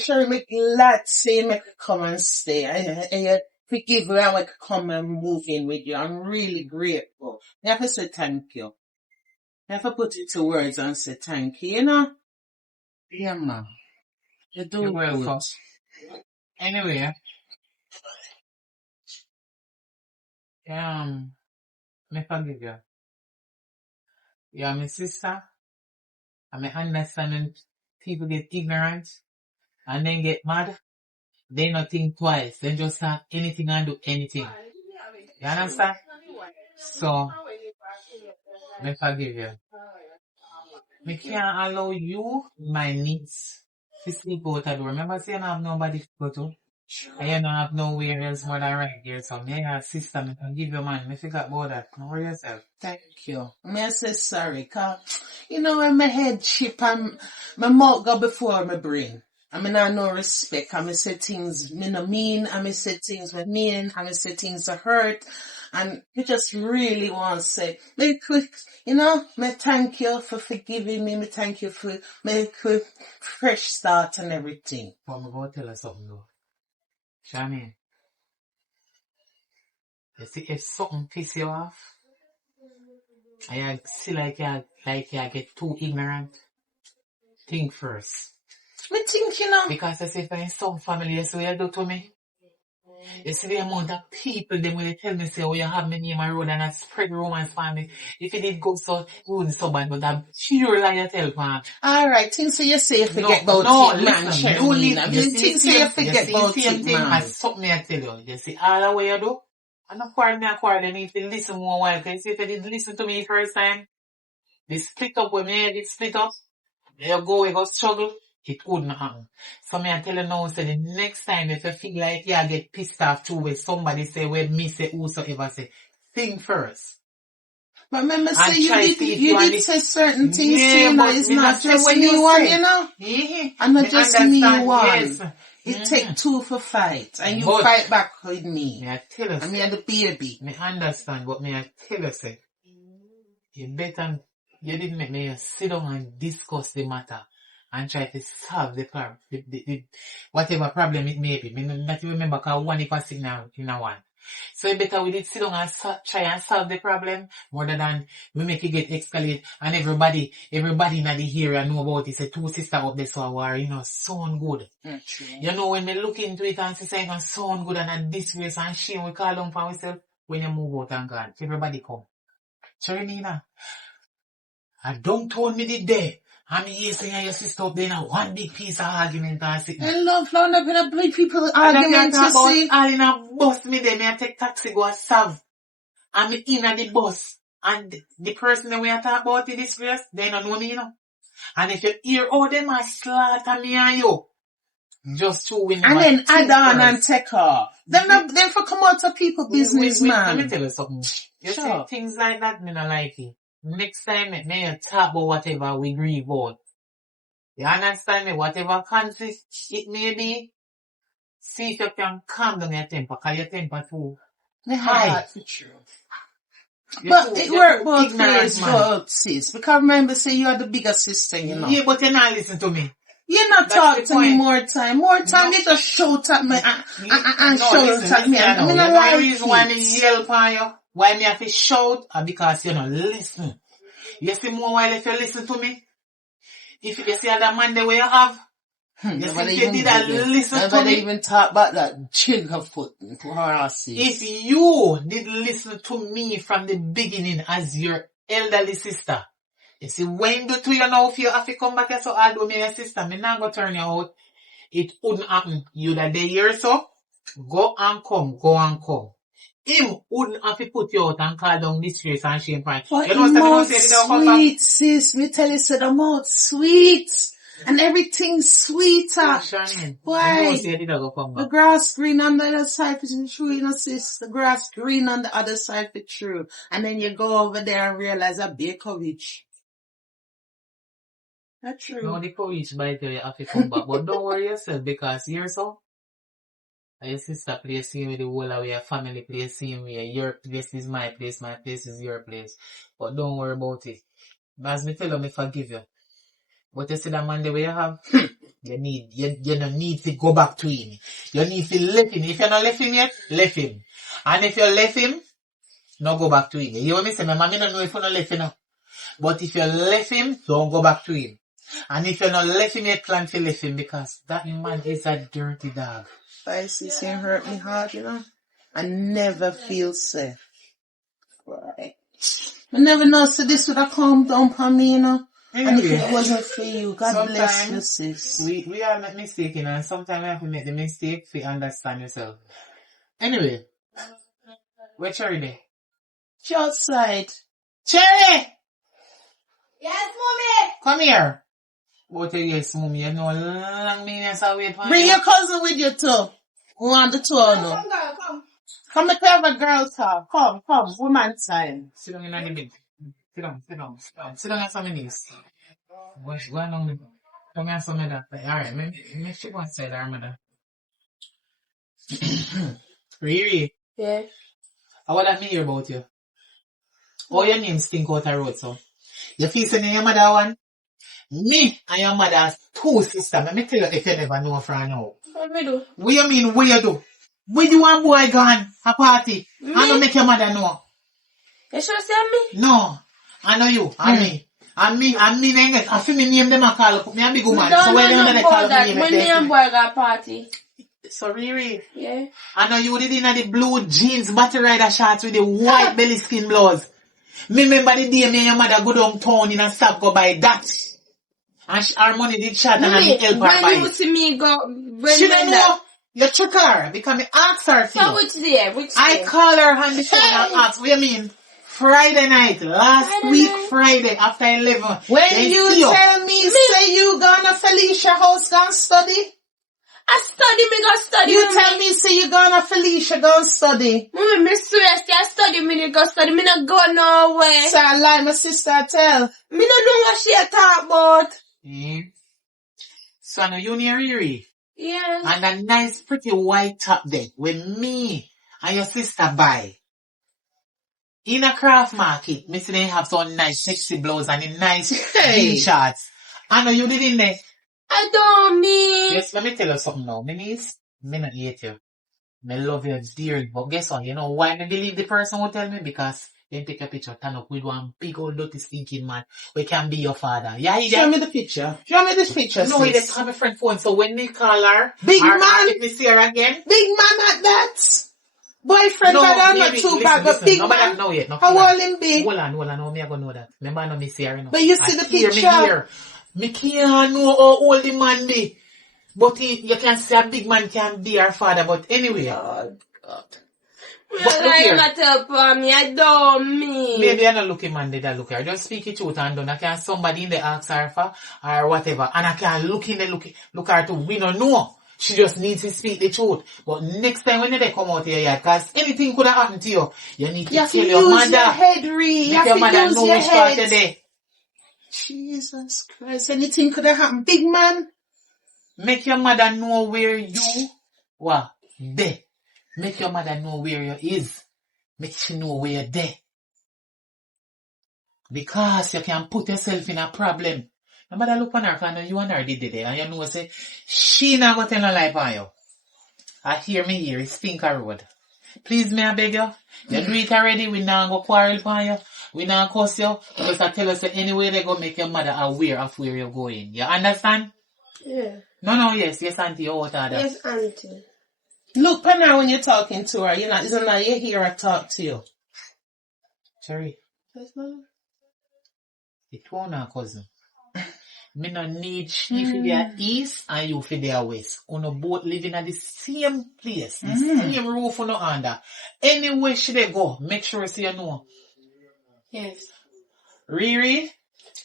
Sure, make glad say make come and stay. I forgive you and we come and move in with you. I'm really grateful. I have to say thank you. I have to put it to words and say thank you, you know? Yeah, man. You do You're good. welcome. Anyway, me forgive you. You're my sister. And me understanding people get ignorant and then get mad. They not think twice. They just start anything and do anything. You understand? So, me forgive you. Me can't allow you, my niece, to sleep out the door. Remember saying I have nobody to go to? And you don't have nowhere else more than right here. So me and sister, me can give you man. Me forgot about that. Don't worry yourself. Thank you. May I say sorry, cause you know when my head chip and my mouth go before my brain. I mean I no respect. I say things me no mean. I say things me mean. I say things that hurt. And you just really want to say, me quick, you know, me thank you for forgiving me. Me thank you for me quick fresh start and everything. But I'm going to tell you something though. Shani, you see if something piss you off, and you see like you get too ignorant, think first. Me think, you know. Because I say if in some family, so you do to me. You see the amount of people them when they tell me say, oh, you have me near my road and I spread romance family. If it did go so, it wouldn't so bad, but I'm sure like you tell man. Alright, things so you say you forget about it, man. Things so you forget about it, man. And something I tell you, you see all the way you do, and not quarrel me a quarrel, then if you listen more while, because if you did listen to me first time, they split up when me did split up, you go struggle. It wouldn't happen. So me I tell you now, so the next time if you feel like you get pissed off too when somebody say, when me say, whosoever say, think first. But remember say you did say certain things, you know, it's not just me one, you know? And not just me one. Yes. It take two for fight, and you fight back with me. Me I tell you, and me are the baby. Me understand, but me I tell you, say, you better, you didn't make me sit down and discuss the matter. And try to solve the problem, whatever problem it may be. Me not even remember because one if I sit in a one. So it better we did sit down and try and solve the problem rather than we make it get escalate and everybody in the area know about it. Say two sisters up there so are, you know, sound good. You know when we look into it and say it's sound good and a disgrace and shame we call them for ourselves when you move out and gone. Everybody come. Sorry Nina. And don't tell me the day. I mean, you say your sister up there now, one big piece of argument and sitting. I love how not gonna bring people argument to see. All in a bus me there, me I take taxi go a serve. And me in at the bus. And the person that we are talking about in this race, they don't know me, you know. And if you hear all them a slaughter me and you, just to win. And then add on and take off. Them for come out of people business, man. Let me tell you something. You see, things like that, me not like it. Next time, may talk about whatever we agree about. You understand me? Whatever consist it may be, see if you can calm down your temper, because your temper too high. But it worked both ways, sis. Because remember, say you are the bigger sister, you know. Yeah, but you're not listening to me. You're not talking to me more time. More time, you just shout at me and shout at me. I mean, I like the reason why me yell upon you, why me have to shout, because you don't listen. You see more while if you listen to me, If you see other man the way you have, you see if you did a listen to Nobody me. even talk about that trigger foot horses. If you did listen to me from the beginning as your elderly sister, you see, when the two you know, if you have to come back here, so I do me your sister, me not go turn you out. It wouldn't happen. You that day here, so go and come. Him wouldn't have to put you out and call down disgrace and shame for it. But You know the what mouth I'm saying? sweet, sis. Me tell you, so the mouth sweet. And everything's sweeter. Why? You know say did I go come The back. grass green on the other side for true, you know, sis. The grass green on the other side for true. And then you go over there and realize a Bakerwich. That's true. No, the courage by the you have to come back. But don't worry yourself because you're so. Your sister plays same with the whole of your family plays same way. Your place is my place is your place. But don't worry about it. As me tell you, me forgive you. But you see that man the way you have, you don't need to go back to him. You need to left him. If you're not left him yet, left him. And if you left him, no go back to him. You want me say, my mommy don't know if you not left him. But if you left him, don't go back to him. And if you're not left him yet, plan to left him because that man is a dirty dog. Sis, you hurt me hard, you know. I never feel safe. Right. I never know, so this would have come down on me, you know. And if it wasn't for you, God bless you, sis. We all make mistakes, you know, and sometimes we have to make the mistake to understand yourself. Anyway, where Cherry there? She outside. Cherry! Yes, mommy! Come here. What yes, mommy, you know long minutes I wait for you. Bring your cousin with you too. Who on the tour now? Come, girl, come. Come to have a girl talk. Come, woman time. Sit down in the bed. Sit down. Sit down on some of these. What's going on with you? Come on some of that. Alright, make sure go inside our mother. Riri, Yeah. I want to hear about you. How your name stink out the road, so? You feel saying your mother one? Me and your mother has two sisters. Let me tell you if you never know from now. What me do? What you mean, what you do? Where you and boy gone? A party? Me? I don't make your mother know. You should say me? No. I know you. And me. And me, I feel me name them a call up. Me a big woman. So when they call up me When me and boy got party. So Riri, Yeah. I know you did in the blue jeans, battery rider shorts with the white belly skin blouse. Me remember the day me and your mother go downtown in a stop go buy that. And our money did shot and I help her buy when you it. see me go, She don't know. You trick her because me ask her for So you. which day? Which day? I call her on the phone and ask, what you mean? Friday night, last week Friday after 11. When They you see tell me, say you gonna Felicia house gonna study? I study, me go study. You tell me, say you gonna Felicia gonna study? Me serious, I study, me go study, me not go nowhere. So I lie, my sister tell. Me not know what she talk about. So I know you near Riri. Yeah. And a nice pretty white top there with me and your sister buy. In a craft market, me see they have some nice sexy blouse and a nice jean shorts. I know you did in there. I don't mean. Yes, let me tell you something now. Me niece, me not hate you. Me love you dearly. But guess what? You know why me believe the person who tell me? Because then take a picture, turn up with one big old dirty stinking man who can be your father. Yeah, he Show me the picture. Show me this picture, no, he sis. just have my friend phone. So when they call her, Big or man. if me see her again. Big man at that. Boyfriend, No, but I'm not baby, too bad, but listen, big nobody man. know yet. No, How old him be? Hold on, no, me I gonna know that. Remember, I know me see her, you know. But you see the picture. Me can't know how old the man be. But you can say a big man can be our father, but anyway. God. But look I here. not help me, I don't mean. Maybe I'm not looking man, they look here. Just speak it truth and done. I can somebody in the ask her for, or whatever. And I can look in the look her too. We don't know. She just needs to speak the truth. But next time when they come out here, yeah, cause anything could have happened to you. You need to You have to tell your use mother. your head, Ree. You Make have your to mother use know your which part head. today. Jesus Christ, anything could have happened. Big man. Make your mother know where you what there. Make your mother know where you is. Make she know where you're there. Because you can put yourself in a problem. No matter look on her, because you and her did it, and you know say she not gonna tell no lie on you. I hear me here, it's Finker Road. Please me I beg you. You do it already, we now go quarrel for you. We not curse you. We just tell us that anyway they go make your mother aware of where you're going. You understand? Yeah. No, yes, auntie, you out of that. Yes, auntie. Look at her when you're talking to her. You're not, isn't that you hear her talk to you? Cherry, Yes, mama. it won't our cousin. Me no need she for their east and you for their west. Uno both living at the same place, the same roof uno under. Anywhere she they go, make sure so you know. Yes. Riri,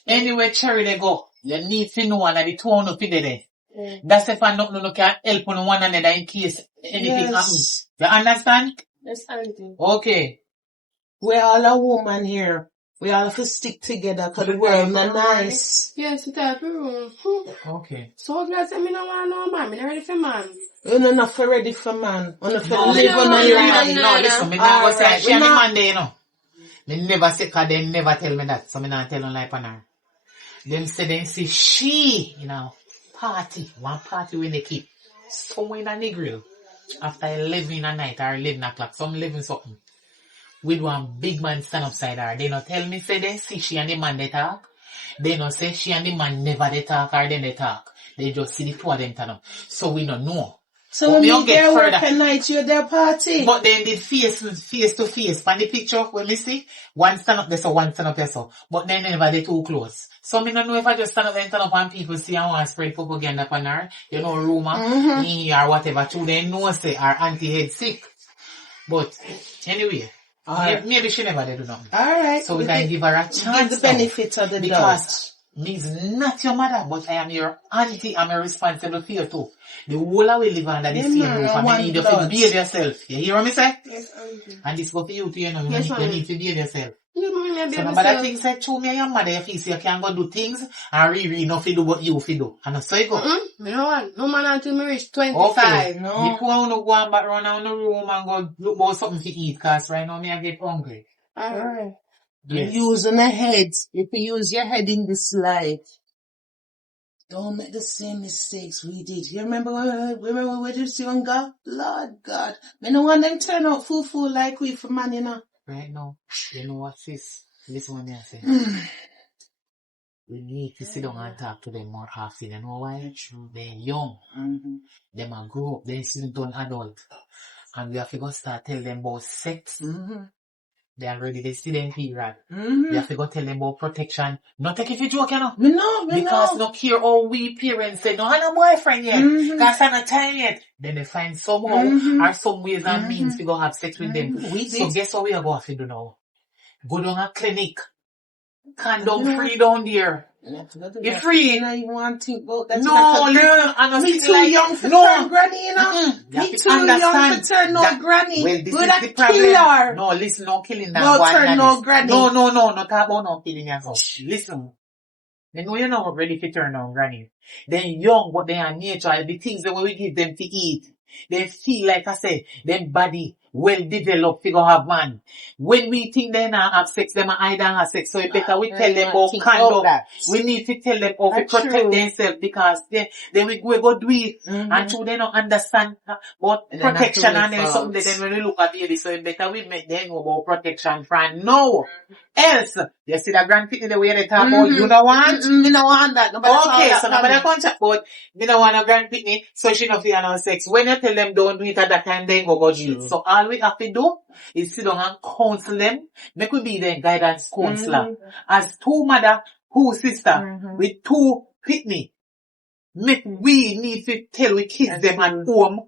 anywhere Cherry they go, you need to know that the two uno for there. Yeah. That's if I no can help on one another in case anything happens. You understand? Yes, auntie. Okay. We're all a woman here. We all have to stick together because the world not nice. Yes, it's a room. Okay. So glad that me no want no man. Me not ready for man. We're not ready for man. We're not No, live on a life. No, listen, me not go say she and the man there, you know. Me never say, cause they never tell me that, so me not tell them like on her. Them say they see she, you know, one party when they keep somewhere in a Negro after 11 at night or 11 o'clock, some 11 something. With one big man stand upside her. They not tell me say they see she and the man they talk. They not say she and the man never they talk or then they talk. They just see the two of them turn up. So we don't know. So but when we you don't get get work further. at night, you're their party. But then did face to face. On the picture, when we see, one stand up there, so one stand up there, so. But then never they too close. So me don't know if I just stand up there and turn up and people see and want to spread propaganda upon her. You know, rumor, or whatever. Too, they know say our auntie head sick. But anyway, maybe she never did do nothing. Alright. So we can give her a chance. Give the benefit of the doubt. Because me's not your mother, but I am your auntie. I'm responsible for you too. The whole of we live under the same roof and you need to behave yourself. You hear what me say? Yes, auntie. And this go for you too, you know. Yes, you need to behave yourself. Yeah, mommy, me So behave nobody myself. thinks that to me and your mother, you feel so you can go do things and really not do what you feel do. And so you go. Me no want. No man until me reach 25. Okay. No. Before I want to go and back around in the room and go look for something to eat, cause right now me I get hungry. Alright. Yes. Using a head. If you use your head in this life, don't make the same mistakes we did. You remember when we were just younger? Lord God. Me no want them turn out fool like we for man, you know. Right now, you know what sis? Listen what me I say. We need to sit down and talk to them more often. You know why? They're young. Them are grow up. They're still done adult. And we have to go start tell them about sex. They are ready. They still in period. We have to go tell them about protection. Not take it for joke, you know. Me know. Because no care how we parents say, no, I no boyfriend yet. Cause I no time yet. Then they find somehow or some ways and means to go have sex with them. So guess what we are going to do now? Go down a clinic. Condom free down there. You're free. You know, you want to think about that. No, learn. I'm me too young for turn granny, you know. Me too young for turn no granny. Well, this We're is a the problem. killer. No, listen, no killing that. No boy turn like no this. granny. No, not talk about no killing yourself. Listen. They know you're not ready to turn on granny. They're young, but they are natural. The things that we give them to eat. They feel like I said, them body well developed figure have man. When we think they not have sex, them are either have sex. So it better we tell them about condom. We need to tell them how to protect themselves because then we go do it. And so they don't understand about protection and then something then when we look at baby, so it better we make them know about protection from now. Else, you see that grand picnic the way they talk about, you don't want? Me no want that. Okay, so nobody can chat about, me don't want a grand picnic, so she don't feel no sex. When you tell them don't do it at that time, then go do it. So all we have to do is sit down and counsel them. Make we be their guidance counselor. As two mother, who sister, with two picnic, make we need to tell we kids them at home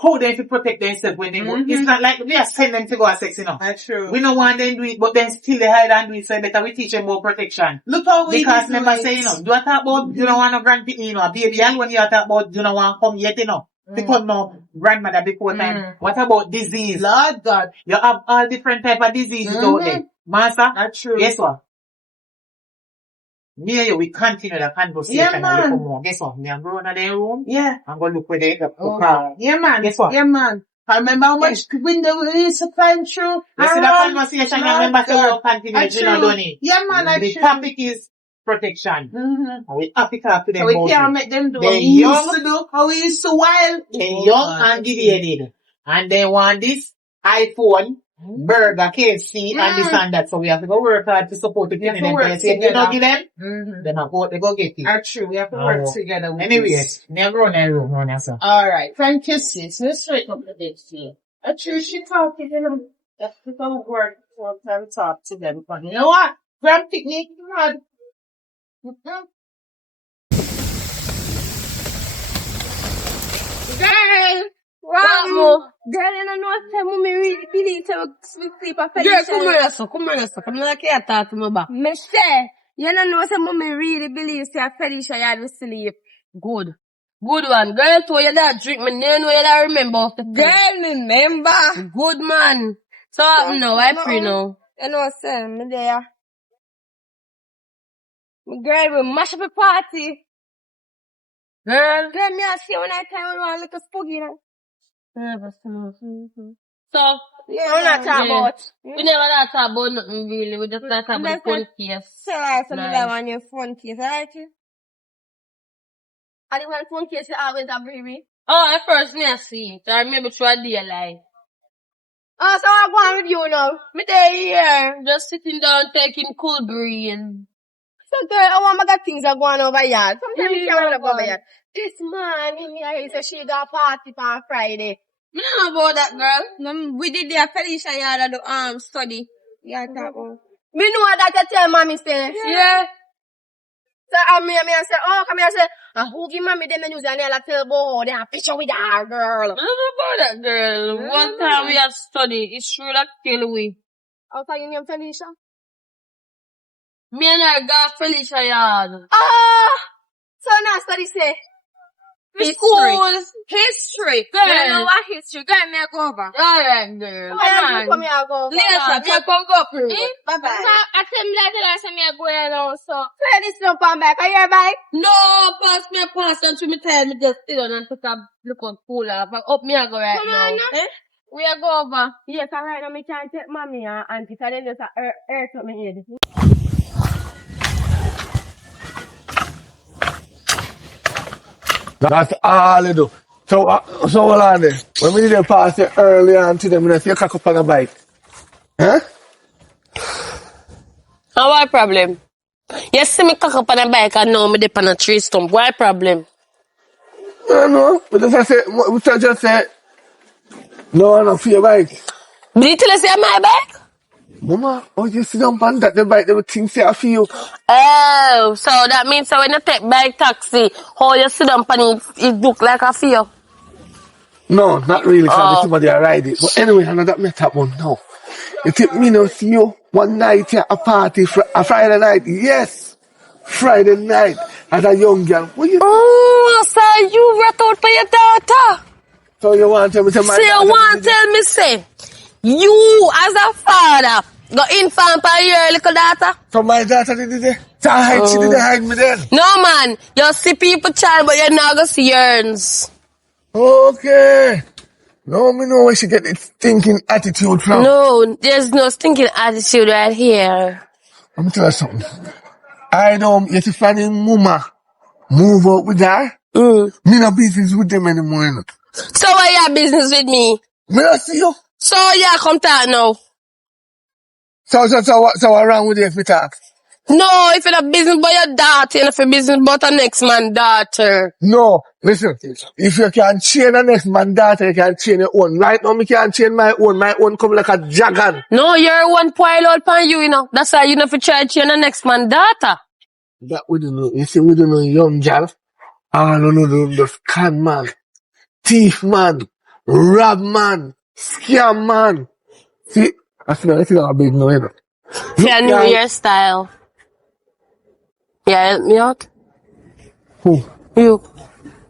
how they to protect themselves when they go. It's not like we are sending them to go have sex, you know. That's true. We don't want them to do it, but then still they hide and do it, so better we teach them more protection. Look how we because remember say, you know, do I talk about you don't want no grand picnic, you know, a baby, and when you talk about you don't want to come yet, you know. Because no grandmother before time. What about disease? Lord God. You have all different type of diseases out there. Master? That's true. Guess what? Me and you, we continue the conversation. Yeah, man. And look more. Guess what? Me and go in their room. Yeah. I'm going to look where they go. Yeah, man. Guess what? Yeah, man. I remember how much window we used to climb through. You see the conversation, I remember to go continue, you know, don't it? Yeah, man, the topic is protection. And we have to talk to them. So we can't make them do They're what we used to do, how we used to wild. They're young and giddy. And they want this iPhone burger, KFC, and this and that. So we have to go work hard to support the We have people. to work If you together. don't give them, Mm-hmm. then of course they go get it. True, we have to work together with Anyway, this. never run a room, run yourself. Alright, thank you, sis. Let's straight up the bit here. True, she talking, you know. That's the work for time talk to them. But you know what? Grab picnic, come on. Mm-hmm. Girl! Wow! Girl, you don't know what time we really believe to sleep a Felicia. Girl, come on, come like you talk to me back. Me say, you don't know what mommy really believes to Felicia you will sleep. Good one. Girl, told you that drink me name, know you that remember of the thing. Girl, remember? Good man. So no, I free now. You know what I'm saying? Me there. Me girl, we mash up a party. Girl. Girl, me ask you when I tell you one little spooky, you know? So, Yeah, we're not talking about. we never talk about nothing really. We just talk about the phone case. So I said, Nice. me on your phone case, alright? And the one phone case you always have, baby. Oh, at first me I see it. I remember through a day like. Oh, so I'm going with you now. Me there here. Just sitting down taking cool breeze. So girl, I want my got things are going over here. Sometimes Yeah, you can't yeah, go over here. This man in here, he said she got a party on Friday. Me don't know about that girl. We did the Felicia yard the study. Yeah, that one. Me know that you tell mommy say. Yeah. So I say, oh, come here, say, who give mommy them news and they'll tell about they have picture with her girl. I don't know about that girl. One time we have studied, it's true that kill we. How tell you name Felicia? Me and her got Felicia yard. So now study say. School. History. Girl. You know what history? Girl, me go over. Alright, girl. Come here, go over. Lisa, me come go through. Bye-bye. I tell me that I say me a go along, so. Say this no come back. Are you here, bike? No, pass me a pass until me tell me just sit down and take a look on cool off. Up me a go right Come now. on, now. We a go over. Yes, alright, now me can't take mommy and auntie, so they just hurt up my head. That's all they do. So hold on there. When we did a pass there early on to them, we see a cock up on a bike. Huh? And what problem? You see me cock up on a bike and now me dip on a tree stump. What problem? I don't know. But we just say, no, no, for your bike. Did you tell us you my bike? Mama, oh, you sit down on that the bike, they would think say I feel. Oh, so that means so when you take bike taxi, how you sit down on it, it look like a fear. No, not really, because somebody ride it. But anyway, I know that matter one now. You take me now see you one night here, a party, a Friday night. Yes, Friday night, as a young girl. What you? Oh, so you rat out for your daughter. So you want to tell me say my So you want to tell me say, you as a father, go inform for your little daughter? So my daughter did it. So she didn't hide me then. No man, you see people child but you're not gonna see yours. Okay. No, me know where she get this stinking attitude from. No, there's no stinking attitude right here. Let me tell you something. I don't, you see, funny mama move out with her. Me no business with them anymore, you know. So what your business with me? Me not see you. So yeah, come talk now. So what wrong with you if we talk? No, if you're business about your daughter, and if you're business about the next man's daughter. No, listen. If you can chain the next man's daughter, you can chain your own. Right now, me can't chain my own. My own come like a dragon. No, you're one pile out on you, you know. That's why you never try to chain the next man's daughter. That we don't know. You see, we don't know young gal. All we know the con man, thief man, rob man, scam man. See, I feel a big no, you know. Yeah, New Year style. Yeah, help me out. Who? You.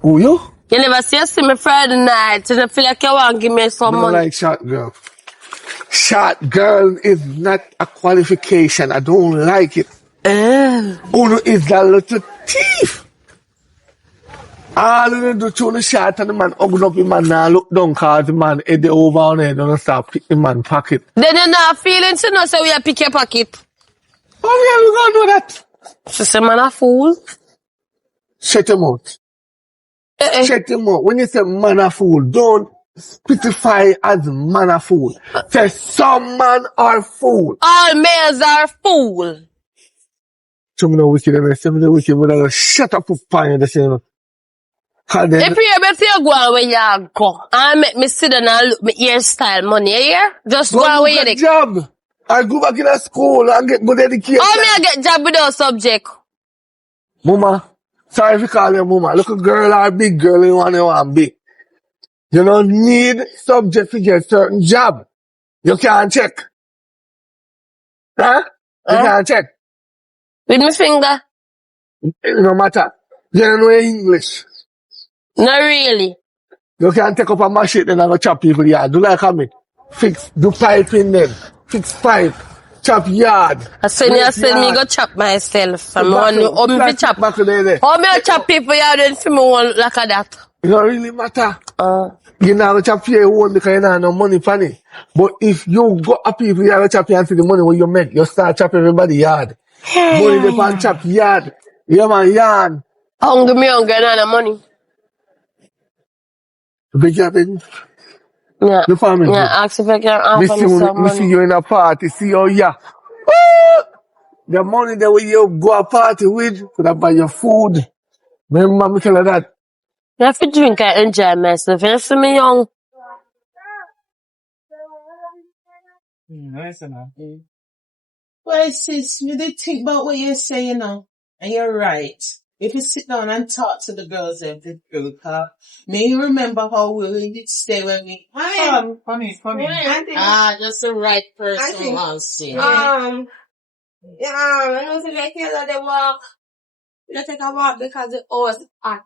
Who you? You never see me Friday night, and I feel like you want to give me some I don't money. like short girl. Short girl is not a qualification. I don't like it. Uno is a little thief. All you do to the shot and the man open up the man now look down cause the man head over on head and start pick the man pocket. Then you're not feeling to know so we have pick your pocket. Oh yeah, we gonna do that. She say man a fool. Shut him out. Shut him out. When you say man a fool, don't specify as man a fool. Say some man are fool. All males are fool. Some of the wicked and some of the wicked would have shut up with fire the same. And then, If you better you go on where you go and make me sit down and look my hairstyle money, you hear? Just go on where you get go. job. I go back in a school and get good education. How me I get job without subject? Mama, sorry if you call you mama. Look a girl or big girl you want big. You don't need subject to get certain job. You can't check. Huh? You can't check. With my finger? It no matter. You don't know English. Not really. You can take up a machine and go chop people yard. Do like me. Do pipe in them. Fix pipe. Chop yard. I said me go chop myself. I'm one how me chop. Back there. How me chop people yard and for me one look like that. It don't really matter. You know chop your own because you don't have no money for it. But if you go up people you have to chop and see the money what you make, you start chop everybody yard. Money depend chop yard. Yeah man yard. Hungry and no money. Big happen. Yeah. The family. Yeah, ask if I can offer me some Me money. see you in a party, see you yeah. The money that when you go a party with, could have buy your food. Remember me tell her that. You have to drink and enjoy myself. You see me young. Listen, Well, sis, you did think about what you're saying now. And you're right. If you sit down and talk to the girls every group, may you remember how we did stay when we funny. just the right person wants to. I know if I feel that they walk, you take a walk because the horse hot.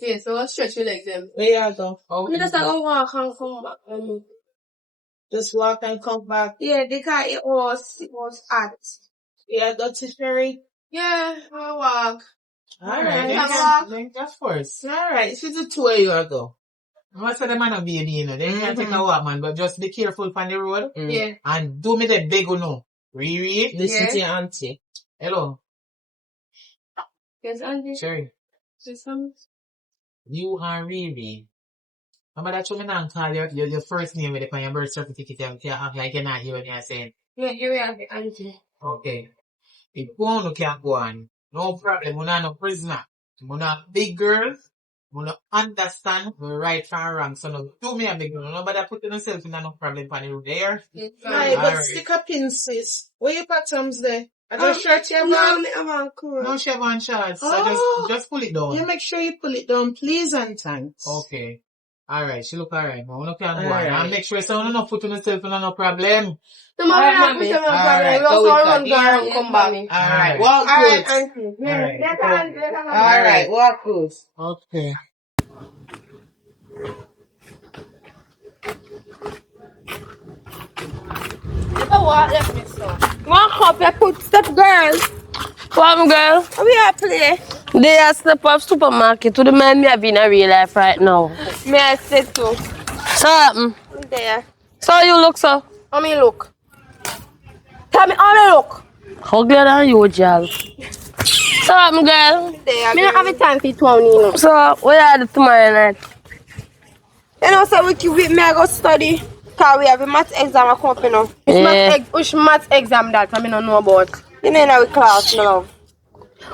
Yeah, so I'll stretch your legs then. Where you go? You just have to walk and come back. Just walk and come back. Yeah, because it was hot. Yeah, go to Sherry. Yeah, I'll walk. Alright. That's first. Alright, she's the two of you I go. I say the man a baby, you know. They can take a walk, man, but just be careful on the road. Yeah. And do me the big no. Riri. Listen to your auntie. Hello. Yes, Auntie. Sherry. You are Riri. Remember that you me not call your first name with it on your birth certificate. You act like you're not here when you're saying. Yeah, here we are, Auntie. Okay. If you want to can't go on. No problem. We're not no prisoner. We're not big girls. We don't understand the right from wrong. So no do me a big girl. Nobody put yourself in no problem on the there. Right, but Alright. stick a pin, sis. Where your bottoms there? I just shirt you No, back. I'm on cool. No Chevron shorts. Oh. So just pull it down. You make sure you pull it down, please and thanks. Okay. Alright, she look alright. But we no can go on. Alright. And make sure so no put yourself in no problem. Tomorrow, Alright, I'm Alright, going go to with run that. and come back. Alright, walk Alright, good. Auntie. Yeah, Alright. that's Auntie. Alright, walk good. Okay. Walk up, you put step girl. Come girl. We are play. They are step up supermarket to the man me have in a real life right now. Me I said too. So There. so you look so. How me look? Tell me how me look. Uglier than you, Jal. So girl. There. Me not have a time for 20, you know. So what are you do tomorrow night? You know, so we me I go study. Cause we have a math exam I come up, you know. Which math exam that I don't know about? You know in our class, no love.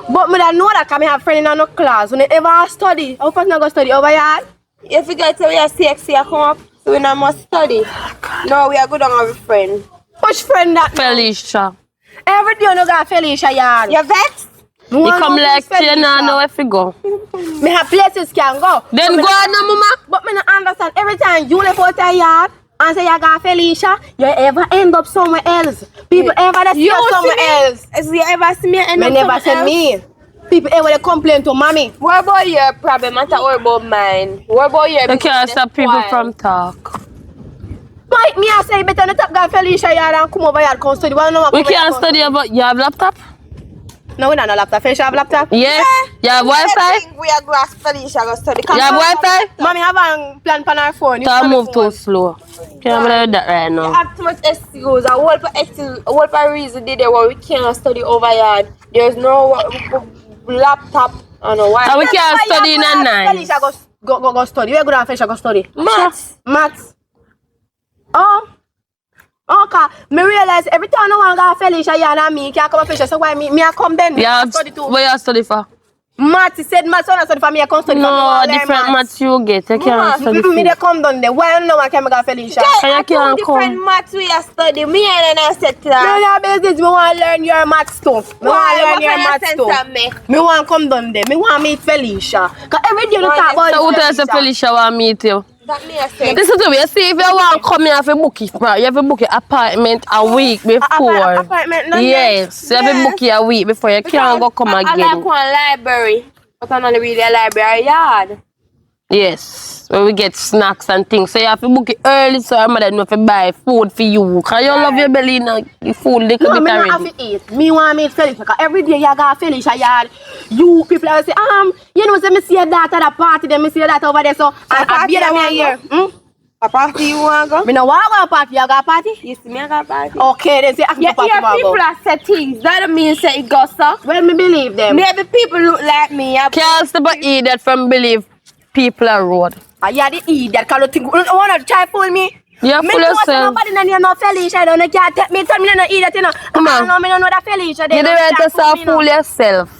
But me don't know that cause me have friend in our class. When they ever study, how fast not go study over here? If you get to we have CXC I come up, so we not must study. No, we are good on our friend. Which friend that? Felicia. Every day you no got Felicia yard. You vexed? You come like you now know if you go. Me have places can go. Then go on now, mama. But me not understand. Every time you left out a yard and say you got Felicia, you ever end up somewhere else. People ever see you somewhere else. So you ever see me end up never somewhere see else? me. People ever complain to mommy. What about your problem? Not what about mine. What about your You can't business stop people while? from talk. Mike, me I say better not top guy Felicia yard and come over here and come study. Why no We can't study about you have laptop? No, we don't have laptop. Felicia have laptop? Yeah. You have I Wi-Fi? think we are going to Felicia go study. You have Wi-Fi? Mommy have a plan on her phone. Don't move too slow. Can't believe that right We now. have too much excuse. A whole for reason did there where we can't study over here. There's no laptop and no Wi-Fi. And we can't study in a night. Felicia go go study. Where go down Felicia go study? Maths. Maths. Oh. Okay. Me realize every time I want to go Felicia, you and me can't come Felicia. So why me I come then? Yeah, Study too. where you study for? Maths. He said maths. So I study for me. I come study for me. No, different maths you get. You can't study Me they come down there. Why no I can't go Felicia? I can't Different come. maths we are study. Me and I said to No, her. your business. Me want to learn your maths stuff. Me want to learn your maths stuff. Me want to come down there. Me want to meet Felicia. Cause every day you talk about So who tells you Felicia want meet you? That me I said. This is the way. See, if you want to come here, you have to book it. You have to book your apartment a week before. Apartment, no, Yes, you have to book it a week before. You can't go come I again. like one library. But I'm not really a library yard. Yes, where we get snacks and things. So you have to book it early so your mother know if you buy food for you. Because you love your belly, you know, your food little no, bit me not already. have to eat. Me want to meet Felicia. Cause every day you go Felicia yard. You people always say, you know, say me see your daughter at a party, then me see your daughter over there. So I be there me here. A party you want to go? Me no want to go a party. You go a party? You see me I got a party. Okay, then say ask me Yeah, party yeah, want people go. are say things. That don't mean say it goes so. Well, me believe them. Maybe people look like me. Can't stop an idiot from believe people are road. Yeah, the idiot. Cause you think, you want to try fool me? Yeah, Me fool know say yourself. nobody no know Felicia. Don't can't tell me no idiot, you know. Come on. No, me no know that Felicia. You the right to say fool yourself.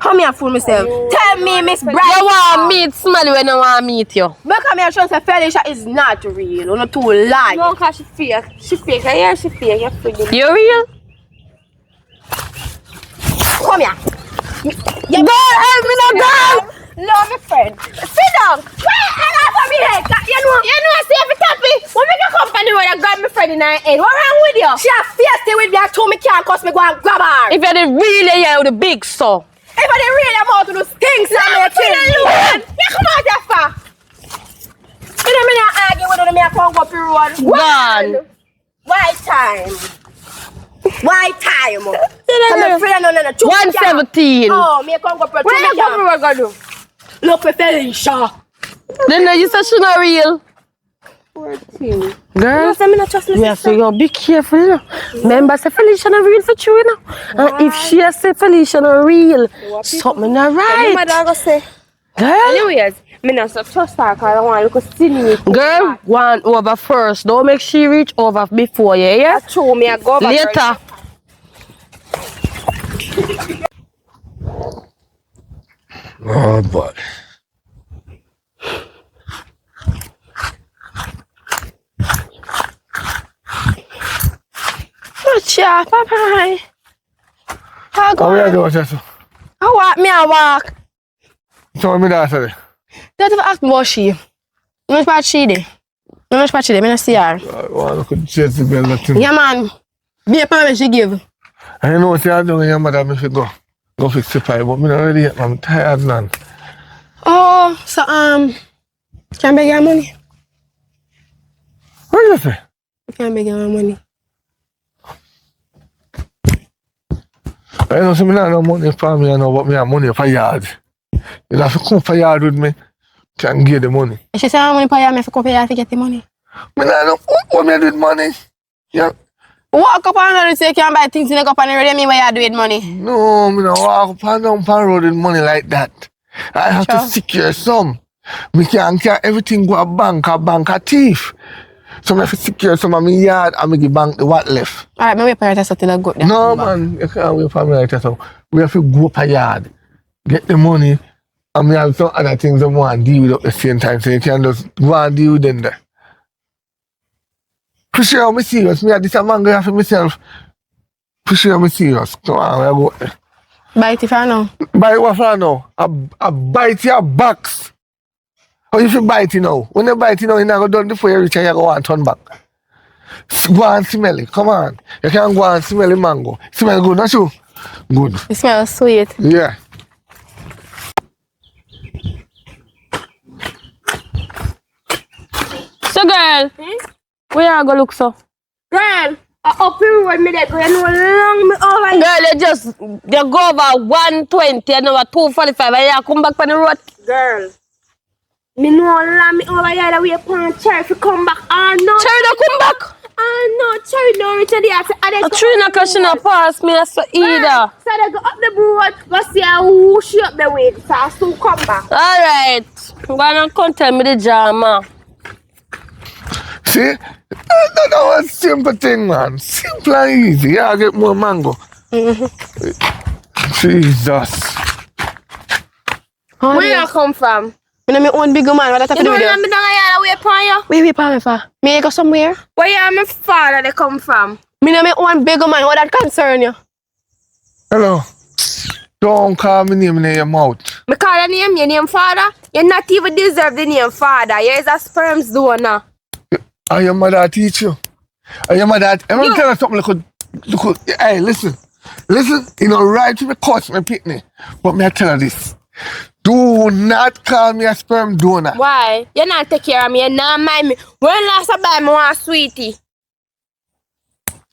How me a fool myself? Tell me, Miss Bright. You want to meet somebody when you want to meet you. Because me a sure say Felicia is not real. You know, too lie. No, cause she fake. She fake. I hear she fake. You're freaking. You real? Come here. Girl, help me now, girl. No, my friend. Sit down. Wait, and off of me head. You know, I see every topic. When we go company where I grab my friend in her head. What wrong with you? she a feisty with me. I told me can't cause me go and grab her. If you didn't really hear the big so. If I didn't read them out to the stinks, I'm going to kill you. You come out here far. You know me not argue with them. I can't go up the road. Gone. Why time? Why time? I'm afraid no. 117. Oh, me can't go up the road. What you gonna do? Look for Felicia. Then you say she not real. 14. Girl, I'm not trust yeah, so you be careful, you know. Remember, say Felicia not real for you, you know. And if she say Felicia not real, something not My right. dad go say. Girl, Anyways, me not so trust her because I want to look silly. girl, one over first. Don't make she reach over before you, yeah? Show me I go back. Later. Oh boy. Watch ya, bye-bye. How How are you doing, Jesse? I walk, me I walk. So me that say. Don't ever ask me about she. You know what she did? You know what she did? Me not see her. I want to chase the girl that thing. Yeah, man. Be a parent she give. I know what you're doing, your mother, me should go fix the pipe, but me not ready yet, I'm tired, man. Oh, so, can I beg your money? What did you say? Can I beg your money? I know, so me not no money for me, I know, but me have money for yard. You have to come for yard with me, can give the money. She said, I'm money for you, I have to come for you to get the money. Me not know, what me do with money? Yeah. Walk up and road so you can buy things in the cup and ready me where you do with money. No, me not walk up and down the road with money like that. I have to secure some. Me can't carry everything go a bank a thief. So I have to secure some of my yard and me give bank the what left. Alright, me wait for you to settle good then. No man, you can't wait for me like that. So we have to go up a yard, get the money, and we have some other things I want to deal with at the same time. So you can just go and deal with them there. For sure, I'm serious. Me, this a man going for myself. For sure, I'm serious. Come on, we go. Bite it for now. Bite what for now? I bite your box. How you feel bite it now? When you bite it now, you're not going to done before you reach and you go and turn back. Go and smell it. Come on. You can go and smell the mango. Smell good, not you? Good. It smells sweet. Yeah. So, girl, where you go look so? Girl, up here with me there, girl, no long me over. Girl, you go over 120 and over 245 and you come back on the road. Girl, me no long me over here that we upon Cherry to come back. Ah no. Cherry don't come back. no, sorry, no, Richard, yeah. A Trina cause she not pass me as either. So they go up the board, go see how whoosh she up the way, so I soon come back. Alright. I'm gonna come tell me the drama. See? That was simple thing, man. Simple and easy. Yeah, I get more mango. Jesus. Where you come from? I know my own big man. What that You don't remember that way upon you? Where me for? Me go somewhere? Where you and my father they come from? Me know my own big man. What that concern you? Hello. Don't call me name in your mouth. Me call your name father? You not even deserve the name father. You is a sperm's donor. Are your mother teach you? Are your mother... I'm going to tell you something. Look, hey, listen. Listen, you know, right to me curse me pitney. But me I tell you this. Do not call me a sperm donor. Why? You not take care of me. You not mind me. When last I buy me one sweetie?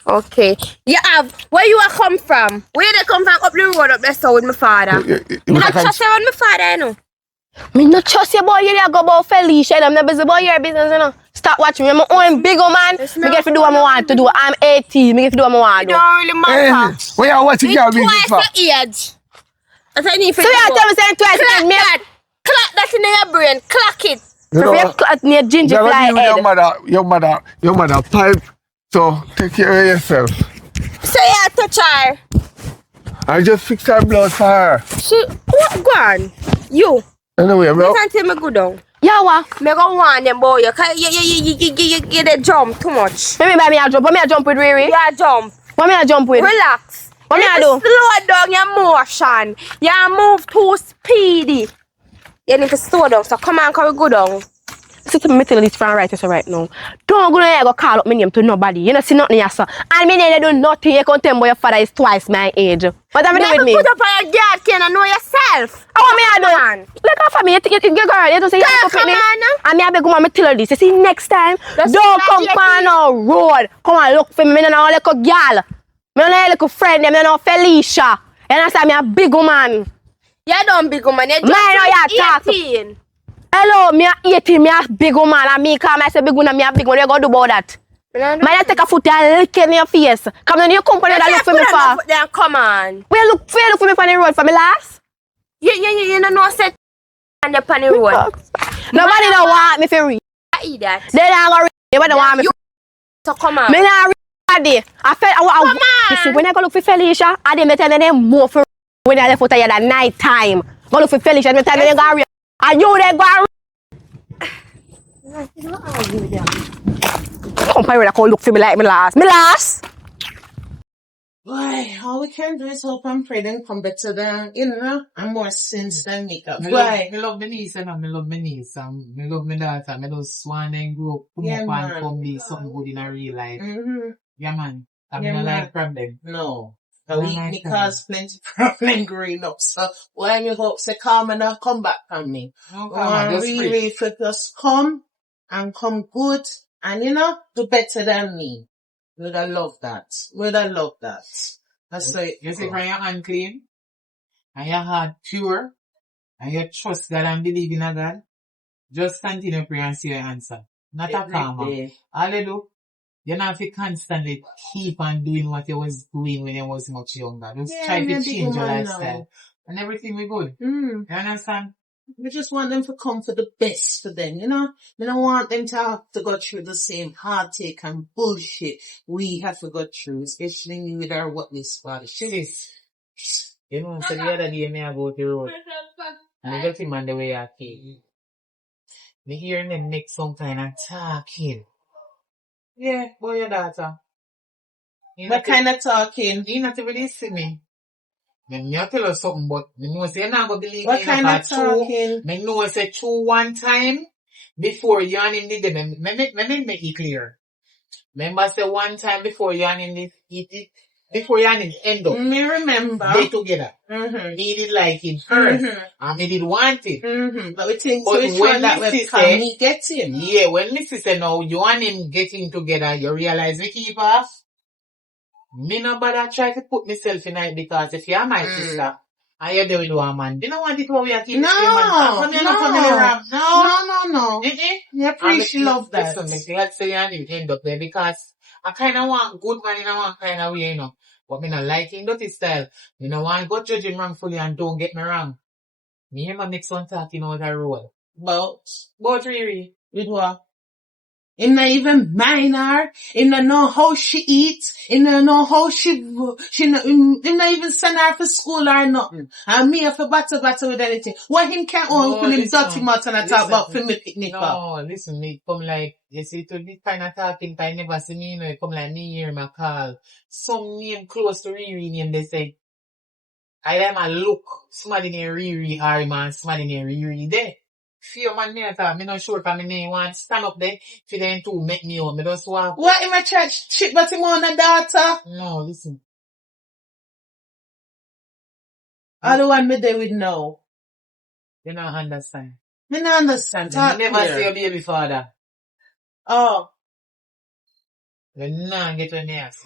Okay. You have... Where you are come from? Where they come from? Up the road up there so with my father. You not trust you with my father, you know? Me not trust you, boy. You go about Felicia. I'm not busy about your business, you know. Stop watching me. I'm my own big old man. Me get to do what I want to do. I'm 18. Me get to do what I want to do. It don't really matter. Hey, when you watching your business for? Twice your age. That's what I need for So you tell me saying twice Clock again, me. that. Clock that in your brain. Clock it. You know, If you clock near ginger you're fly gonna head. your mother pipe. So take care of yourself. So you touch her. I just fix her blood for her. She, what go on? You. Anyway, bro. You can't tell me go down. Yeah, what? Me go warn them boy. You they jump too much. Maybe buy me a jump. What me a jump with, Riri? You jump. What me a jump with? Relax. What me a do? Slow down your motion. You move too speedy. You need to slow down. So come on, can we go down? Listen to me tell this from right here right now. Don't go there go call up my name to nobody. You know see nothing here, sir. And me they do nothing. You can tell me your father is twice my age. What have you do with me? Put up on your guard, can you know yourself? I want me a do. Look out for me. You girl. You don't say you Girl, have to come me. on. And me a beg woman, me tell her this. You see next time, Just don't come like on no road. Come and look for me. Me no like a girl. Me no like a friend. Me no Felicia. You understand? Me a big woman. You don't big woman. You just 18. Hello, me a 18, me a big woman, and me call myself big woman, me a big one. What you gonna do about that? I take a foot and lick in your face. Come on, your company that look for me for. Come on. Where look for me for the road for me last? You don't know set on the funny road. Nobody don't want me for read. I eat that. They don't want read. Nobody don't want me. So come on. Me not read. I felt Come you see on. when I go look for Felicia, I didn't tell them more for when I left out here that night time. Go look for Felicia, me tell them go read. And you they go read. Come here, I call look for me like me last. Me last. Why? All we can do is hope and pray then come better than, you know, and more sins than makeup. Me Why? love my niece, you know. Me love my niece. Me love my daughter. Me love swan and grow up, come Yeah, up man. and come be something good in a real life. Mm-hmm. Yeah, man. I Yeah, mean, man. like problem. No. I So we like me that. cause plenty problem growing up. So why me hope say come and not come back from me? No, come on, just Really, pray. if you just come and come good and you know, do better than me. Would I love that? Would I love that? That's why You see, when your hand clean, and your heart pure, and you trust God and believe in a God, just continue pray and see your answer. Not a every karma. day. All you do, you don't have to constantly keep on doing what you was doing when you was much younger. Just Yeah, try to maybe change your woman lifestyle. now. And everything will good. Mm. You understand? We just want them to come for the best for them, you know? We don't want them to have to go through the same heartache and bullshit we have to go through, especially me with our witness body. Sis, you know, so the other day me I go to the road, and I get him on the way I came. Me hearing them make some kind of talking. Yeah, boy, your daughter. What kind of talking? You not really see me. Me I tell you something, but me know say you not gonna believe What me. kind of talking? Me know say true one time before you and him did it. Me make it clear. Remember say one time before you and him before you and him end up. Me remember. They together. Mm-hmm. Me did like it first. Mm-hmm. And me did want it. Mm-hmm. But we think But so which when one that Missy will come say- me get him. Yeah, when Missy say no, you and him getting together, you realize we keep off. Me no bother try to put myself in it because if you're my sister and you're doing one man, you don't want it how we are keeping No, Come here, no. come here, Ram. No. No. Eh-eh. Me appreciate love that. Listen, me glad say you and him end up there because I kind of want good man in a one kind of way, you know. But me not liking dirty style. Me no want go judge him wrongfully and don't get me wrong. Me and my next one talking out a role. But Riri. with what? Him not even mind her. Him not know how she eats. Him not know how him not even send her for school or nothing. And me have to battle with anything. What him can't open him dirty mouth and I talk about for me picnic up. No, listen, me come like, you see, to this kind of talking, I never see me, you know, it come like me hear my call. Some name close to Riri name, they say, I let my look, somebody named Riri, or man, somebody named Riri there. Few man there talk, me not sure, cause me name want stand up there, for them to make me up, me just want. What in my church shit but him on a daughter? No, listen. All the one me there with no. You don't understand. Me not understand. You never see your baby father. Oh. You not get your ass.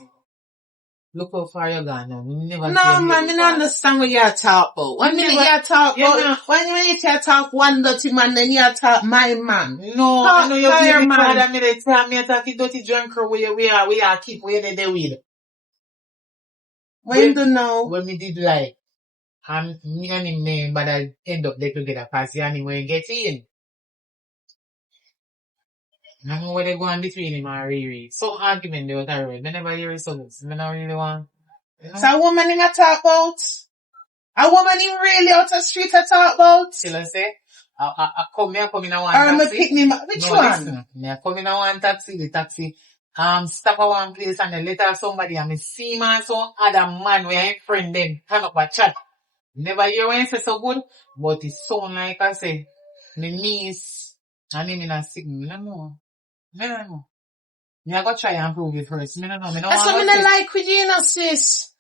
Look how far you gone now. You never No man, me not understand what you talk about. When you talk about, when you talk one dirty man, then you talk my man. No, I know your baby man. father, me they tell me talk dirty drunker where we are keep where they with. When do know? When me did like, and me and him name, but I end up there together, cause you anyway get in. I know where they go on between him and Riri. Some argument they were terrible. They never hear results. I don't really want. You know? So a woman in a talk about? A woman in really out the street a talk about? Still I say, I come in a one or taxi. Or me pick me, which no, one? Listen, me come in a one taxi, the taxi, stop at one place and then later somebody and me see man some other man where I ain't friend them, turn up a chat. Never hear when say so good, but it sound like I say, my niece, and him in a signal, I don't know. I don't know. Me I go try and prove it first. Me no know. Me no That's what me not like with you, no, sis.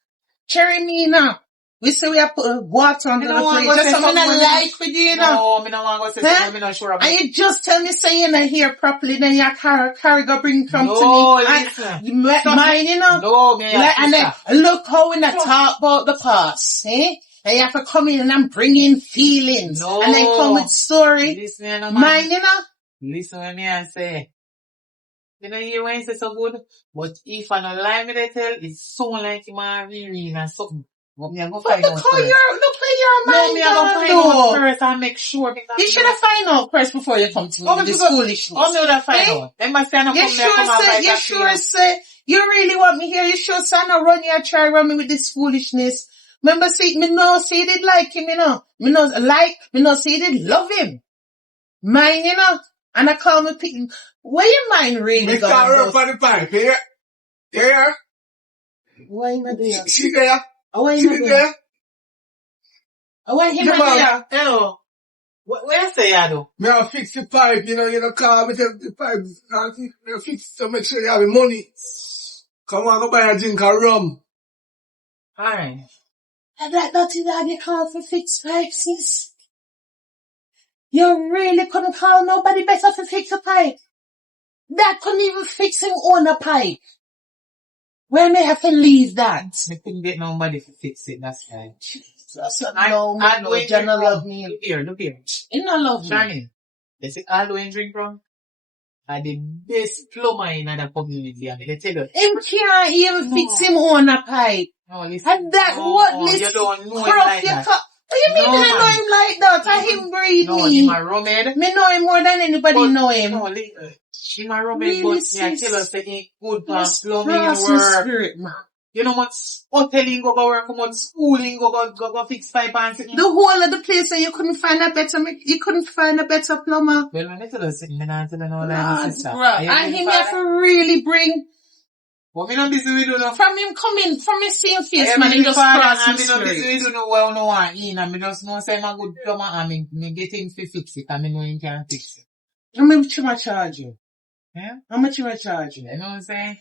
Cherry me now. We say we have put water under the plate. That's what me not like with you, no. No, me no want to say something. Me not sure about and you just tell me say you not hear properly, then you carry go bring come to me. No, listen. Mine, you know. No, me and then look how we not talk about the past, eh? And you have to come in and bring in feelings. No. And then come with story. Listen, no, mine, you know. Listen what me I say. You know, you when say so good, but if I don't lie me they tell, it sound like him and Riri and something. But me I go find out first. Look where your mind. No, me I go find out first and make sure. You should have find out first before you come to me with this foolishness. Oh, me would have find out. Them must say I don't come You sure say, you really want me here? You sure say I don't run you and try run me with this foolishness? Remember, see, me know say you did like him, you know. Me know say you did love him. Mine, you know. And I call me picking. Where your mind really we start her for the pipe, yeah? Yeah? Why am I there? She there? Why am I there? Why am I there? Hello. What you say, Ado? Me I'll fix the pipe, you know, call me tell the pipe. I'll fix to make sure you have the money. Come on, go buy a drink of rum. Alright. And that dirty dog you call for fix pipes, sis? You really couldn't call nobody better to fix a pipe. That couldn't even fix him on a pipe. Where may I have to leave that? Me couldn't get nobody to fix it, that's fine. No, John love me. Look here. You don't love me. Johnny, they say all the drink rum are the best plumber in the community. And they tell you. Him can't even fix him on a pipe. No, listen. And that what listen. You don't know him like that. What you mean I know him like that? I him breed no, me. Him a rummed. Me know him more than anybody know him. No, him a rummed, really, but I tell us that he good for plumbing work. Spirit, man. You know what? Hoteling go work, come on, schooling go fix pipe and things. The whole of the place that you couldn't find a better plumber. Well, I tell us, me not tell no lie, sister. And him have to really bring. What me not busy with you know? From him coming, from his same face, man, he just cross his spirit. Me not busy with you know well no one in, and me just know say I'm a good plumber and me get him to fix it, and me know he can fix it. How much you charge you? Yeah? How much you charge you? You know what I'm saying?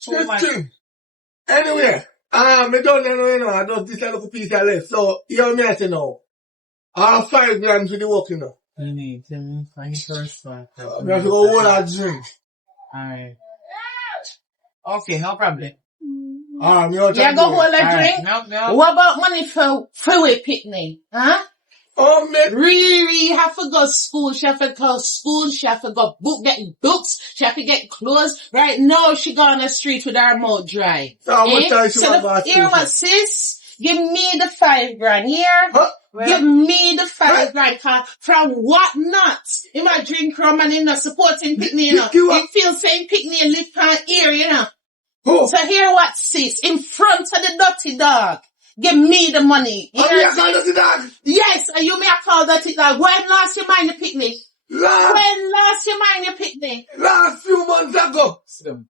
Too much. Anyway, me don't know, you know, I just this little piece I left, so, you know me I say now. I'll 5 grams with the work, you know. You need to find first one. Me have to go hold a drink. Alright. Okay, no problem. Me out you go hold a drink? No. What about money for freeway picnic? Huh? Oh, man. Riri have to go school. She have to go school. She have to go get books. She have to get clothes. Right now, she go on the street with her mouth dry. So what time she want to go to Hear school? what, sis? Give me the 5 grand. Here? Huh? Give me the 5 grand. Cause from what not? He might drink rum and he not supporting Pickney, you know. He feels saying Pickney and live on ear, you know. Who? So hear what, sis? In front of the dirty dog. Give me the money. Oh, me a call dirty dog? Yes, and you may have called dirty dog. When last you mind the Pickney? When last you mind the Pickney? Last few months ago. Sit down.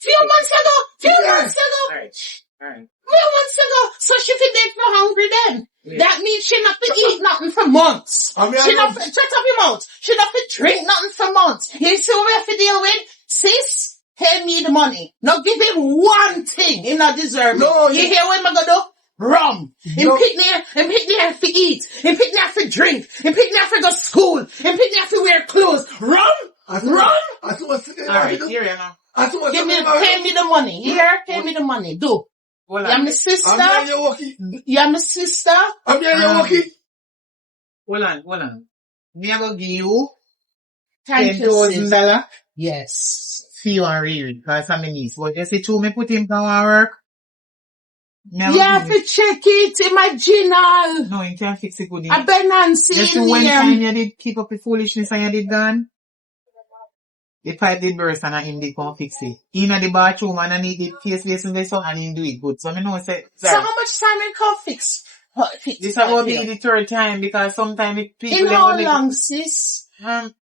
Few months ago. Alright. Few months ago. So she feel dead for hungry then. Yeah. That means she not to eat nothing for months. She not to shut up your mouth. She not to drink nothing for months. You see what we have to deal with? Sis, pay me the money. Now give him one thing he not deserve. No, you hear what I'm gonna do? Rum. Him Pickney have to eat. Him Pickney have to drink. Him Pickney have to go to school. Him Pickney have to wear clothes. Rum? Alright, here you know. Pay me the money. Here, pay me the money. Do. Hold You're on. my sister. I'm You're my sister. Hold on. Me I go give you Thank you, sis. $10,000 Yes. for you and Riri, cause I'm a niece. But you see, too, me put him down work. Me You have to check it, imaginal. No, you can't fix it good. I bet Nancy You see, in one here. time you did keep up the foolishness and you did gone. The pipe did burst and him did come fix it. In the bathroom and I needed face and so and he do it good. So I know say, So how much time it can fix? this is about be the third time because sometimes people In they how only- long, sis?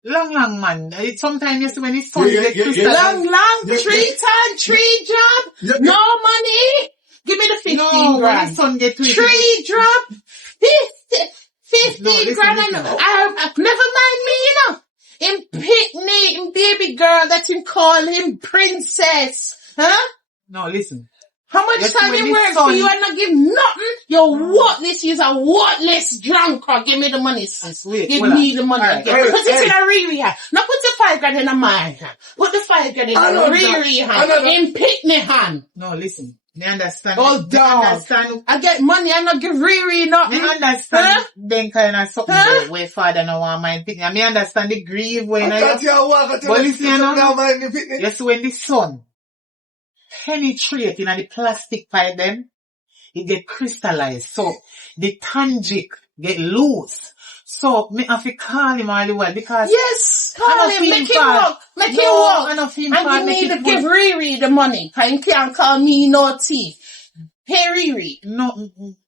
long man. Sometimes you see when it's sun get crystallized. Long, 3 times, 3 job, no money. Give me the 15 No, when grand. the sun get 3 drop, 15 grand. listen. Never mind me, you know. Him Pickney, him baby girl that him call him princess. Huh? No, listen. How much Yes, time when you the work sun- for you and not give nothing? You're worthless. You're a worthless drunkard. Give me the money, sis. Wait, Give hold me on. the money. Alright, Again. Put it in a Riri hand. Now put the 5 grand in a my hand. Put the 5 grand in a Riri hand. In Pickney hand. No, listen. Me understand. Oh, dog. Understand. I get money and not give Riri nothing. Me understand. Huh? Then kind of something Huh? where father no want mind picking. Me understand the grief when I got your work. But listen, you know, know. you see when the sun penetrate in the plastic pipe then, it get crystallized. So the tangic get loose. So me have to call him all the while because Yes, call him, make him walk. Make him walk. enough him And give me to give Riri the money. Cause he can't call me no thief. Hey Riri. No.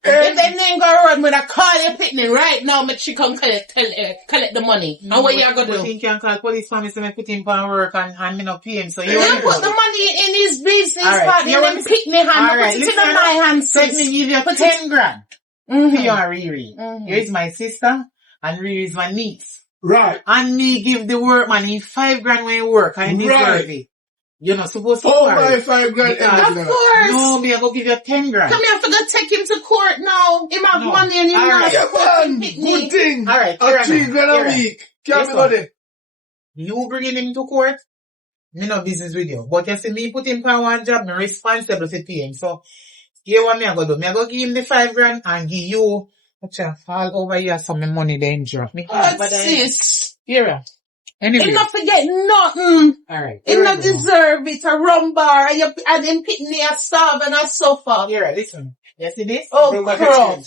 If that name go run with a call your Pickney right now, make she come collect the money. And what you gonna But do? he can call police for me so me put him for work and me not pay him. So you Then put the money in his business Alright, part, you in want them Pickney hand. Alright, Put it in listen, my hand, let me sis. give you Put 10 grand. Mhm. For you and Riri. Here is my sister and Riri is my niece. Right. And me give the workman in 5 grand when he work and he deserve it. You're not supposed to Oh, worry. my 5 grand. Of course. No, me I go give you 10 grand. Come here, I forgot to take him to court now. Him have No. money and him Alright. not Yeah, supporting man. Pickney. Good thing. Alright, A 3 grand a week. Can't be money. You bringing him to court, me no business with you. But you see me put him for one job, me responsible to pay him. So, here what me I go do? Me I go give him the 5 grand and give you, all over here some money then drop. Me What, but sis? here. Anyway. He not forget nothing. Alright. He not deserve it. A rum bar and him Pickney a starve and a suffer. Here, listen. You see this? Oh, crap.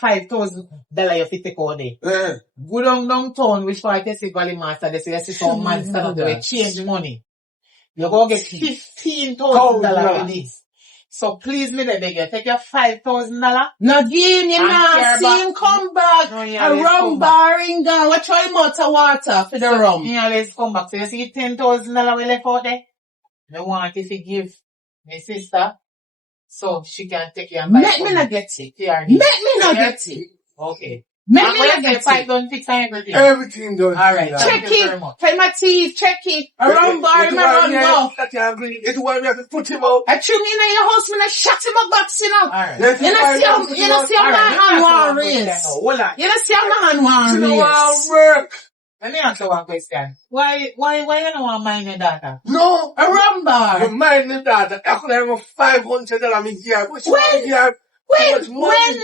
$5,000 you fit take all day. Go downtown, which part you see Gully Master, they say you see some man stand up to change money. You go get $15,000 with this. So please me they beg you, take your $5,000. Not give him And now, care see him come back. No, yeah, A let's rum come bar in gone. Watch how him out of water for the rum. Yeah, let's come back. So you see $10,000 we left out there? I want you to give my sister so she can take you and buy Make me not get it. TRD. Make me not get it. Okay. Make me not get $5 it. don't fix everything. Everything done. Alright. Check Thank you very it. much. Pay my teeth. Check it. A rum bar in my run go. That you agree. It's why we have to put him out. I threw me in your house, man. I shut him a box, you know. Alright. That's You why we have know, to put see him out. how my hand war race. Hold on. You know, see how my hand war You know how race. work. Let me ask you one question. Why you don't want to mind your daughter? No. A rum You bar. mind the data. I could have $500 a year. What you want to give? When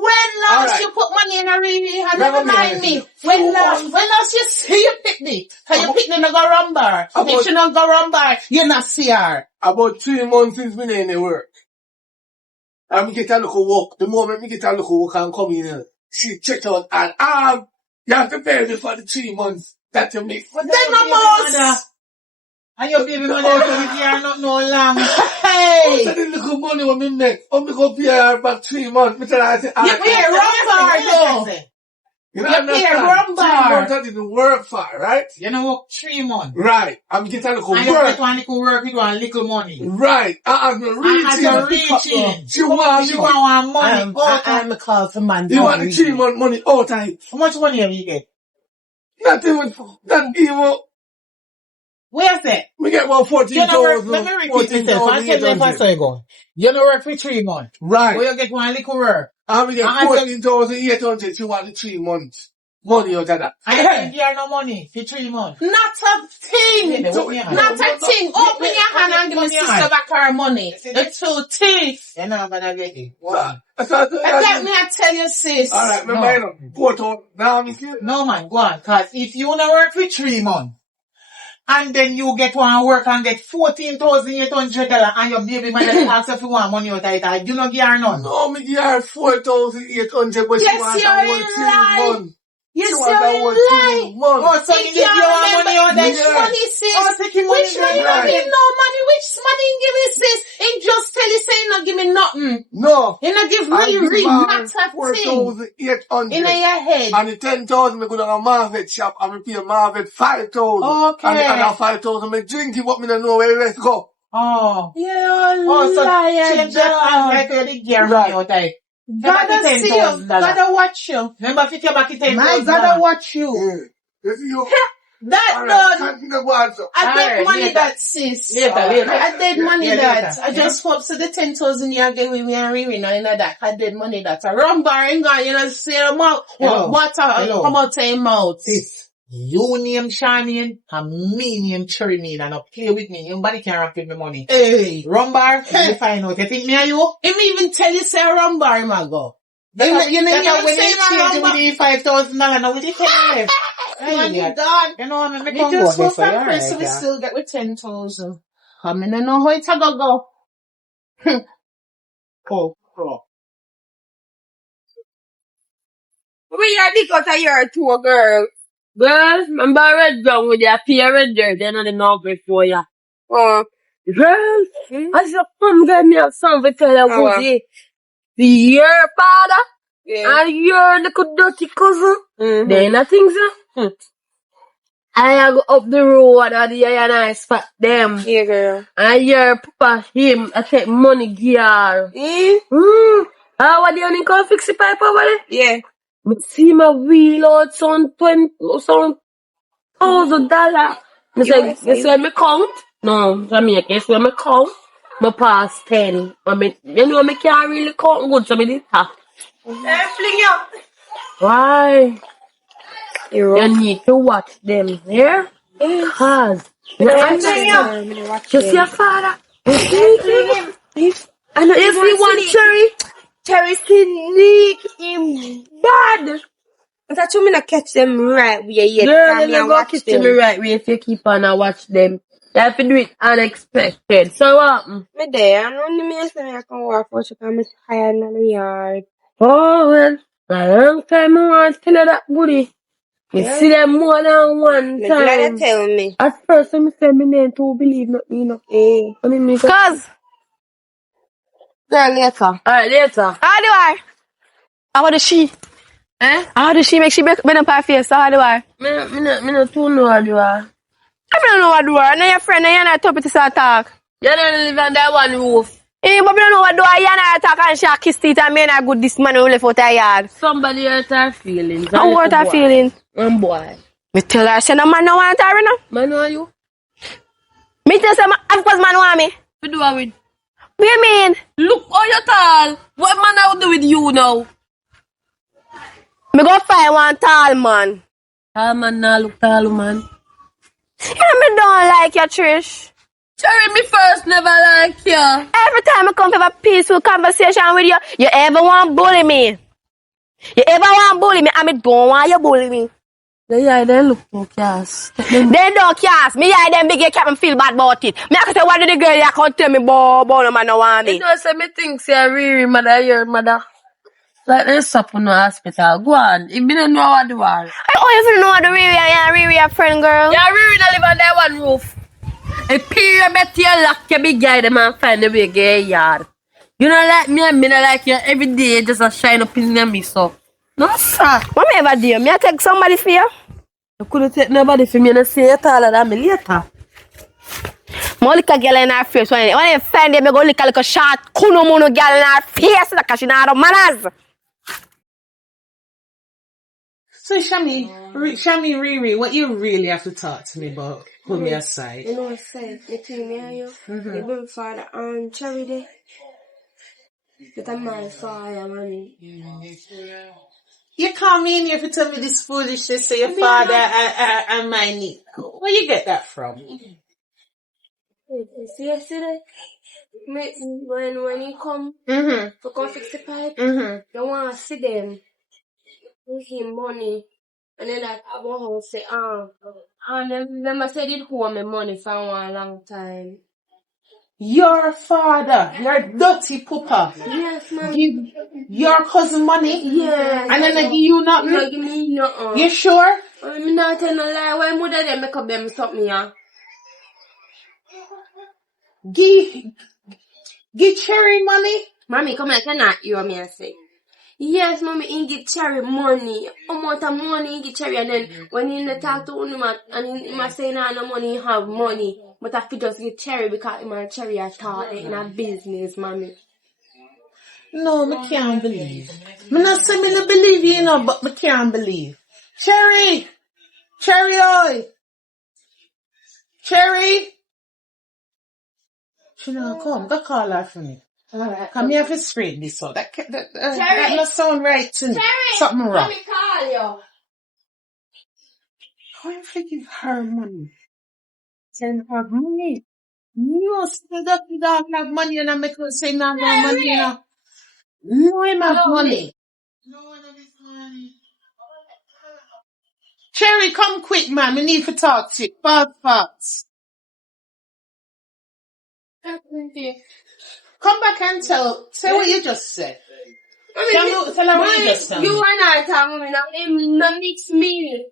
When last Alright. you put money in a Riri and Never never mind mind. me. When last you see your picnic? Cause your picnic no go run bar. If she not go run bar, you not see her. About 3 months since me in the work. And me get a little walk. The moment me get a little walk and come in here, she check out and you have to pay me for the 3 months that you make. Then no boss. And your baby mother with you are not no long. Hey. So the little money when me make, me go pay her back 3 months. Me tell her I say, You pay a run bar though. you You pay a run 3 bar. months I didn't work for, right? You know work 3 months. Right. I'm get a little And you work. get one little work with one little money. Right. I'm And reaching. you're reaching. She want She want money. I'm a call for man. You want the 3 month money all time. How much money have you get? Not even. Where's that? We get about You know work, 14,000. let me repeat myself. I tell you first ago. You know work for 3 months. Right. Where you get one little work. And we get And 14,800. She want the 3 months money out of that. And you think you have no money for 3 months. Not a thing. Yeah, open your hand. Not a thing. Open your hand and give me sister back her money. It's two teeth. You're not gonna get it. Let me tell you, sis. Alright, No. remember, go to, now I'm here. No man, go on. Cause if you wanna work for 3 months, and then you get one work and get $14,800 and your baby mother asks if you want money out of it, you not give her none. No, me give her 4,800, but she Yes, wants you're a whole in 3 lie. months. Yes, She you're wants a whole in 3 lie. Oh, months. so you give your money out Which there? money, sis? Oh, taking money Which money? there. Not give no money. Which money you give me, sis? He just tell you say he not give me nothing. No. He not give I me give real her not a thing. 4,800. In your head. And the 10,000 me go down a Marvet shop and me pay Marvet 5,000. Okay. And the other 5,000 me drink it, but me don't know where the rest go. Oh. You Oh, so liar, change that dog. and like you did give money out there. Gotta see you. $10,000. Gotta watch you. Remember if you came back to $10,000. My gotta watch you. You see you? That Alright, done. continue to go on, so. I Alright, dead money later. that, sis. Later. I dead money Yeah, that. later. I just hope so the 10,000 you get with me and Riri, no, you know that. I dead money that. A rum bar ain't gone, you know, say them out. Hello. Water Hello. come out of your mouth. Sis, you name Shanian and me name Cherry Mean and not play with me. Nobody can rap with me money. Hey. Rumbar, you find out. You think me and you? Him even tell you say a rum bar, my go. You know, you That's when say you change a it rum with bar. the $5,000 now with the 10 left. Money Hey, gone. you know, I'm We going just to hope go that person we still get with 10,000. I mean, I know how it's a go. Oh. We are because of your two girls. Girls, remember red down with your parents there, they're not enough before ya. Oh. Girls, I said, come get me a son to tell you what it. Your father and your little dirty cousin, they nothing, sir. I go up the road and I spot them. Yeah, girl. And your papa, him, I take money, gear. What do you need to fix the pipe over there? Yeah. Me see my wheel out some $20,000. Me say, you say me count? No, Jamaican, you say me count? Me pass 10. I mean, you know me can't really count good, so me did half. Fling up. Why? You need to watch them, yeah? Cause you understand. You see your father? You see him? And you see one cherry? Terry sneak him bad. That's why me not catch them right where yet. Girl, you never go catch them right way if you keep on and watch them. You have to do it unexpected. So what? Me there, and only me say I can work for you because I'm tired in the yard. Oh, well, a long time I want to tell you that goodie. You see them more than one Me glad time. you tell me. At first, when I say my name to believe nothing, you know. What do you mean? Cuz, Girl, later. Alright, later. how do I? How do she? How do she make she bend up her face? So how do I? Me not too know how do I. I don't know what do I. Now your friend, now you're not top to start talk. You don't live under one roof. But we don't know what do I. You're not talk and she kiss it and me not good this man who left out her yard. Somebody hurt her feelings. How hurt her feeling? Boy. Me tell her, say no man no want her, you know? Man, know you? Me tell her, of course man want me. What do I with? What you mean? Look how you tall. What man I would do with you now? Me go find one tall man. Tall man nah look tall, man. You know me don't like you, Trish. Cherry, me first never like you. Every time I come to have a peaceful conversation with you, you ever want bully me. You ever want bully me? I'm don't want you bully me. Yeah, they look no cast. They don't cast. Me I them big you can't feel bad about it. Me I can say what did the girl you can't tell me about no man no want me. You know, say me think say Riri mother, your mother. Like this up in the hospital. Go on. You don't know what do all. Oh, you know what the Riri a friend girl. Yeah, Riri not live on that one roof. A period better you lock your big guy them and find the way get yard. You know like me and me not like you every day just a shine up in me so. No sir. What me ever do? Me I take somebody for you? You couldn't take nobody for me and say it taller than me later. More lick a girl in her face. When you find them, you go lick a little short kuno mono girl in her face because she not have manners. So Shami, Riri, what you really have to talk to me about? Put me aside. You know what I said? Between me and you, you bring father and Cherry day. But I'm not fire, money. You come in here to tell me this foolishness, say your father and my niece. Where you get that from? See yesterday, when he come to come fix the pipe, you want to see them, give him money, and then that one house say, and them I said it hold me money for a long time. Your father, your dirty pooper, Yes, man. give your cousin money? Yes. And then they give you nothing? No, give me nothing. You sure? I'm not telling a lie. Why would they make up them something, yeah? Give Cherry money? Mommy, come here, cannot hear me and say. Yes, mommy, he give Cherry money. Amount of money he give Cherry, and then when he talk to him and he must say no money, he have money. But I feel just give Cherry because him and Cherry are thought in a business, mommy. No, me can't believe. Me not say me no believe you know, but me can't believe. Cherry! Cherry oi! Cherry! She not come, go call her for me. Alright. Come here to straighten this out. That not sound right to me. Cherry! Something wrong. Let me call you. How you forgive her money? Send her money. You still that you don't have money and I make her say no money, you know. No, him have money. Cherry, come quick, man. We need to talk to you. Fast. Come back and say what you just said. Tell her what you just said. You and I talk, mommy, now no mix meal.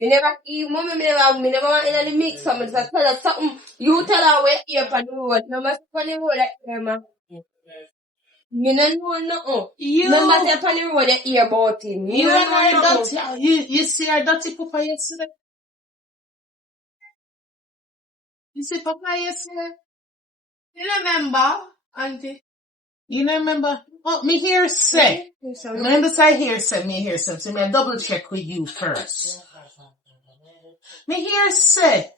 You never eat, mommy, me never want any mix up. Just tell her something. You tell her where here on the road. No matter on the road like Emma. Me no know nothing. You. No matter on the road you hear about him. You and her dirty. You see her dirty papa yesterday? You see papa yesterday? You remember, auntie? You know, remember? Oh, me hear say. Remember say hear say, me hear say. So me I double check with you first. Me hear say.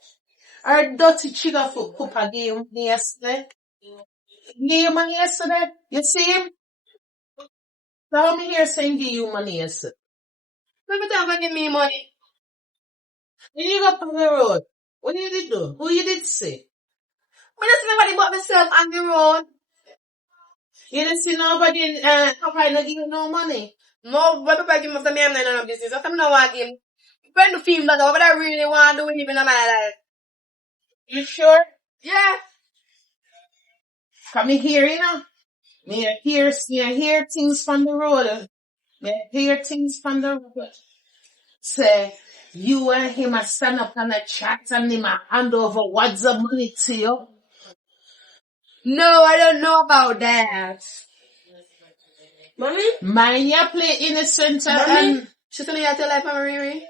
Our dirty chigga foot papa gave him yesterday. Gave him money yesterday. You see him? So how me hear saying give you money yesterday? Maybe don't give me money. When you got on the road, what did you do? Who you did say? But that's nobody but myself on the road. You didn't see nobody papa not give you no money. No, but if I give him after me, I'm not in a business. I'm not want him. When the film that what I really want to do with him in my life. You sure? Yeah. Come here, you know. Me hear things from the road. Me hear things from the road. Say, you and him a stand up and a chat and him a hand over what's the money to you. No, I don't know about that. Mommy? Mine ya play innocent Mommy? and... She's gonna tell life, Riri.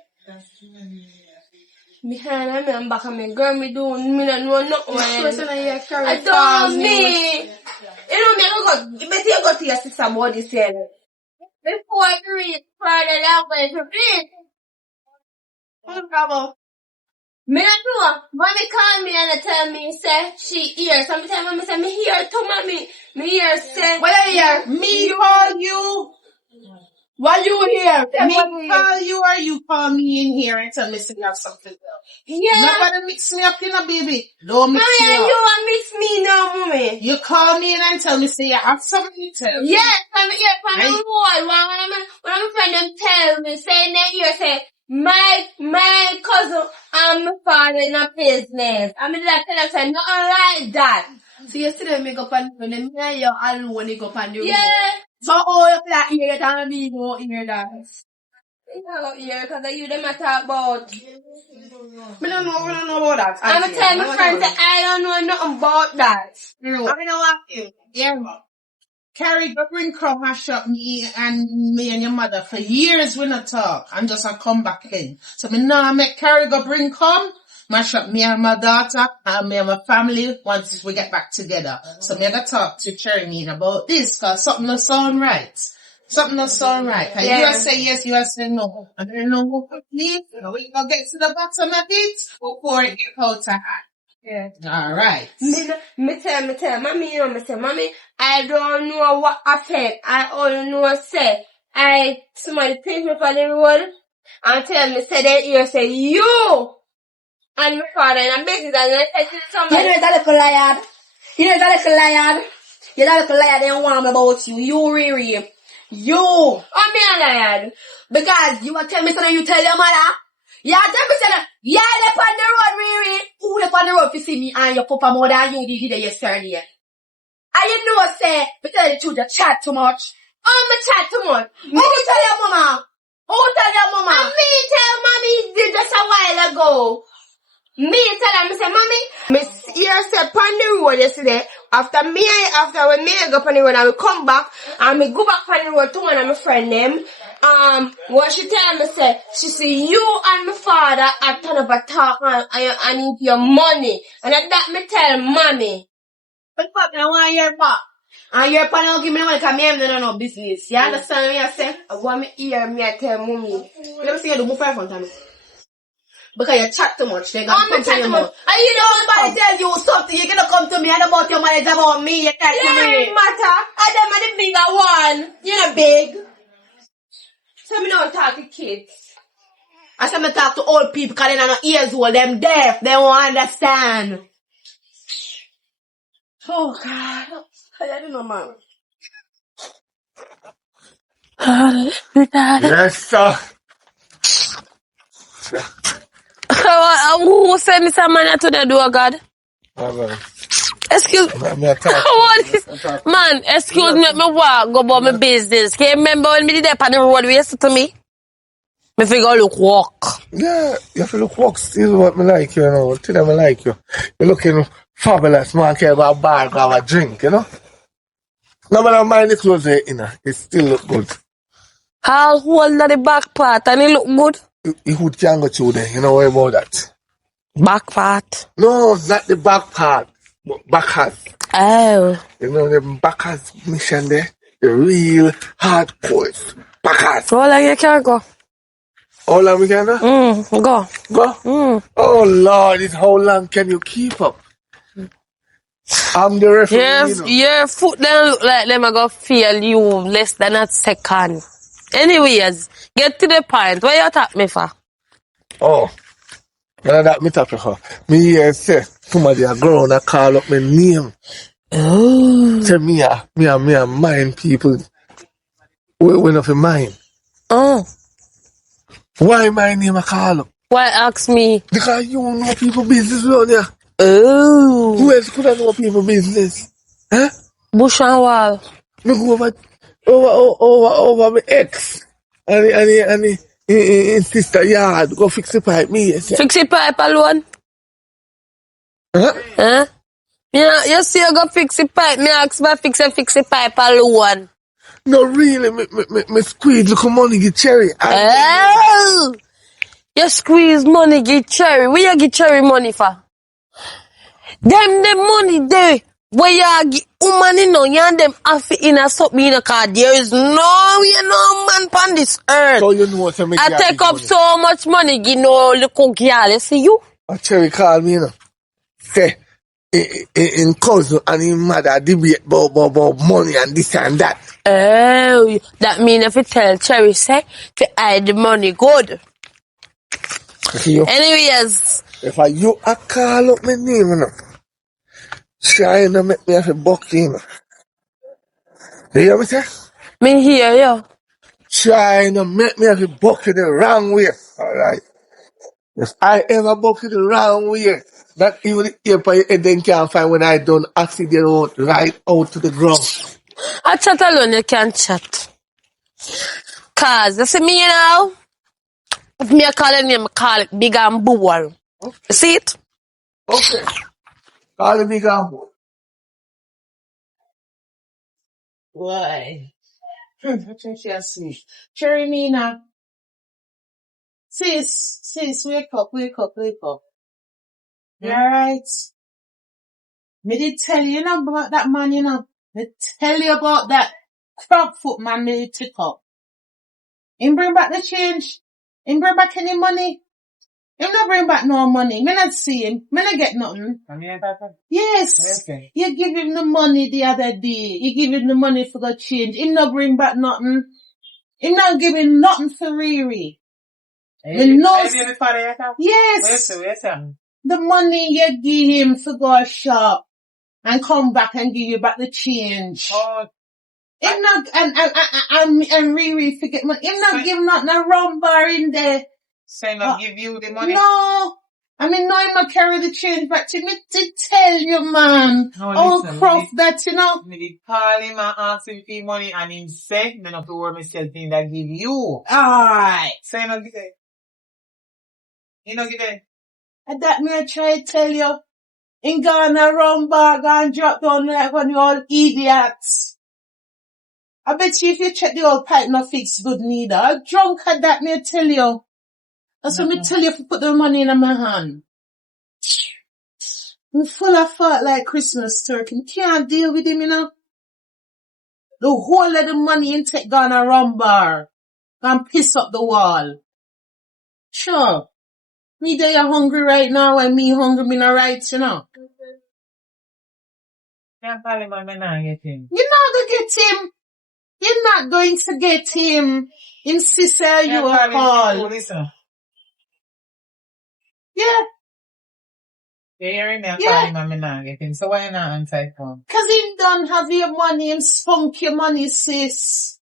Behind me, I'm back on me. Girl, me don't know nothing. I don't me. You know me, I go, better you go to your sister about this here. Before I read Friday, that way to read. What's trouble? Me not know. Mommy call me and tell me, say, she hear. Sometimes mommy say, me hear too, mommy. Me hear, say. What I hear? Me call you. Why you here? Me call you or you call me in here and tell me say you have something to tell. Yeah. Nobody mix me up, baby. Don't mix me up. You want mix me now, mommy? You call me in and tell me say you have something to tell. Yes, I'm here from the wall. When I'm friend them tell me, say that you say, my cousin and my father in a business. I mean, like, tell them, say, nothing like that. So yesterday, me go pan when them hear you alone, you go pan the room. Yeah. So all of that hear it and me don't hear that. I don't hear because you them I talk about. We don't know about that. I'm gonna tell my friends that I don't know nothing about that. No. I'm gonna walk you. Yeah. Carrie, go bring crumb hash up me and your mother for years we not talk and just I come back in. So me now make Carrie go bring come, mash up me and my daughter and me and my family once we get back together. So me I gotta talk to Cherry about this cause something not sound right. Something not sound right. And you say yes, you say no. And I don't know who could leave. We gonna get to the bottom of it before it get out of hand. Yeah. Alright. Me tell, mommy, I don't know what happened. I only know say, somebody picked me for the road and tell me, say that you say, you and my father in a business and I said to somebody. You know that little liar. You're that little liar, they don't want me about you. You really. You. I'm being a liar. Because you will tell me something you tell your mother. Yeah, tell me something. Yeah, they're on the road, really. Who they on the road to see me and your papa more than you did there yesterday? And you know, say, but tell the truth, you chat too much. Me chat too much. Who tell your mama? And me tell mommy did just a while ago. Me tell her, say, mommy, me here step on the road yesterday. After when me go on the road and we come back and me go back on the road to one of my friend them. What she tell me say, she say you and my father are turn up a talk and I need your money. And that me tell mommy. But fuck, I want your back. And your partner don't give me no money because me have no business. You understand what I say? I want me hear me I tell mommy. Let me see you do move front of me. Because you chat too much. They gonna come to your mouth. And you know somebody tell you something, you're gonna come to me and about your money, it's about me, you can't to me. It matter. I them are the bigger one. You're not big. So me don't talk to kids. I say me talk to old people because they don't know ears old, them deaf, they won't understand. Oh God. I don't know, man. Yes, sir. Who send me some money to the door, God? Excuse me. Man, excuse me, me walk go about my business. Can you remember when me did that on the road we used to me? Me figure look walk. Yeah, you have to look walk still what me like, you know. Tell them I like you. You're looking fabulous, man. Care about a bar, grab a drink, you know. No matter mind the clothes there, you know. It still look good. I'll hold at the back part and it look good. You hood can go through there, you know worry about that. Back part? No, not the back part. But backers. Oh. You know the backers mission there? The real hardcore backers. How long you can go? How long we can go? Go. Go? Oh Lord, how long can you keep up? I'm the referee. Your foot don't look like them I go feel you less than a second. Anyways, get to the point. What you attack me for? Oh. That me talk to her. Me here say somebody a grown and call up my name. Oh. Say me a mind people. We not mind. Oh. Why my name a call up? Why ask me? Because you know people business around here. Oh. Who else could I know people business? Huh? Bush and wall. Me go over my ex. And his sister yard. Go fix the pipe. Me yes. Fix the pipe alone? Huh? Yeah, you see you go fix the pipe. Me ask me fix the pipe alone. No, really, me squeeze little money get cherry. Oh! You squeeze money get cherry. Where you get cherry money for? Them the money there. Where you get woman in you and them have in a something in a car. There is no man on this earth. So you know what I take up money. So much money, you know, little girl. You see you? A cherry call me, you know. Say, in cousin and his mother debate about money and this and that. Oh, that mean if you tell Cherry say to hide the money, good. Anyways, If you a call up my name, you know, trying to make me have a buck, you know. You hear me say? me hear you. Trying to make me have a buck in the wrong way. Alright. If I ever buck in the wrong way, that even if I then can't find when I done accident out right out to the ground. I chat alone, you can chat. Cause, you see me now? If me a call your name, I call it Big and Bull. You see it? Okay. Call me gamble. Why? I think she asleep. Cherry Nina. Sis, wake up. You alright? Me did tell you, about that man, Me tell you about that crab foot man me took up. Him bring back the change. Him bring back any money. Him not bring back no money. Me not see him. Me not get nothing. Yes. Okay. You give him the money the other day. You give him the money for the change. Him not bring back nothing. Him not giving nothing for Riri. Yes. The money you give him for go shop and come back and give you back the change. Him not and Riri forget money. Him not give nothing a rum bar in there. So he not give you the money? No. I mean, no, him not carry the change back to me to tell you, man. No, listen, Croft that, you know. Me did call him and ask him for money and him say, me not to worry myself thing that give you. Alright. So he not give it. He not give it. And that me I try to tell you. In Ghana, run back and drop down like one of you all idiots. I bet you if you check the old pipe not fix good neither. I'm drunk at that me I tell you. That's what me tell you if you put the money in my hand. I'm full of fat like Christmas turkey. Can't deal with him, you know. The whole of the money in take Ghana rum bar. And piss up the wall. Sure. Me they are hungry right now and me hungry me not right, you know. Can't call him and me not get him. You're not going to get him. You're not going to get him. Insist you a call. Listen. Yeah. You hearing me? I call him and me not get him. So why you not answer his phone? Cause him don't have your money, him spunk your money, sis.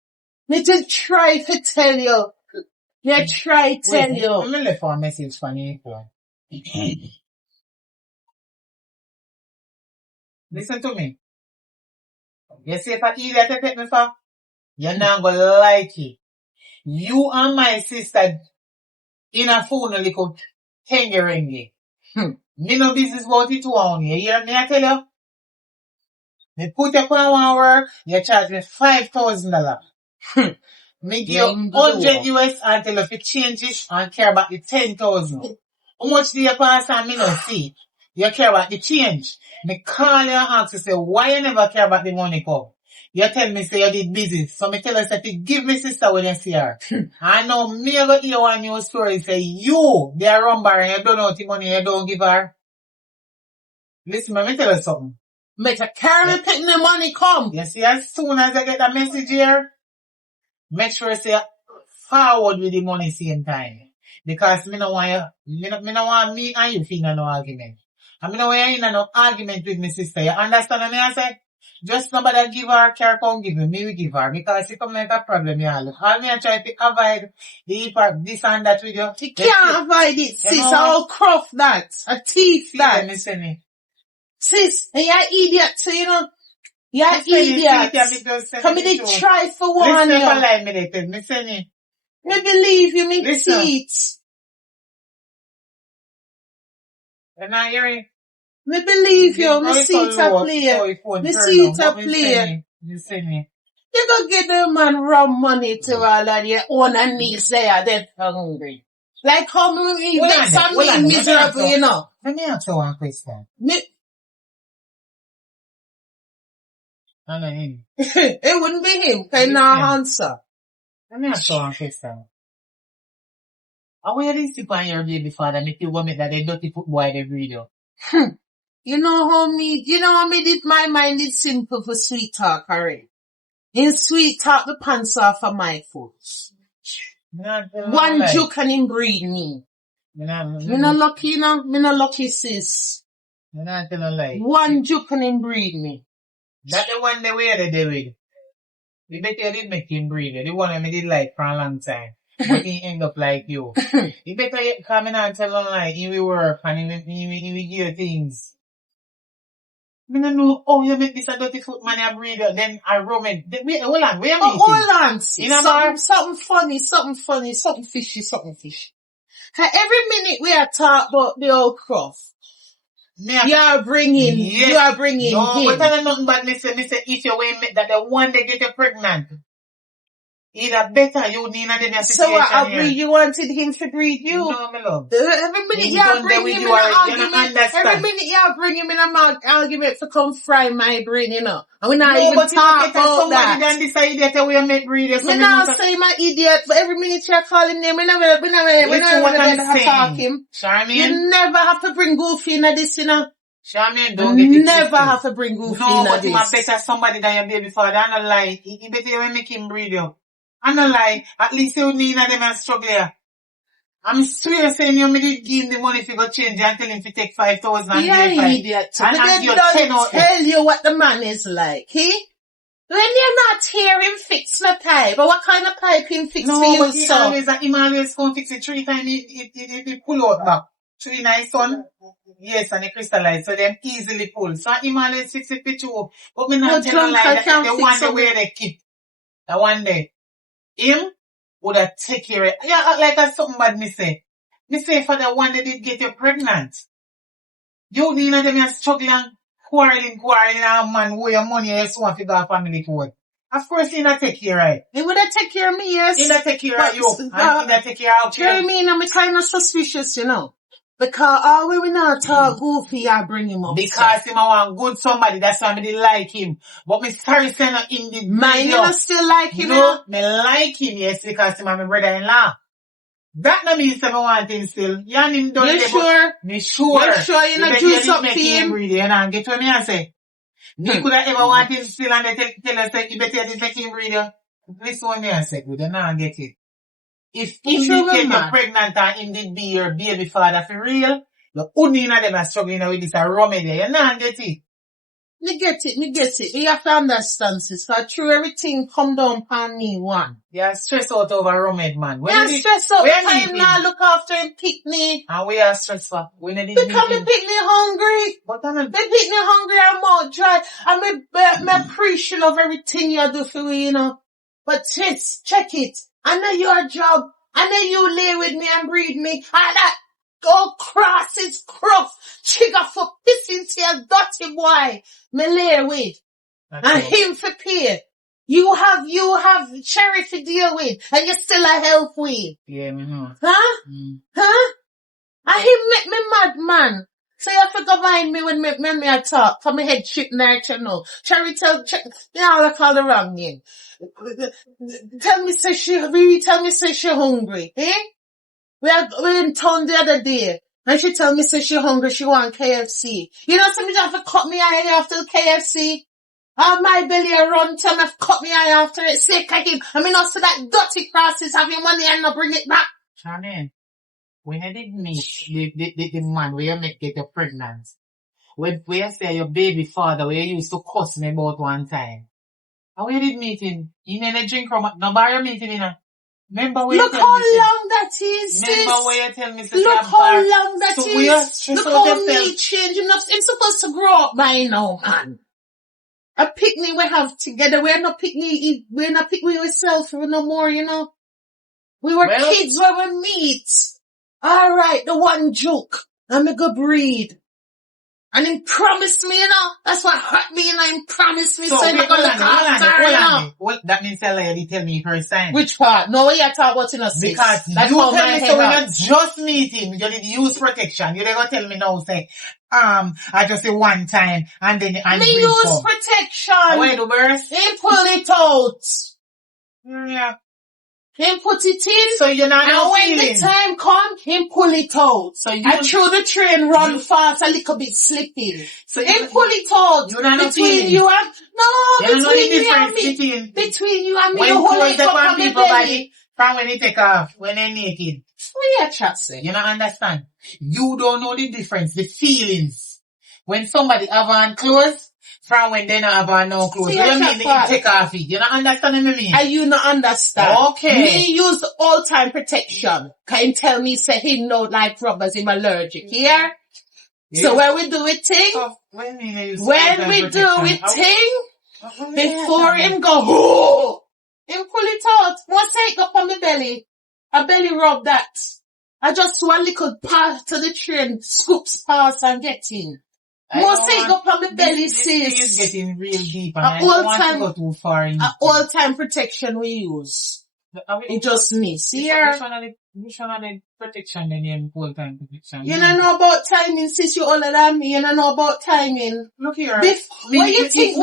Me to try to tell you. Me try to tell you. Let me leave for a message from you. Listen to me. You see if I idiot you take me for? You're not gonna like it. You and my sister in a phone a little tengerengi. Me no business about it too on you. You hear me I tell you? Me put you on one work, you charge me $5,000. Me give you 100 US until if you change it and care about the 10,000. How much do you pass and me no see? You care about the change. Me call you and ask you say why you never care about the money come? You tell me say you did busy. So me tell you say to give me sister when you see her. I know me go hear one new story say you, they are run bar and you don't know the money you don't give her. Listen, me tell you something. Make a carry picking the money come. You see, as soon as I get a message here, make sure you say forward with the money same time. Because me no want you, me no want me and you feel no argument. And me no want you in no argument with my sister. You understand what I say? Just nobody give her care, come give me will give her. Because it come like a problem, you all. All me I try to avoid the part, this and that with you. You can't avoid it, sis. I'll cruff that. A thief that. Me say me. Sis, and you're idiot, so you know. You're idiot. Come in and try for one. Listen for line minute, me say me. Me believe you, me deceit. And I hearing. Me believe you, me see it a play. Me see it a play. You see me. You go get the man rum money to all of your own and knees there, they're hungry. Like how me make some miserable, you know. Let me ask you one question. I know him. It wouldn't be him, can not answer. Let me ask you one question. How will you sleep on your baby father make you vomit that they dirty put boy they breed you? You know how me did my mind is simple for sweet talk, alright? In sweet talk, the pants off of my foot. One joke and him breed me. Me not lucky, you know? Me not lucky, sis. Me not tell no lie. One joke and him breed me. That the one they wear they did. You bet you did make him breed you. The one I did like for a long time. But he end up like you. You better come in and tell no lie. He will work and he will give you things. Me no know how you make this a dirty foot man a breed you. Then I roam it. Wait, hold on. Where am I? Hold on, sis. In a bar? Something funny, something fishy. Every minute we are talk about the old Croft. You are bringing no, him. but I don't nothing but me say if you wait that the one they get you pregnant. Either better you need and then So I agree you wanted him to breed you. No, my love. Every minute you bring him in an argument. Every minute you bring him in an argument to come fry my brain, you know. And we not even talk about that. Then decide that we make breeders. Me not say my idiot, but every minute you call him name, we never talk him. Charmaine? You never have to bring Goofy in this, you know. Charmaine, don't get it. Never have to bring Goofy in this. No, but he better somebody than your baby father. I don't lie. He better you make him breed you. I don't lie. At least you need them and struggle here. I'm swear saying you did give him the money if you go change and tell him to take 5,000 and yeah, idiot. And they don't tell you what the man is like, he? When you're not here, him fix my pipe. But what kind of pipe him fix for you, so? Him always come fix it 3 times, he pull out back. 3 nice one. Yes, and he crystallize, so them easily pull. So him always fix it for 2. But me not tell you like that, the one day where they keep. The one day. Him would have take care of it. Yeah, like that's something bad me say. Me say for the one that did get you pregnant. You need them are struggling, quarreling, and man who your money you just want to go family court. Of course he not take care of it. He would have take care of me, yes. He not take care of you. And he not take care of you. You mean I'm kind of suspicious, you know. Because all we not talk Goofy, I bring him up. Because him I want good somebody, that's why I didn't like him. But me sorry saying him did mine you still like him? No, me like him, yes, because him my brother-in-law. That no means I want him still. You and him done. You sure? Me sure. You sure you not do something to him? You know, get what me I say. You could have ever want him still and they tell us that you better just make him breed you. This one me I say, good, you not get it. If him did get you pregnant and him did be your baby father for real, the only of them are struggling with this a remedy. You not get it. Me get it. You have to understand, sis. For true, everything come down upon me one. You're stressed out over Romed, man. You're stressed out because him now look after him picnic. And we are stressed for. Because me picnic hungry. But I'm me picnic hungry and mouth dry. And me appreciate of everything you do for me, you know. But sis, check it. I know your job. I know you lay with me and breed me. And that go cross his cruff. Trigger for pissing to your dirty boy. Me lay with. That's and all. Him for pay. You have Cherry to deal with. And you still a help with. Yeah, me know. Huh? Huh? And him make me mad, man. So you have to go mind me when me I talk. For me head shit night, you know. Cherry I call the wrong name. Tell me say she hungry. Eh? We in town the other day. And she tell me say she hungry, she want KFC. You know, somebody have to cut me eye after the KFC. Have my belly a run, tell me to cut me eye after it. Say him. I mean, also that dirty crosses having money and not bring it back. Charmaine, when I did meet the man where you make get pregnant, when you say your baby father where you used to cuss me about one time, and we did meet him, you never drink from no meeting in a. Remember where look you tell how me long that is. Remember where you tell me look how long that so is. Look how me change. I'm supposed to grow up by now, man. A picnic we have together. We're not picnic with ourselves no more, you know. We were kids when we meet. Alright, the one joke. I'm a good breed. And he promised me, you know. That's what hurt me, you know. He promised me, so I'm not gonna look after her, you know. Well, that means tell me first time. Which part? No, what you talk about in a sis. Because that's you tell me so when you just meet him, you did use protection. You never tell me now, say, I just say one time, and then, me use protection. Wait, the verse? He pull it out. Yeah. Him put it in. So you're not And when feeling. the time come, him pull it out. So you I through the train run fast, a little bit slipping. So Him pull it out. you're not Between feeling. you and, no, You know the between you and difference me. between Between you and me, when you hold clothes it they up on on my people belly. body from when they take off, when they're naked. What you chat say? You don't understand. You don't know the difference, the feelings. When somebody have on clothes from when they not have on no clothes. See, What do you I mean chat they take off it? You don't understand what I mean? And you not understand. Okay. Me use the all-time protection. Can you tell me say he know like rubbers, him allergic, yeah? So when we do it thing, So, when we do it thing, before him go, oh, him pull it out. Once I go up on my belly, a belly rub that. I just do a little pass to the train, scoops past and get in. Once I go up on my belly, this thing is sis. getting real deep and I don't want to go too far in. All-time protection we use. It just miss. Here. Which one of the protection then you all-time protection? You don't know about timing, sis. You older than me. You don't know about timing. Look here. What you think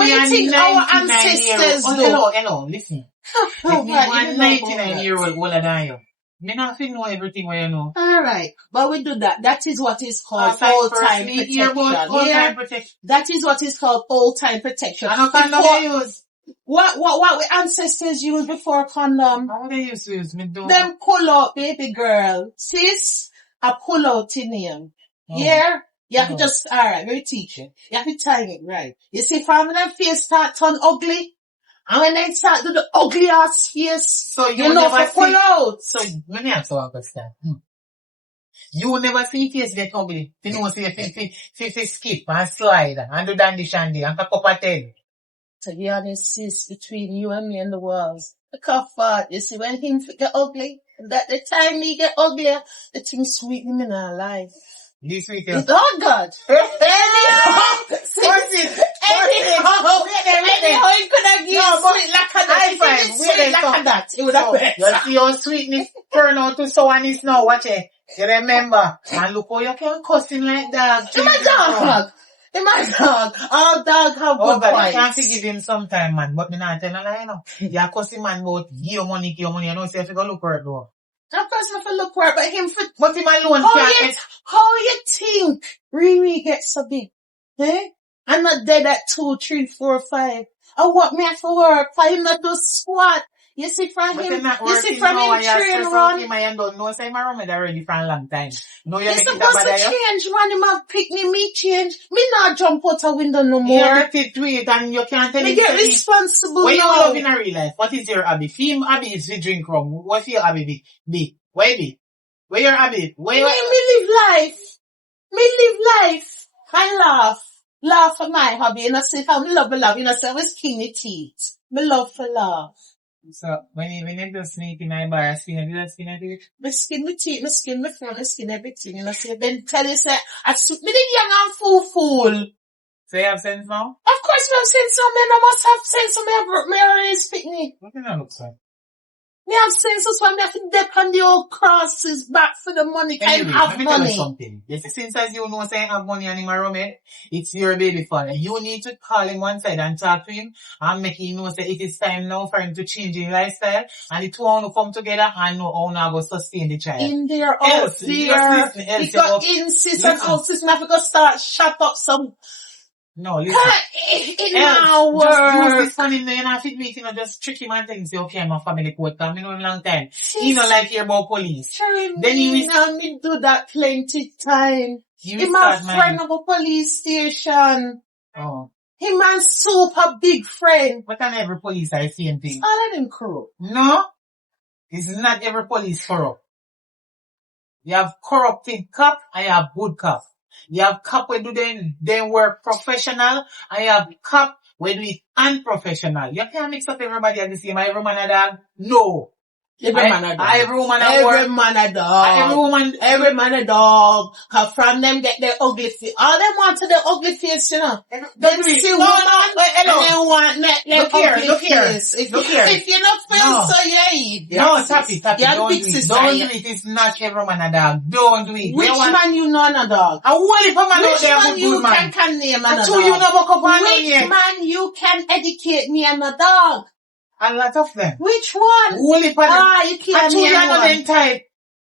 our ancestors do? Hello, listen. If me one 99-year-old older than you, me not feel know everything what you know. Alright. But we do that. That is what is called all-time protection. That is what is called all-time protection. I don't condom they use. What we ancestors used before condom? How they used to use? Me don't. Them pull out, baby girl. Sis, a pull out in him. Yeah? You have to just, alright, let me teach you. You have to time it right. You see, from when their face start turn ugly, and when they start do the ugly ass face, so you know for pull out. So, let me answer one question. You never see face get ugly. You know, see if skip and slide and do dandy shandy and cock up a tail. To be honest, sis, between you and me and the walls, the comfort, you see, when him get ugly, that the time he get uglier, the thing sweet him in our life. This week, oh God. Anyhow, he could have given sweet like that. It would have been. You see how sweetness turn out to sourness now, watch it. You remember? And look how you can cuss him like that. In my dog. In my dog. All dogs have good but points. you can't forgive him sometime, man. But me not tell a lie now. You cuss him, man, about give your money. You know, say if you go look for it, though. Of course, if I look for it, but him for... But him alone can't... How you think Riri gets so big? Eh? I'm not dead at 2, 3, 4, 5. I want me to work. I'm not do squat. You see from him, train run. I don't know, say my room already for a long time. No, you're supposed to change, man. Him have picnic, me change. Me not jump out a window no more. You're fit to it and you can't tell me. Get responsible when now. you love in a real life, what is your hobby? Film hobby is to drink rum. What's your hobby be? Where be? Where your hobby? Me live life. Me live life. I laugh. Laugh for my hobby. And I say, how me love. You know, say, I was skinny teeth. Me love for laugh. So, when you do sneak in my bar, spin it, me skin my teeth, me skin my front, me skin everything. You know, say, then tell you, say, me did young and fool. So you have sense now? Of course you have sense, so man, I must have sense, so me already speak me. What do that look like? Me have sense, so I have to depend the old crosses back for the money. Anyway, I have let me money. tell you something. Yes, since as you know, say I have money and him a roommate, it's your baby father. You need to call him one side and talk to him and make him know say it is time now for him to change his lifestyle and the two want to come together and know how now go sustain the child. In there, out there. Because insist and outsist, me have to start shut up some. No, listen. In my world. Just use this one in there and have it meet, you know, just trick him and things. Say, okay, I'm a family court, because I know him a long time. He don't like hear about police. Then he will me do that plenty time. He's a friend of a police station. Oh. Him a super big friend. But not every police are the same thing. All of them corrupt. No. It's not every police corrupt. You have corrupting cop and you have good cop. You have cop where do they work professional, and you have cop where do it unprofessional. You can't mix up everybody at the same. Every man a dog? No. Every man a dog. Every man a dog. Cause from them get their ugly face. All them want to their ugly face, you know. Them see woman and they want their ugly face. If you not feel so, yeah. No, tappy. Don't do it. Don't do it. It's not every man a dog. Don't do it. Which man you know a dog? And what if a man out there a good man? Which man you can name a dog? You know Which man you can educate me and a dog? A lot of them. Which one? Only for them. You can't Actually, name you're not one. them type.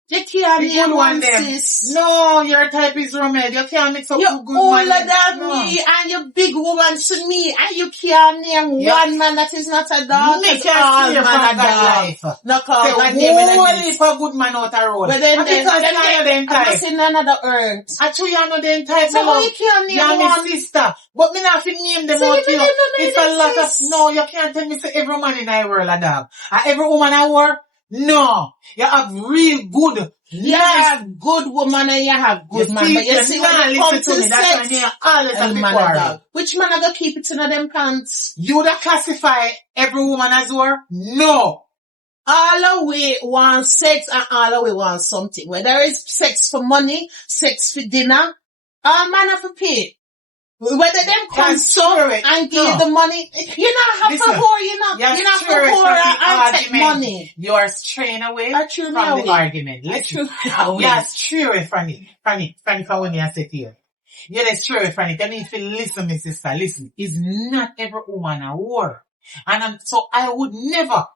You can't The name good one, one them. sis. No, your type is Romed. You can't mix up You're two good older man. than No. me and you big woman to me and you can't name one man that is not a dog. Make Cause your all slave man for a God dog. life. No call Say, God name in only this. for good man out a road. But then And because them you're them I'm type. just in another earth. Actually, you're not them type. So how you can't name You're one? my sister. But me not fit name them So out you to you. name them It's like a lot of, this? no, you can't tell me say every man in the world a dog. And every woman a whore. No. You have real good. You have good woman and you have good man. But you see when it comes to sex, that's when you always have to man a quarrel. dog. Which man are gonna keep it in them pants? You that classify every woman as whore? No. All of we want sex and all of we want something. Whether it's sex for money, sex for dinner, all man have to pay. Whether them come so and give you the money, you not have to whore, you not for whore and take money. You are straying away from the argument. Listen, you are straying from it. From what I said to you. You're straying from it. You need to listen, my sister. Listen, it's not every woman a whore. And so I would never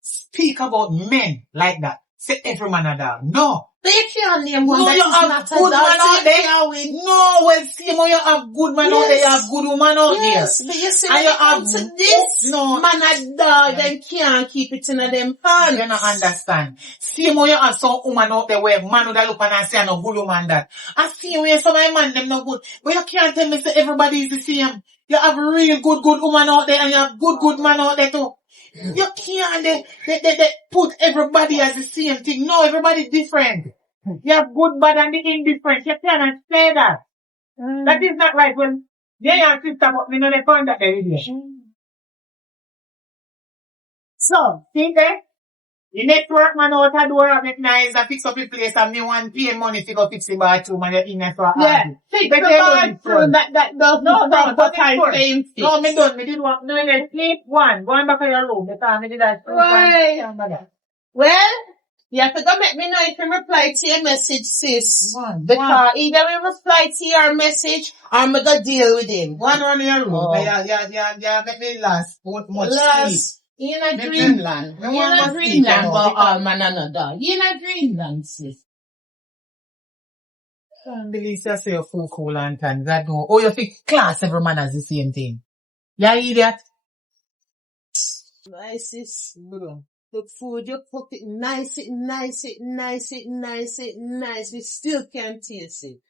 speak about men like that. Say every man a dog. No. But you can't name one that you is have not a good dog, man so out you there. can't win. No, well, see, when you have good man out there, you have good woman out there. Yes, but you see, And when you it comes to this, no. man a dog, then can't keep it in them pants. You don't understand. See, when you have some woman out there where man would look and say, no good woman that. I see when some of the man, them no good. But you can't tell me say everybody is the same. You have real good woman out there and you have good man out there too. You can't they put everybody as the same thing. No, everybody different. You have good, bad, and the indifferent. You cannot say that. That is not right. Well, they are sister, but we know they found that they did. So, see there? The network man out a door and make nice and fix up the place and me want pay money to go fix the bathroom and you're in there for fix the bathroom that does not but I paying fix. No, me done. Me did one. No, sleep one. Go back to your room because me did that. Well, you have to go make me know if you reply to your message, sis. Because either we reply to your message or I'm gonna deal with him. One run your room. Yeah, make me last. Much sleep. You in a dreamland. You in a dreamland, but all man another. You in a dreamland, sis. I can't believe you say you're full cool and tan. That no. Oh, you think class every man has the same thing. Yeah, idiot. Nice, sis. The food you cook it nice. We still can't taste it.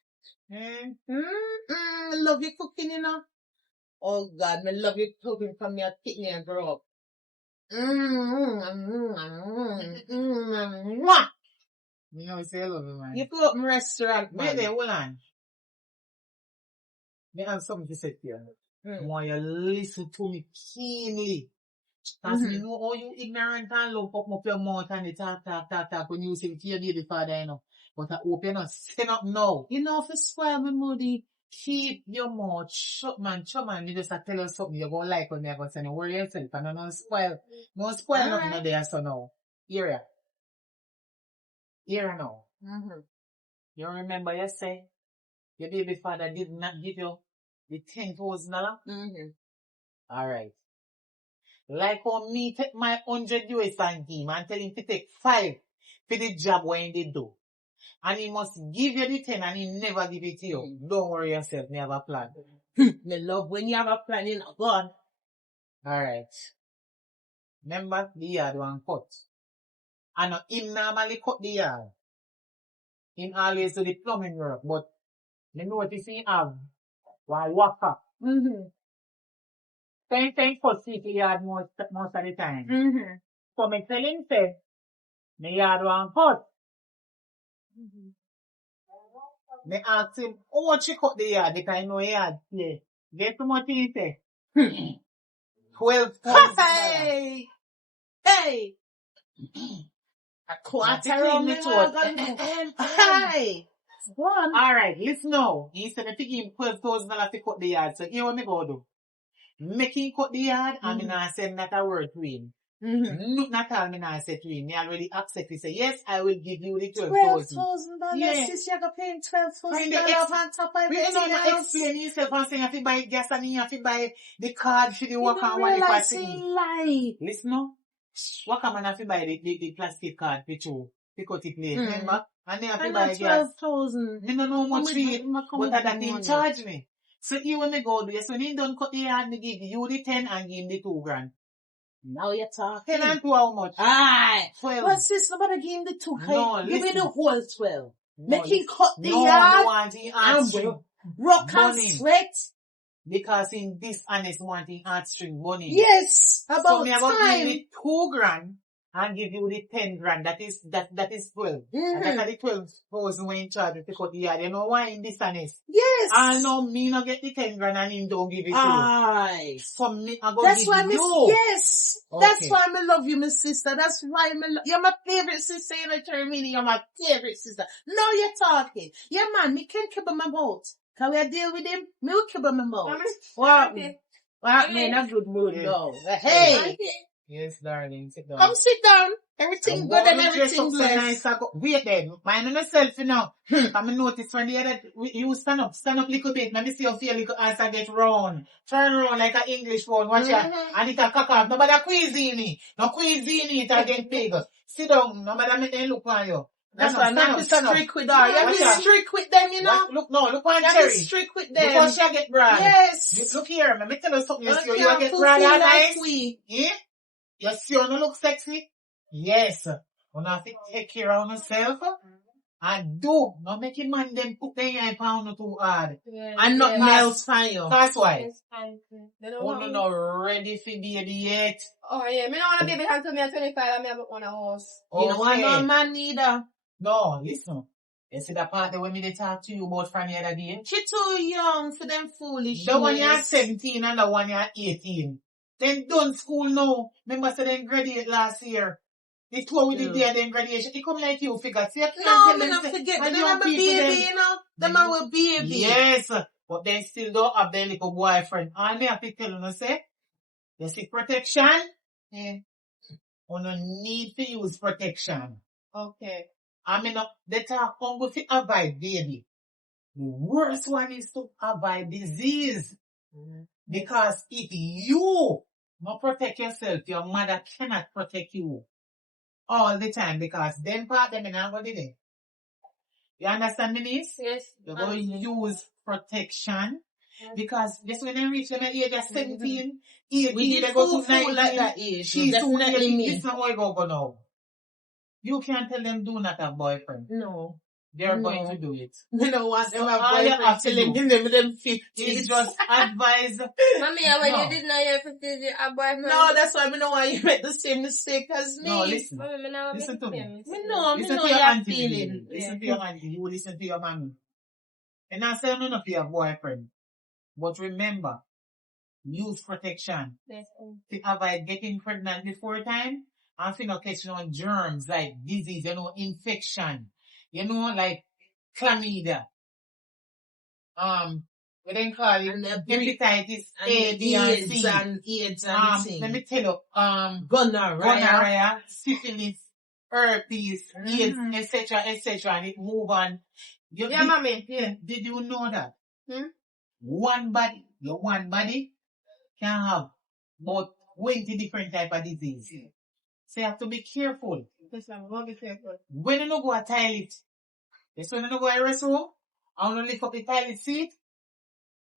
I love you cooking, you know. Oh God, I love you cooking from your kidney and grow up. You know, say I love you, man. You go up my restaurant, man. Wait there, hold on. Me have something to say to you. I want you to listen to me keenly. Because you know how you ignorant and look up your mouth and you talk when you say to your baby father, you know. But I hope you're not saying up now. You know, if you spoil me, Moody, keep your mouth shut, man. You just tell you something you're going to like when you're going to say, no worry yourself. And don't spoil. Don't spoil nothing right. There, so now. Here now. You remember you say, your baby father did not give you the $10,000? Alright. Like how me take my $100 and him and tell him to take 5 for the job when they do. And he must give you the 10 and he never give it to you. Don't worry yourself, me have a plan. Me love when you have a plan, you know, go on. Alright. Remember, the yard one cut. And him normally cut the yard. Him always do the plumbing work, but me notice he have one worker. Same for see the yard most of the time. So me tell him say, me yard one cut. Me ask him, how much he cut the yard? Because I know he yard play. Guess how much he say? $12,000. Hey! A quarter of me Hey! One. Alright, listen now. He said to give him $12,000 to cut the yard. So here what me go do? Make him cut the yard and me not send that a word to him. Nothing at all me not say to him. Me already accept it. Say, yes, I will give you the 12,000. $12,000. Yeah. Sis, you're paying $12,000 Find the on top of we everything don't else. explain yourself and say you have to buy gas and you have to buy the card for the You work don't and what if I realize see. he lie. Listen now. Worker man have to buy the plastic card for you. Because it late, remember? And they have to I buy know gas. 12,000. Me don't know much for it, but that money. him charge me. So he when me go do this, when he done cut the yard, me give you the 10 and give him the 2 grand. Now you're talking. 10 and 2 how much? Aye. 12. But sis, nobody give him the 2. No, Give me listen. the whole 12. No, Make him cut the no, yard. no want he and string rock and money. sweat. Because in dishonest want he string money. Yes. So About me about give time. you the 2 grand and give you the 10 grand. That is 12. And that's the 12,000 when in charge to cut the yard. You know why in dishonest? Yes. I know me not get the 10 grand and him don't give it to you. Aye. So me I go That's give why you. yes. Okay. That's why I love you, my sister. That's why you're my favorite sister in the Germany. You're my favorite sister. Now you're talking. Yeah, man, me can't keep my mouth. Can we deal with him? Me will keep my mouth. What? What, man, I'm good mood, Yeah. no. Hey. Yes, darling, sit down. Come sit down. Everything good and everything blessed. Nice. Wait then, mind on yourself you know. I'm notice when the other, you stand up little bit. Let me see how feel little as I get round. Turn around like an English phone, watch that. And it a cock off. Nobody cuisine. No cuisine it again big. Sit down, nobody make them look on you. That's why I'm not strict with her. You be strict with them, you know. Look on You Cherry. be strict with them. Before she get brand. Yes. Look here, let me tell you something. You see Okay, you get I'm brand fulfilled nice. like we. Yeah? You see you look sexy? Yes. You have to take care of yourself. And do not make a man them put their eye pound too hard. Yeah, and nothing else for you. That's why. Yes, fine. They don't Oh, want no, me. not ready for baby yet. Oh yeah, me don't want a baby until me at 25 and me have one house. You don't want no man neither. No, listen. You see that part when me they talk to you about from the other day? She too young for them foolish. The one you're 17 and the one you're 18. Then done school now. Remember say they graduate last year. They told with the day then graduation. They come like you figure. See, no, me not forget. Them have a baby, you know. Them have a baby. Yes. But they still don't have their little boyfriend. And me have to tell you, say, you see protection? Yeah. You no need to use protection. Okay. I mean, they talk only to avoid baby. The worst one is to avoid disease. Because if you not protect yourself, your mother cannot protect you all the time because them part them not going to do. You understand me, niece? Yes. You're going to use protection because just when they reach them at age of 17, 18, We did they go to 19, like that age. she's too Definitely young. me. This is how I go now. You can't tell them do not have boyfriend. No. They're going to do it. You know what? Them have all you boyfriend have to till do them 50. It's just advise. Mommy, when No. you did not your 50, you have boyfriend. No, that's why I know why you make the same mistake as me. No, listen. Mommy, me now Listen to me. Me know Listen to your your auntie. feeling. Listen to your auntie. You will listen to your mommy. And I say none of your boyfriend. But remember, use protection Yes. to avoid getting pregnant before time and to not catch no germs like disease, you know, infection, you know, like chlamydia. What they call it? And the Hepatitis A, B, and C. AIDS and things. Let me tell you, Gonorrhea. syphilis, herpes, AIDS, etc., and it move on. Yeah, mommy. Yeah, did you know that? Hmm? Your one body can have about 20 different type of disease. So you have to be careful. Yes, I'm going to be careful. When you don't go to toilet, yes, when you don't go to the restroom, and you lift up the toilet seat,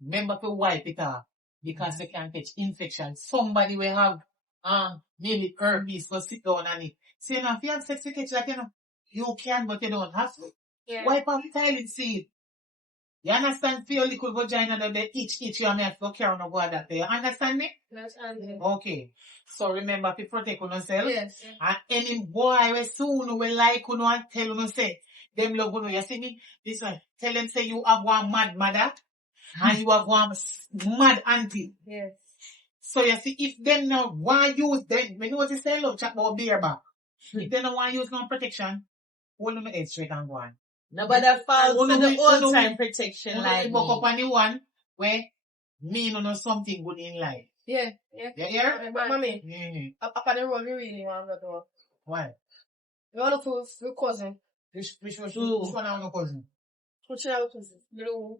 remember to wipe it off because you can catch infection. Somebody will have maybe herpes for sit down on it. So you know, if you have sex with catch that, you can, but you don't have to. Yeah. Wipe off the toilet seat. You understand? For your little vagina that they itch, you and me have to go carry on go that way. You understand me? Yes, and Okay. So remember to protect yourself. yes. And any boy we soon will like you and tell you say, them love you. You see me? This one. Tell them say you have one mad mother and you have one mad auntie. Yes. So you see, if them not want use them, we know what you say, love chat about beer back. If they don't want use no protection, hold them head straight and go on. Nobody falls for the old time protection like Buck up me. on the one where me know something good in life. Yeah. You hear? But mommy, Mm. up on the road, we really want to go. Why? We want to look for your cousin. Which one are your cousin? Which one are your cousin? Blue.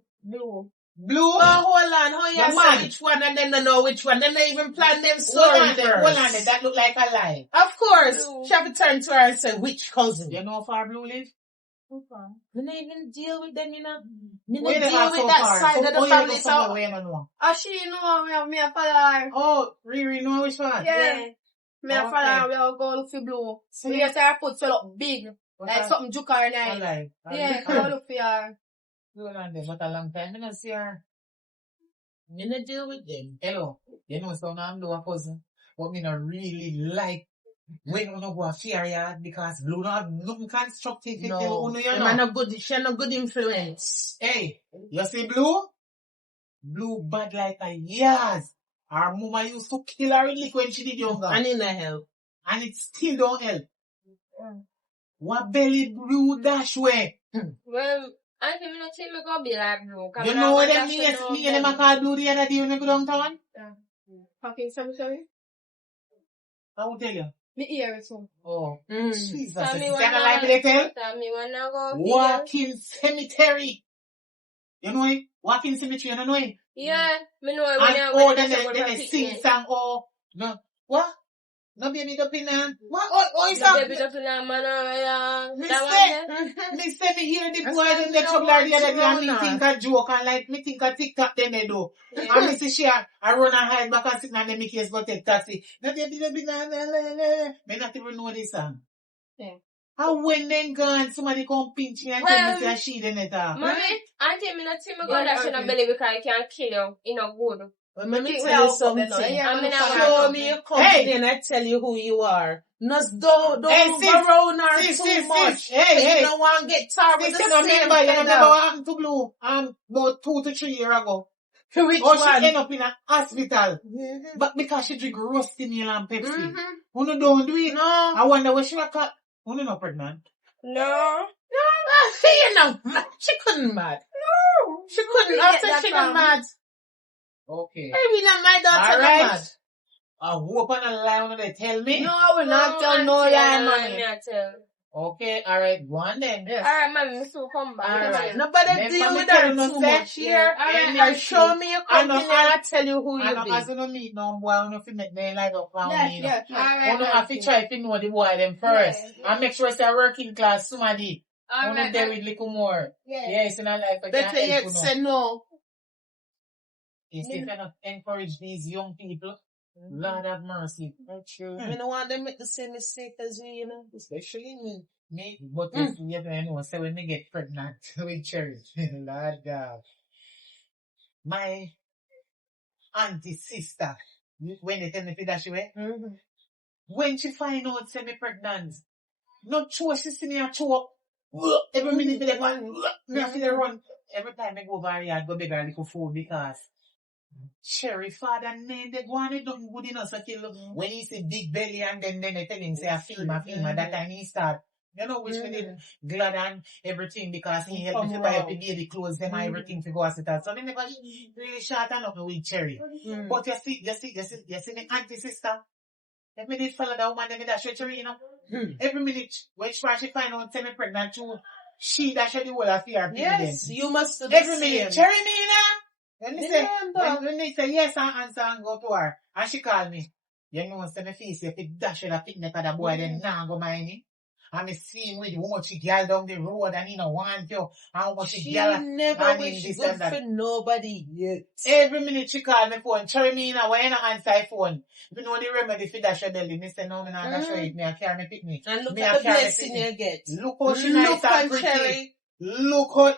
Blue? Oh, hold on. How you The say man. which one and them don't know which one? Them don't even plan them Hold story on there. first. That look like a lie. Of course. Blue. She have to turn to her and say, which cousin? You know how far Blue live? We don't even deal with them, you know. We Where don't they deal are with so that far? side of the family. So, Where you don't know? She know we have me a father. Oh, Riri know which one? Yeah. Me a Okay. father, we all go look for Blue. See? We just her foot swell up big. Like something juke her in I eye. like. Yeah, we go look for her. Hold on there, but a long time. I don't see her. we don't deal with them. Hello. You know, so now I'm doing a cousin. But me not really like when you go a fair yard because Blue not have nothing constructive to tell No. you Them know. are not good. She no good influence. Hey, you see Blue? Blue bad like a years. Our mama used to kill her with liquor when she did younger. I need no help. And it still don't help. What belly Blue dash way? Well, I think me not see me go be like Blue. You know what them me and them call Blue the other day when we go downtown? Fucking sorry. I will tell you. Me hear it too. Oh, Mm. Jesus. Tell me You when like me to tell? Tell me when I go. Walking cemetery. You know it? Walking cemetery, you know it? Yeah, me know when And oh, then they sing song, oh, no, what? No baby up in what? Oh, is that? Baby up in a man, Me say me hear the boy in the trouble the other day and me think a joke and like me think a TikTok then they do. And me see she I run and hide back and sit and then me case go take taxi. No baby me not even know this song. Yeah. And when then gone, somebody come pinch me and tell me say she didn't it. Mommy, auntie, me not see me go dash in a belly because I can kill you. You know good. Well, let me think tell we you are something. open now. Show me your company and I tell you who you are. Don't move around her too much. Hey. You don't want to get tired with the same remember what happened to Blue about 2 to 3 years ago. Which Or one? she end up in a hospital. But because she drink rusty meal and Pepsi. Who don't do it? No. I wonder where she was caught. Who not pregnant? No. You know, she couldn't mad. No. She couldn't. After she got mad. Okay. Maybe not my daughter got mad. I hope I'm not lying when they tell me. No, I will not tell no lie, mommy. Okay, alright, go on then. Yes. Alright, mommy, me still come back. Alright. Nobody deal with her her too much here. Alright, show me your company and I tell you who you be. As you don't meet no boy, you don't fi make them like a family. Yes. You don't have to try to know the boy them first. And make sure it's a working class somebody. You don't there with little more. Yes, in a life. Better yet say no. You see, if you not encourage these young people, Lord have mercy. That's true. I don't want them to make the same mistake as you, you know. Especially me. But if you know, say when they get pregnant with Cherry, Lord God. My auntie sister, when they tell me to dash away, when she find out say me pregnant, not sure she see me a choke. Every minute me have to run. Every time I go over here, I go beg her little food because Cherry father name they go on it don't good enough. So when he say big belly and then they tell him say a female, that time he start. You know which me did glad and everything because he helped me to buy up the baby clothes, them and everything to go hospital. So me never really short enough with Cherry. But you see the auntie sister. Let me did follow that woman, let me dash with Cherry, you know. Every minute when she find out say me pregnant too, she dash the whole affair. Yes, you must do the every same. minute, Cherry me, you know. When they say yes and answer and go to her, and she call me, you know, say me face, if it dash with a picnic at the boy, then nah go mind me. And me see him with how much she girl down the road and he no want you, and how much she girl never wish good for nobody yet. Every minute she call me phone, Cherry me, you know, why you not answer phone? You know the remedy for dash your belly, me say no, me not dash it, me a carry me picnic. And look at the blessing you get. Look how she nice and pretty. Cherry. Look how,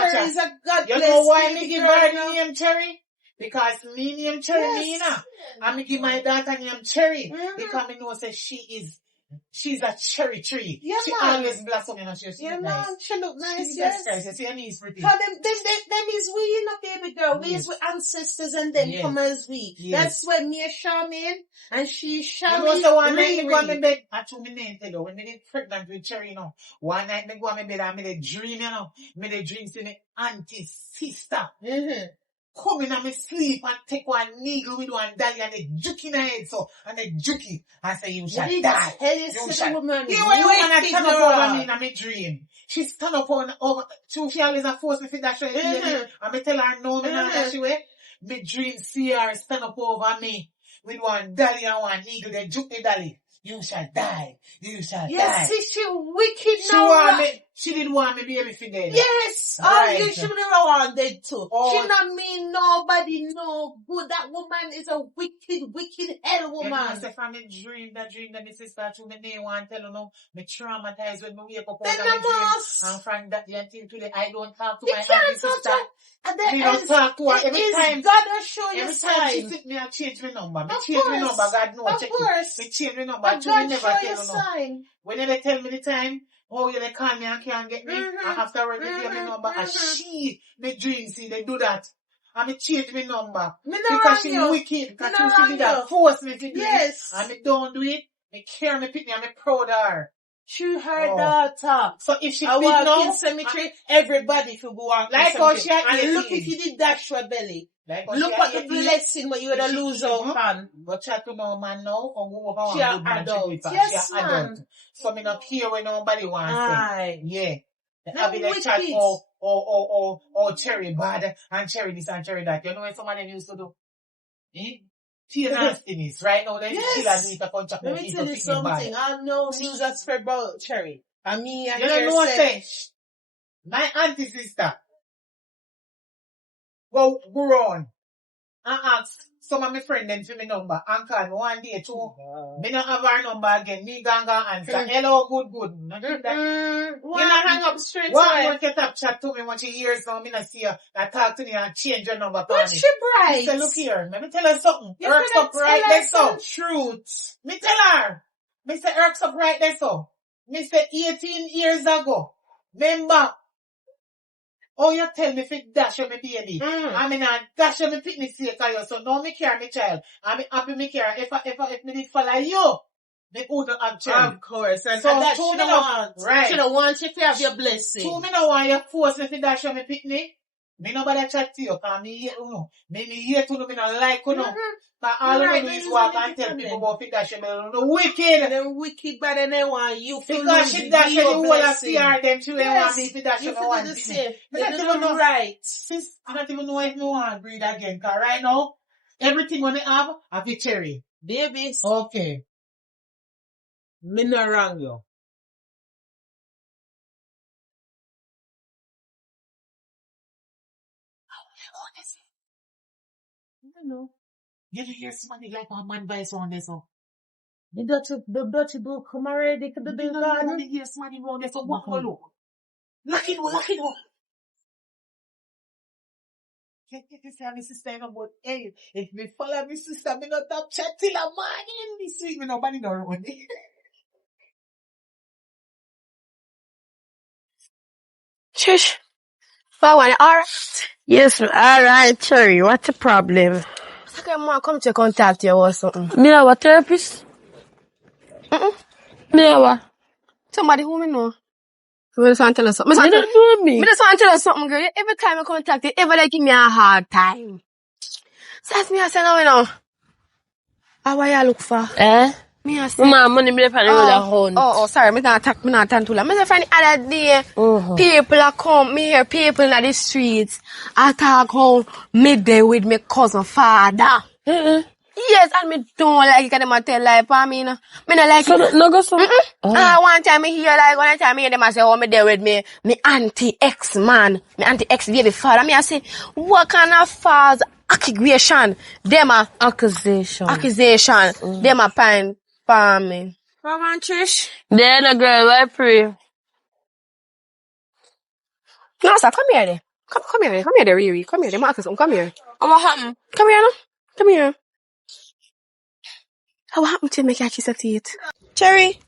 Cherry is a God you bless know why me baby give girl, her you know? the name Cherry? Because me name Cherry me, you know. And me give my daughter name Cherry. Because me know say she's a cherry tree. Yeah, she man. always blossom, you know, she Yeah, look man, nice. she look nice, Jesus yes. Christ, you see her knees pretty. Cause them is we, you know, baby girl. We is with ancestors and them come as we. That's when me Charmaine and she Charmaine. You know, so one night me go on my bed, I told me name tell you, when me did pregnant with Cherry, you know, one night me go on my bed and me dey dream, you know, me dey dream see me auntie sister. come in and me sleep and take one needle with one dolly and they juke in her head so, and they juke it and say, you shall die. You shall. Woman, You were the woman that stand up over me in my dream. She stand up over, she always a force me for that way. And me tell her, no, me not that way. Me dream see her stand up over me with one dolly and one eagle. They juke the dolly. You shall die. You shall die. Yes, see, she wicked She now. want me. She didn't want me baby for dead. Yes. Right. Oh, you should never want dead too. Oh. She not mean nobody no good. That woman is a wicked hell woman. You know, say from me dream, that my sister to me name want tell you no, me traumatized when me wake up out Then of the my dream. boss. And from that day until today, I don't talk to You my can't auntie touch sister. her. And then Me don't talk to her it every is time. God will show you Every time she sign. sit me and change my number. Me Of change my course. number, God know. Of Check course. me change my number. And To me God never show tell you you no. sign. When they tell me the time, oh, you they call me and can't get me. And afterwards, they give me number. And she, me dream, see, they do that. And me change my number. Me no Because wrong she you. wicked. Because Me she no did wrong that. you. Force me to do it. Yes. And me don't do it. Me care me pick me and me proud of her. She her Oh. daughter. So if she I big walk now, in cemetery, everybody could go walk like in how cemetery. she had And look 18. if you did dash your belly. Like how Look she at had the 18. blessing what you would have lose out on. But chat to no man now, or go over She one a good man adult. she with her. Yes, She a adult. man. So me not care what nobody wants to say. Aye. Yeah. Them I be like chat, wicked. Cherry bad, and Cherry this and Cherry that. You know what some of them used to do? Eh? She nastiness, right now, they Yes. still a need to contract Let with me people tell you picking bad. something. I know news that spread about Cherry. And me and You don't her know what say, say? My auntie sister go on and ask some of my friends them for my number and call me one day too. Me not have her number again. Me gonna answer. Hello, good. Nothing that. why not hang up straight One away? month get up chat to me when she hears now, me not see her. I talk to me and change your number for But me. she bright. Say, look here, let me tell her something. You Irks better up right tell there her so. some truth. Me tell her. Me say irks up right there so. Me say 18 years ago. Remember. Oh, you tell me if it dash on me baby. I mean, I dash on me picnic sake of you. So now me care me child. I mean, happy me care. If me did follow you, me wouldn't have child. Of course. And So, that two she don't me no- want. right. She don't want you to have your blessing. 2 me no want you force me to dash on me picnic. Me nobody chat to you, cause me hate you know. Me hate you know, me not like you know. But all Right, you do me is use walk me and tell different people then. about fit dash you, the wicked. Them wicked bad and they want you to Because lose she it, dash be you, the your whole of blessing. PR them, she don't want me to dash you you, feel no one the picnic. same. Me You not do even know. right. Sis, I don't even know if me want to breathe again, cause right now, everything when they have a cherry. Babies, Okay. me no wrong you. I don't know. You don't hear somebody like one man voice around there, so. The dirty book come already to the You big don't garden. hear somebody around there, so what go look? Lock it up. Can't get this and sister in about, hey, if me follow me sister, me not have chat till a morning. This week, me nobody know around me. Trish, alright. Yes, alright, Cherry, what's the problem? Okay, man, come to contact you or something. Me have a therapist? Me have a... Somebody who me know. Me just want to tell us something. You don't know me. Me just want to tell us something, girl. Every time I contact you, ever they give me a hard time. So that's me I say now, you know. How are you look for? Me I say. My money me for the road a hunt. Oh, sorry, me not talk too long. Me say find the other day, people are come, me hear people in the streets, I talk how me there with my cousin father. Yes, and me don't like it, cause them a tell lie for me, you know. Me not like So it. no go so. One time me hear like, one time me hear them a say, oh, me there with me auntie ex man, me auntie ex baby father. Me I say, what kind of false accusation? Them a Accusation. them a pine for me. Come on, Trish. Then a girl, I pray. No, sir, come here, there. Come here, there, Riri. Come here, there, Marcus. Come here. What happened? Come here, no. Come here. What happened to you make you kiss your teeth? Cherry,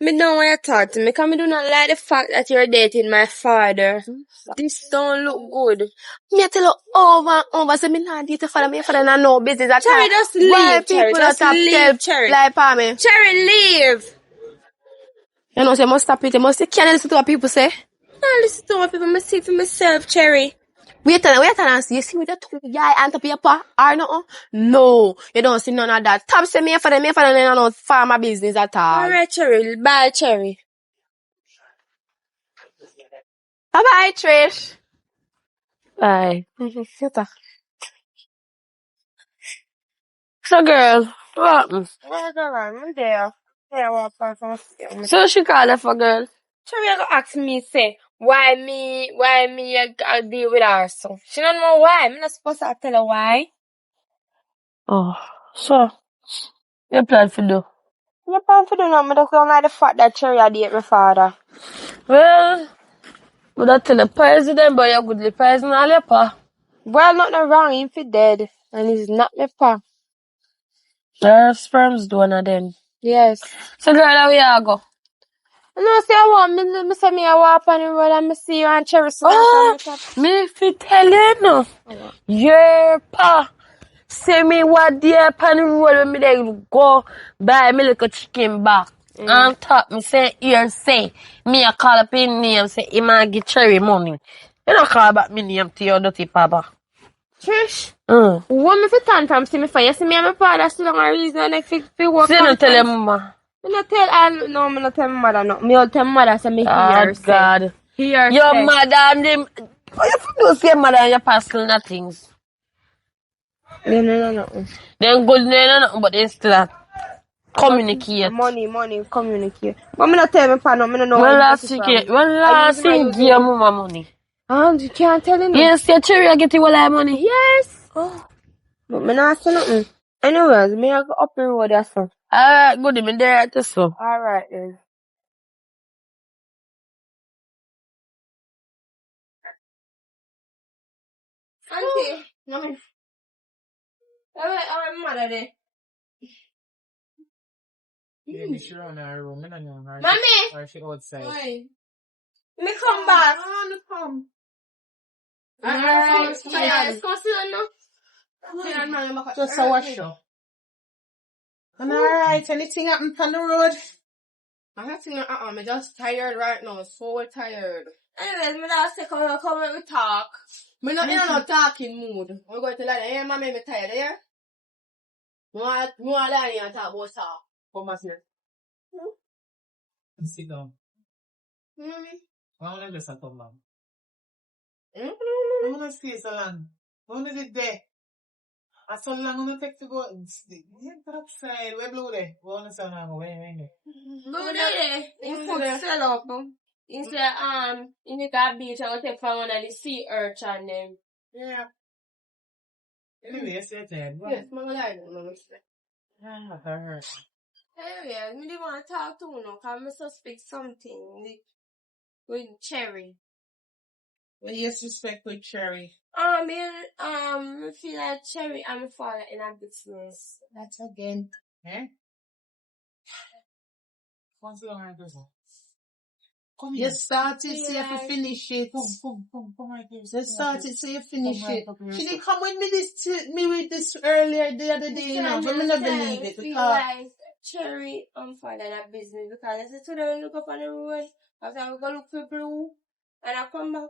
me don't want to talk to me because me do not like the fact that you're dating my father. This don't look good. Me I tell you over and over, say me not date your father, my father not no business at Cherry, all. just Why leave, Cherry. people Just not leave, tell Cherry. lie for me? Cherry, leave. You know, say, must stop it. You must say, can't listen to what people say. I listen to what people must see for myself, Cherry. Wait and see. You see with the two guy on top of your pa or nothing? No, you don't see none of that. Top say me for them, no farmer business at all. Alright, Cherry. Bye, Cherry. Bye, Trish. Bye. You talk. So, girl, what happened? Well, go on, I'm there. There, what person So she called her for girl. Cherry go ask me, say, why me deal with her, so. She don't know why. I'm not supposed to tell her why. Oh, so, you plan for do? You plan for do nothing, I just don't like the fact that Cherry had date my father. Well, but I tell the president, but you're goodly president, all your pa. Well, nothing wrong, if he dead, and he's not my pa. Her sperm's doing it then. Yes. So, girl, how we all go? No, say I want me say me I walk on the road and me see you and Cherry sit down me fi tell you no. Your pa say me what day upon the road when me dey go buy me little chicken back. And talk me say here say me a call up his name say him a give Cherry money. You don't call back me name to your dirty papa. Trish. What me fi turn from see me for you see me and my father still on a reason like fi work. Say no tell your mama. Me not tell my mother no. Me will tell my mother say me hear say. God. Hear Your say. mother and them. How you do say mother and your pastor nothings? No. Then good nothing but they still a communicate. Money, communicate. But me not tell me pa no, me no know. Well, last thing give your mama money. You can't tell him. Yes, your Cherry I get you all that money. Yes. Oh. But me not say nothing. Anyways, me I go up the road that's all. Alright, good, me there at the so. Alright then. Auntie, mommy. Alright, mother there. Maybe she run her room. I don't know. Mommy! Or she outside. Why? Me come back. No come. Alright, let's go sit down now. Just a wash up. And alright, anything happen on the road? I'm just tired right now, so tired. Anyways, me not say come let me talk. Me not in no talking mood. I'm going to lie, hey mommy, me tired, yeah? Me want lie here and talk about talk. Come on, here. Sit down. Mommy? I want to just come down. I I want to stay so long. I want to sit there. I so long I want to take to go. Get outside. Where blue there? I want to sit down. Where? Go there. In food sell up. He said, in the car beach, I will take from one of the sea urchin them. Yeah. Anyway, you say that. Yes, my life. I heard. Anyway, me didn't want to talk to you, because I suspect something with Cherry. Well, you suspect with Cherry. I feel like Cherry and my father in a business. That's again. Eh? What's going on? Come You here. started, so you have to finish it. Come right here. You started, so you finish Come right it. up here. She didn't come with me with this earlier the other day, you know. But me not believe it I feel because like Cherry and father in a business, because I said to them, look up on the road, after I go look for blue, and I come back,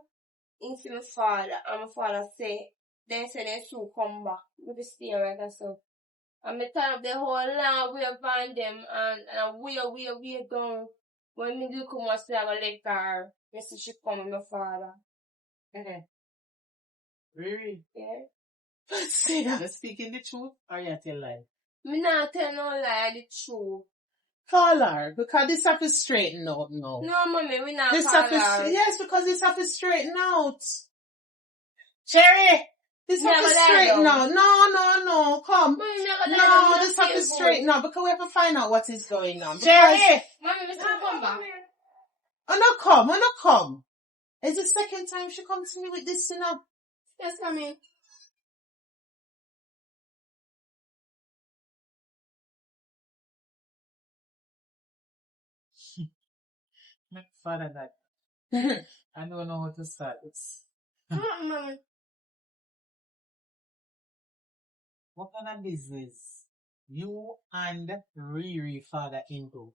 and see my father, and my father say, they say they soon come back. We be stay right and so. And me turn up the whole long way upon them, and way down. When me look at myself, I go let her. Me see she come with my father. Really? Yeah. let's say that. You speaking the truth or you tell lie? Me not tell no lie, the truth. Call her because this have to straighten out now. No, mommy, we not This call have to her. yes, because this have to straighten out. Cherry, this have to Never lie straighten down. out. No, come. Mommy, never lie No, down. this have to straighten out because we have to find out what is going on. Cherry! Mommy, we still come back. I not come. It's the second time she comes to me with this, you know. Yes, mommy. My father died. I don't know how to start. It's Mommy. what kind of business you and Riri father into?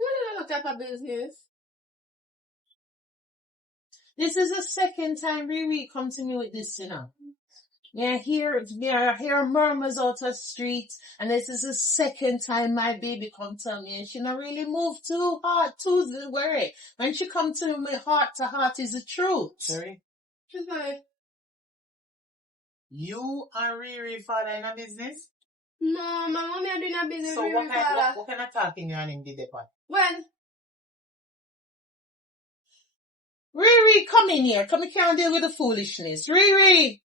You don't know what type of business. This is the second time Riri come to me with this, you know. I hear murmurs out the street, and this is the second time my baby come to me, and she not really move too hard, too worry. When she come to me heart to heart is the truth. Sorry? She's like, You and Riri father in a business? no, my mommy are doing a business So with what my father. what kind of talking you and him did upon? When? Riri, come in here. Come, we can't deal with the foolishness. Riri!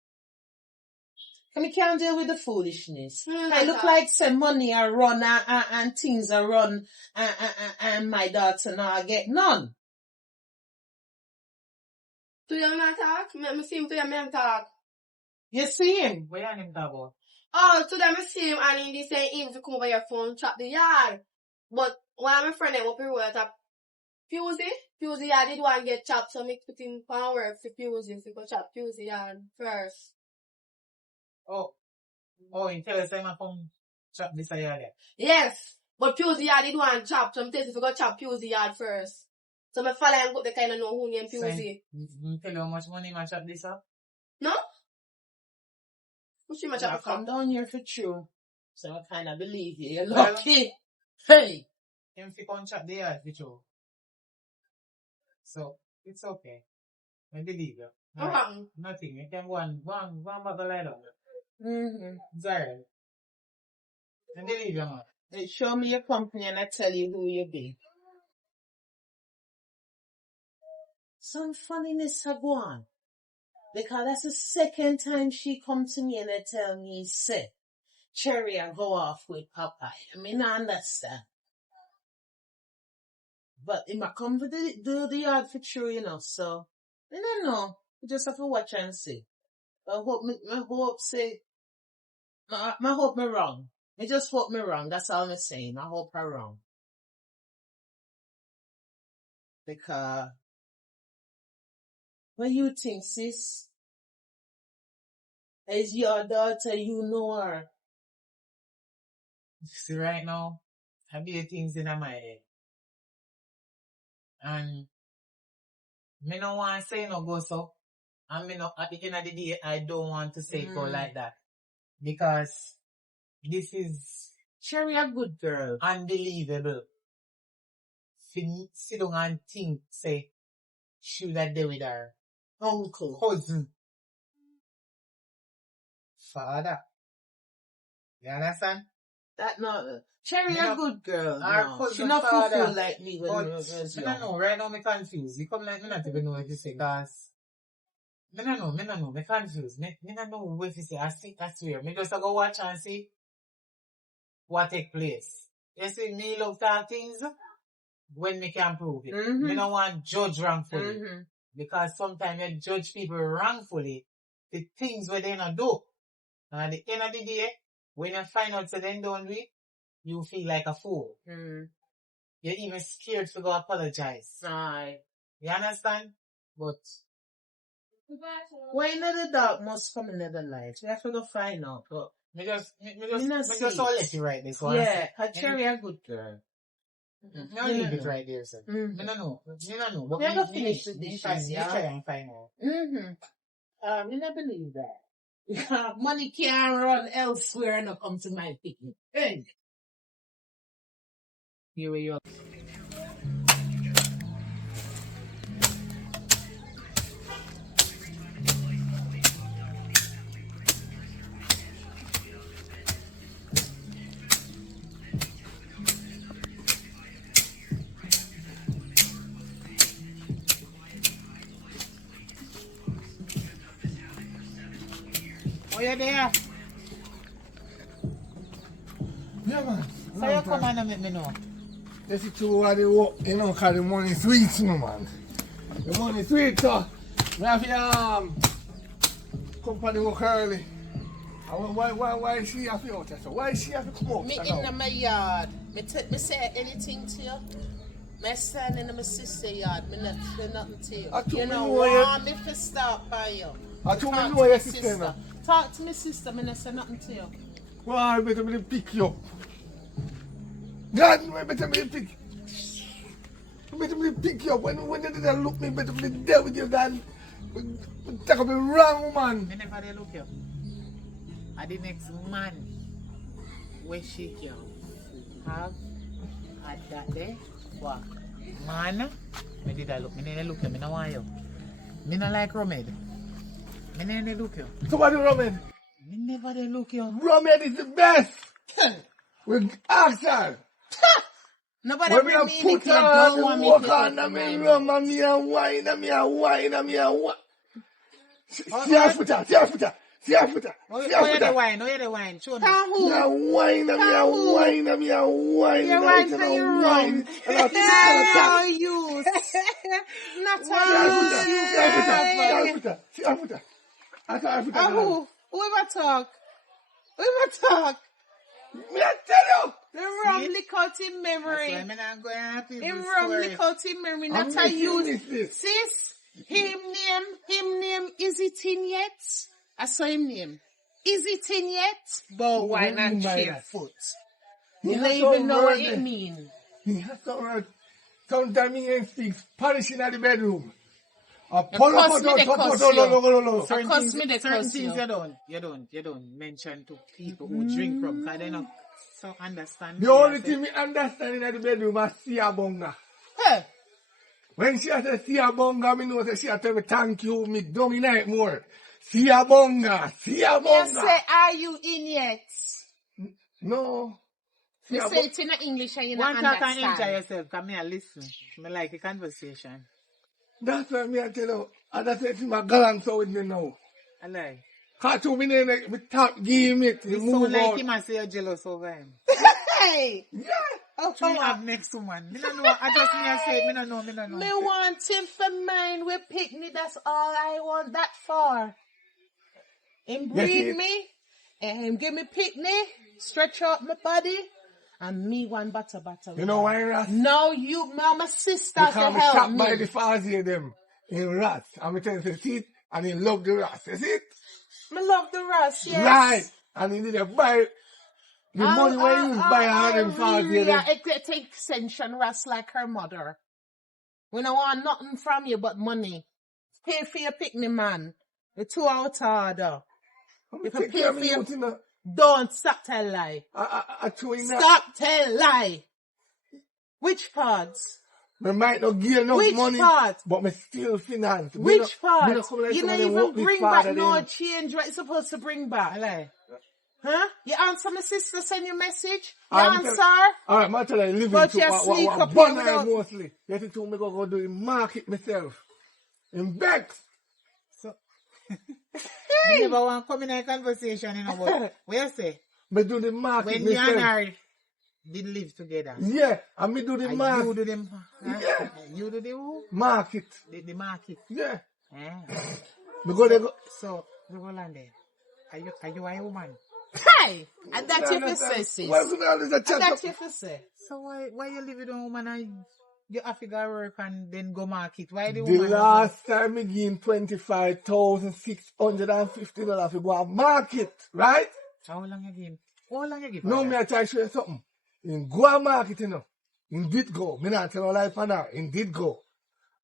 Come, we can't deal with the foolishness. I look like some money are run and things are run and my daughter now get none. To your man talk? Me see him to your man talk. You see him? What you him talk about? Oh, to them I see him and he say him to come over your phone chop the yard. But one of my friend them up here with a Fusey yard did one get chopped, so me put in power for Fusey to go chop Fusey yard first. Oh, you tell us I'm a come chop this a yard. Yes, but Fusey yard did one chop, so I'm telling you to go chop Fusey yard first. So my father and they kind of know who named Fusey. You tell you how much money I chop this up? No? Who she ma chop Come up? down here for true. So I kind of believe you. You're lucky. Hey. Him fi come chop the yard with you. So, it's okay. I believe you. What happened? Nothing. You can go and battle lie down. Mm-hmm. It's alright. I believe you, man. Hey, show me your company and I tell you who you be. Some funniness have gone. Because that's the second time she come to me and they tell me, say, Cherry, I go off with Popeye. I mean, I understand. But if I come to do the yard for true, you know, so, I don't know. You just have to watch and see. I hope me wrong. I just hope me wrong. That's all I'm saying. I hope I'm wrong. Because, what you think, sis? Is your daughter, you know her. See, right now, I be things in my head. And, me no want to say no go so. And me no, at the end of the day, I don't want to say it go like that. Because, this is Cherry a good girl. unbelievable. Sit down and think, say, should I do with her? Uncle. Cousin. Father. You understand? That not, Cherry Me a no- good girl. Our No. cousin She not father. full like me when But, we was I young. don't know, right now me confused. You come like me not even know what you say, cause me don't know, me confused. Me don't know what you say. I swear. Me just go watch and see what take place. You see, me love talk things when me can prove it. Mm-hmm. Me don't want judge wrongfully. Mm-hmm. Because sometimes you judge people wrongfully the things where they not do. And at the end of the day, when you find out that they don't do it, you feel like a fool. Mm. You're even scared to go apologize. Aye. You understand? But Why not the dark must come into the light? We have to go find out. But me just see all it. let you write this one. yeah, her Cherry a good girl. Me I'll leave it right there, sir. Mm-hmm. Me no know. But We have to me finish the dishes, me yeah? try and find out. Mm-hmm. I don't believe that. Money can't run elsewhere and not come to my picnic. Hey. Here we are. Oh, you there? Yeah, man. So you come and let me know. This is true what they work, you know, because the money sweet, you know, man. The money sweet, so we have to company work early. And why she have to out there? So why she have to come out? Me now? in my yard. Me say anything to you. Me stand in my sister yard. Me not say nothing to you. I told You me know, know you- want me to stop by you. I told me Talk know to your my sister now. Talk to my sister. Me not say nothing to you. Well, I better me pick you up. God, I better me pick. Better me pick you up. When they didn't look me, better me there with you, God. Take up a wrong woman. Me never they look you. And the next man where she can have at that day, what? Man, me did I look, me never look you, me no want you. Me no like Romed. Me never look you. So what do Roman? Me never they look you. Roman is the best. We ask her. Nobody When we bring a me in put the her don't and want me walk to on and me rum and me a wine and me a wine and me a wine. See her foot her, see her foot her, see her foot her, Oh, see you her foot the her. wine, oh, you the wine. Show me. Tell Me a who? wine and me a wine and me a wine. You and wine I for your wine. rum. And I sit on the top. No use. Not See her foot her, a see her foot her, see her foot her, see her foot her. I saw her foot her. who? Whoever talk? Whoever talk? Me a tell you. The rum lick out in That's why memory. me not going happy Him with rum story. lick out in memory. I'm Not a use. missing this. Sis, him name, is it in yet? I saw him name. Is it in yet? But why What do you not mean by cheer that? foot? He You has don't some even know what word it there. mean. He has some word. Sometimes he ain't speak Spanish in the bedroom. Certain Certain things you don't mention to people who drink rum because they not so understand. The only thing me understand in the bedroom is see a bonga. Hey, When she says see a bonga, me know that she tell me thank you, me dominate more. See a bonga, see a me bonga. say, are you in yet? No. Me say it in English and you don't One talk and enjoy understand. yourself, come here listen. I like a conversation. That's why me I tell you. And that's why it's my gallant with me now. I like. Cause to me then we talk give me You move sound like out. him and say you're jealous over him. Hey! Yeah. Oh, So you have next woman. Me don't know. I just me I say it. Me don't know. Me want him for mine with picnic. That's all I want that for. Him breed Yes, me, and him give me picnic, stretch out my body, and me one butter. You know why, Ras? No, you, my sister Because to me help shot by the me. Fazi them in rats. And me tell you, see it, and he love the rats. You see it? Me love the rust, yes. Right. And he need to buy the money when he buy all them Fazi them. It take extension rust like her mother. We don't want nothing from you but money. Pay for your picnic, man. You're too out of order. I'm If I take pay care of for me your... youth, you know. Don't stop tell lie. I chewing that. Stop tell lie. Which parts? Me might not give enough Which money, part? but me still finance. Which part? Me not come like You some don't of them even work this bring father back no them. change what you're supposed to bring back. I like. Huh? You answer my sister, send you message? You I'm answer? Alright, man, tell you, living But to you sneak up here bun without- mostly. You see, to me go do the market myself. In Bex. So. Me never want to come in a conversation, you know, but what you say? Me do the market When you and myself. I did live together. Yeah, and me do the And market. you do them. Yeah. You do the who? Market. The market. Yeah. Ah. Me go there go. So, we go land there. Are you a woman? Hey! And that's your for say, sis. Why would all this a And chat that's up? your for say. So why you live with a woman and you have to go work and then go market? Why the The woman? last time me give $25,650 to go a market, right? How long you give him? How long you give No, her? me I try to show you something. In go a market, you know. In did go. Me not tell no lie for now. In did go.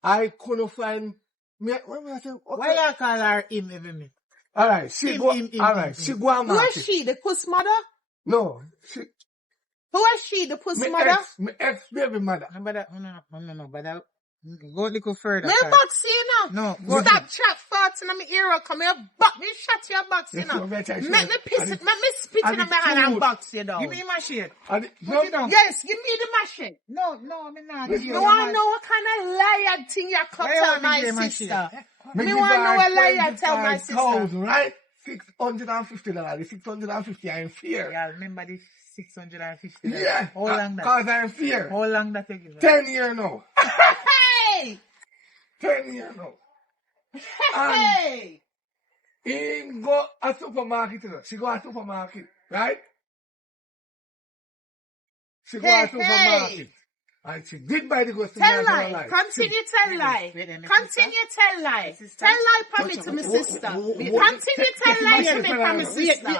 I couldn't find me. What me I say? Okay. Why you call her him every minute? Alright, she Him, go. him, him, Alright, him, she him. go a Who market. is she? The puss mother? No, she. Who is she? The puss mother? Me ex baby mother. No, but no, but go a little further. Me cause- box you know. No, go Stop chat farts in my ear. Come here, box me, shut your box you know. Yes, Make you me know, piss and it, make me spit and in my the hand and truth. box you down. Give me my shit. And Put no, it down. Yes, give me the machine. No, me not. Listen, Me You want to know what kind of liar thing you cut Why you tell want me my give my sister. shit? me Me give want to her know what liar tell my sister. 25,000, right? $650. The 650 I'm in fear. Yeah, remember the 650. Yeah, How long that? cause I'm in fear. How long that you give her? 10 years now. Hey! 10 years now. And Hey! he go a supermarket, you know. She go a supermarket, right? She go Hey, a supermarket. hey. And she did buy the goods to Tell me, I lie. lie. Continue tell lie. Wait a minute, Continue tell lie. Sister? Tell lie for me to my sister. Continue tell lie to me for my sister.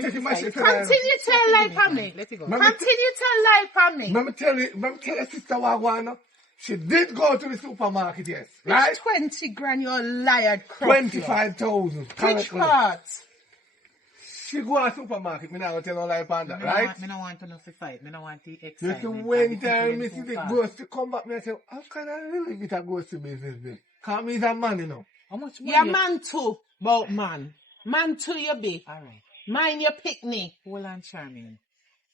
Take my shit. Continue tell lie for me. Let it go. Let me Continue tell lie for me. Let me tell you, sister, what I want. She did go to the supermarket, yes. Right? 20 grand, you liar crap. 25,000. Which part? She go to the supermarket, me not tell no lie upon that, right? I don't want to know fight. I don't want the Just excitement. when time me see the ghost to come back, me I say, how can I really bit of ghost business then? Cause me is a man, you know. How much money? You're man too, but man. Man too you be. Alright. Mind your picnic. Hold on, Charmaine.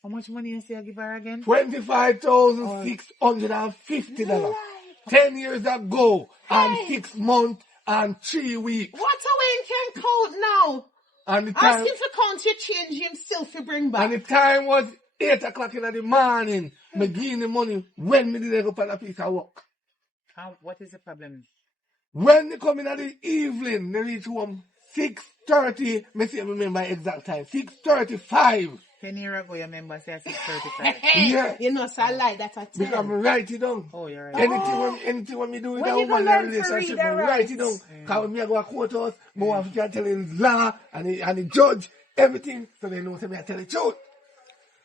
How much money you say I give her again? $25,650. 10 years ago, and 6 months and 3 weeks. What a way you can count now? And the Ask time, him to count your change himself to bring back. and the time was 8 o'clock in the morning. Me give him the money when me did go up on a piece of work. What is the problem? When they come in at the evening, they reach home 6:30. Me see, I remember exact time. 6:35. 10 years ago, your member said 6:35. Yeah. You know, so I like that at 10. Because I write it down. Oh, you're right. Anything when me do with When a you woman in gonna a learn to relationship, read me and write it down. Because when me I go to courthouse, me want to tell the law and the judge everything, so they know say me I tell the truth.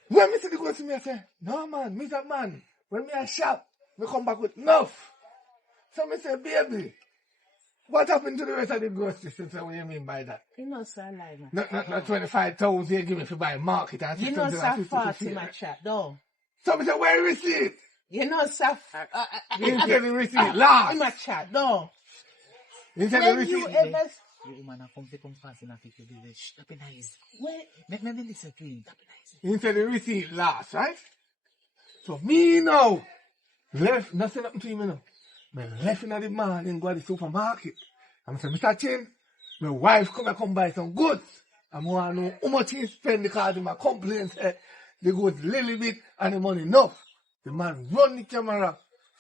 When me see the ghost, me I say, no man, me that man. When me I shop, me come back with enough. So me say, baby, what happened to the rest of the ghost system? So what do you mean by that? You know, so I like man. Not 25,000 you give me for buy market and You know, so 50 40 my chat, though. So me say, where is it? You know, so You say the receipt last. in my chat, though. You say the When you receipt. ever... You woman have come fast enough if you do this. Stop it nice. Wait. Let me listen to him. Stop it nice. You say the receipt last, right? So me now, left, nothing happened to him, you know. Me left in the morning, go to the supermarket. And I say, Mr. Chin, my wife come buy some goods. And I want to know how much he spend because my complaint said the goods little bit and the money enough. The man run the camera,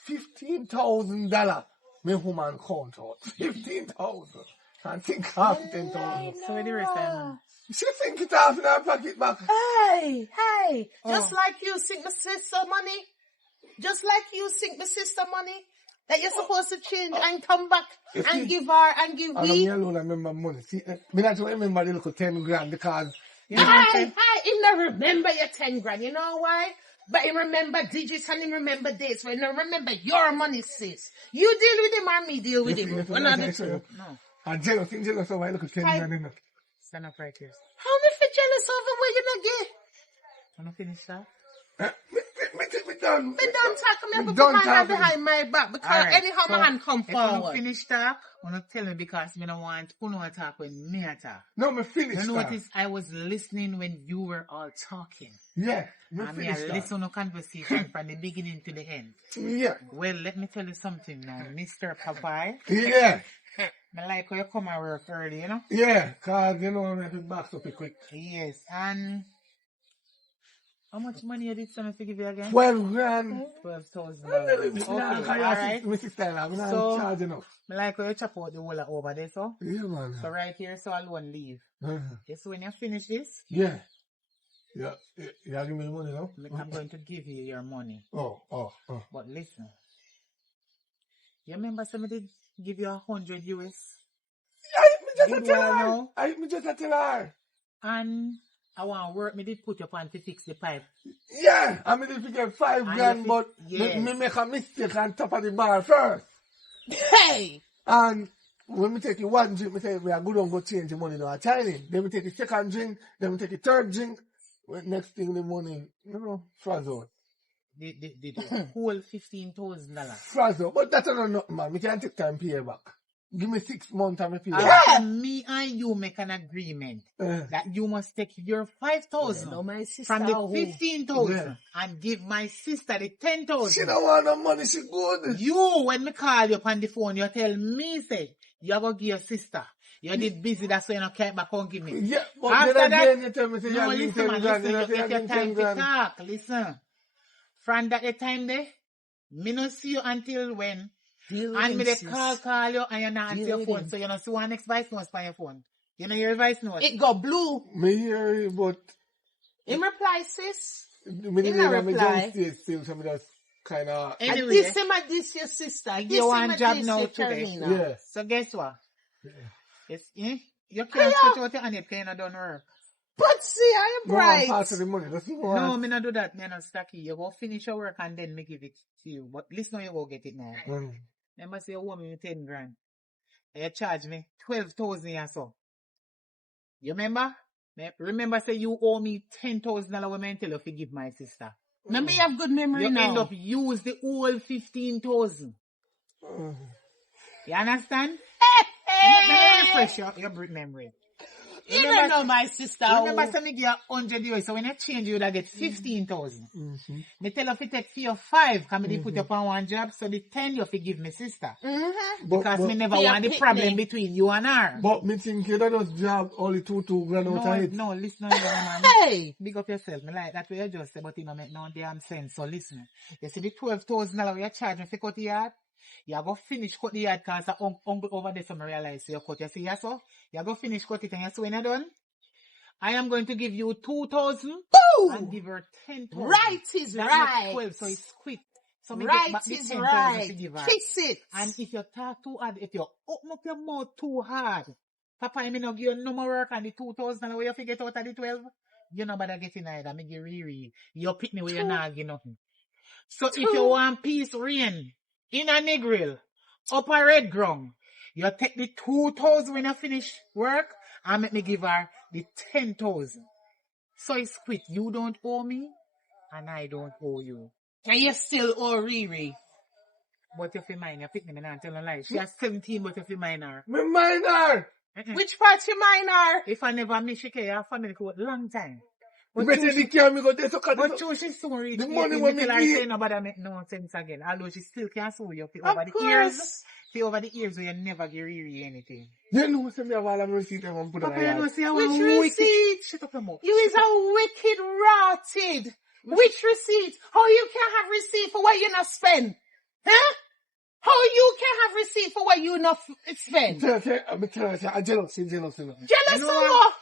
$15,000. My woman count out, 15,000. And think half 10,000. So where the rest of them? She think it half in her pocket back. Hey, just like you sink my sister money. Just like you sink my sister money. That you're supposed to change and come back and give her and give And me. me alone remember money. See, me not remember the little 10 grand because... Hi, he not remember your 10 grand. You know why? But he remember digits and he remember dates. But he don't remember your money, sis. You deal with him and me deal with him. One of the two. No. I'm jealous of why I look at 10 grand in it. Stand up right here. How me feel jealous of it when you not get? Wanna finish that? Me done. Me don't talk me Me put done my hand talking. behind my back because Alright, anyhow so my hand come if you forward. finish talk, wanna tell me because me don't want to talk when me talk. No, me finished You that. notice I was listening when you were all talking. Yeah, me And me finished I that. listen to conversation from the beginning to the end. Yeah. Well, let me tell you something now, Mr. Popeye. Yeah. I like how you come and work early, you know? Yeah, cause you know I have to box up it quick. Yes, and how much money you did send me to give you again? 12 grand. $12,000. Okay, alright. me sister, I'm not So- charging enough. I like how you chop out the whole of over there, so? Yeah, man. So right here, so alone leave. Uh-huh. Yes, when you finish this, Yeah. Yeah, you give me the money now? I'm going to give you your money. Oh. But listen, you remember somebody did give you 100 US? Me just a tell her. And I want work, me did put you on to fix the pipe. Yeah, I mean if you get 5 And grand, if it- but yes. me make a mistake on top of the bar first. Hey! And when me take the one drink, me say, we are good on go change the money now a tiny. Then me take the second drink, then me take the third drink. Well, next thing in the morning, frazz out. The whole $15,000. Frazz out. But that's not nothing, man. Me can take time pay back. Give me 6 months and me pay back. Yeah. Me and you make an agreement that you must take your 5,000 No, my sister. from the who- 15,000 Yeah. and give my sister the She 10,000. don't want no money, she good. You, when me call you up on the phone, you tell me, say, you go give your sister. You did busy, that's why you don't care back home give me. Yeah, but After then that, again, you tell me, say, no, you listen, give man, 10 grand, listen, you you say, take your give time 10 to grand. talk, listen. From that time there, me no see you until when. Deal with And him, me they sis. call you and you not answer Deal your with phone. him. So you don't see one next voice note on your phone. You know your voice note. It got blue. Me hear you, but In reply, sis. me In didn't a have me reply. just stay still, so me just kind of, Anyway, This him and this your sister. This you him want and job this now your today. Carolina. yeah. so guess what? It's, you can't put out your hand, it can't done work. But see, I am No, I'm bright. part of the money. That's No, what. me not do that. Me not stacky. You go finish your work and then me give it to you. But listen, you go get it now. Remember, say you owe me 10 grand. You charge me 12,000 or so. You remember? Remember, say you owe me $10,000 when I tell you to give my sister. Remember, you have good memory You now. end up use the whole 15,000. You understand? Let me refresh your memory. You don't know my sister. Remember, say me give you 100 euros, so when you change, you would get 15,000. Me tell you to take for your 5, because me put you up on one job, so the 10 you have to give me sister. Because me never want the problem between you and her. But me think you don't just job only 2 grand out of it. No, listen to me, man. Hey! Big up yourself. Me like that way you just say, but you don't make no damn sense. So listen. You see the $12,000 you charge me for cut the yard? You go finish cut the yard because the uncle over there, so me realize you cut. You see here, so? You go finish cut it and you see when you're done? I am going to give you 2,000 and give her 10,000. Right is That right. makes 12, so it's quick. So me Right get back the is 10,000 right. to give her. Kiss it. And if you talk too hard, if you open up your mouth too hard, Papa, I may not give you no more work and the 2,000 where you forget out of the 12, you know better get in either. Me give Riri. You pick me where you not give nothing. So if you want peace reign in a Negril, up a red ground, you take the 2,000 when you finish work and make me give her the 10,000. So it's quick. You don't owe me and I don't owe you. And you still owe Riri. But if you mind, you pick me, me not tell no lie. She has 17, but if you mind her. Me minor! Which part you minor? If I never miss she care, family could long time. You better the care me go there so But true, she soon reach the money when me say give. nobody make no sense again. Although she still can't sue you for Of over the course. years. For over the years where you never give Riri anything. You know, say me have all of my receipt and put on Papa, you know, the see how Which wicked. receipt? Shut up your mouth. You is a wicked rotted. Which receipt? How you can have receipt for what you not spend? Huh? How you can have receipt for what you not spend? Tell her, I'm jealous. Jealous You know of what?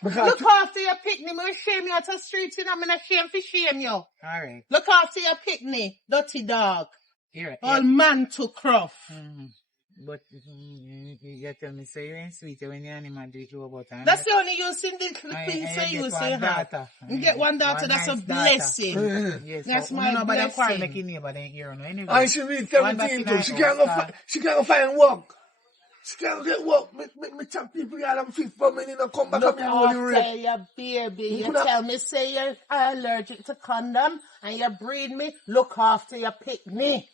Because Look after your picnic. Me shame you at the street, you know. I'm not shame for shame you. Alright. Look after your picnic, dirty dog. Here. All man to cruff. But you tell me, say you ain't sweet when you animal do it about time. That's the only using the things that you say you have. You get one daughter, that's a blessing. Yes, That's so, my no, but I'm blessing. making neighbor then hear no anyway. and she read 17 too. She can't go find work. She can't get work. Me chat people here and 5 for me and come back Look and me only after rape. your baby. You coulda- tell me, say you're allergic to condom and you breed me. Look after your picnic.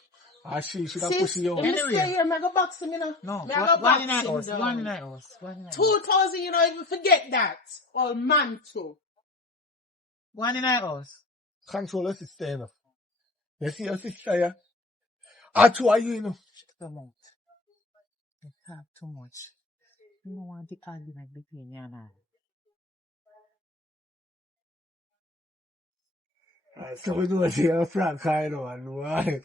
Ah, she got See, pussy let out. me Anyway. stay here. I go box him, you know. No, Me I go one in box our him house. down. One in our house. 2,000, you don't even forget that. All man too. One in our house. Control your sister, you know. You see your sister here? I two are you, you know. Shut up your mouth. You talk too much. You don't want the argument between you and I. So we do see a Frank, I know, and why?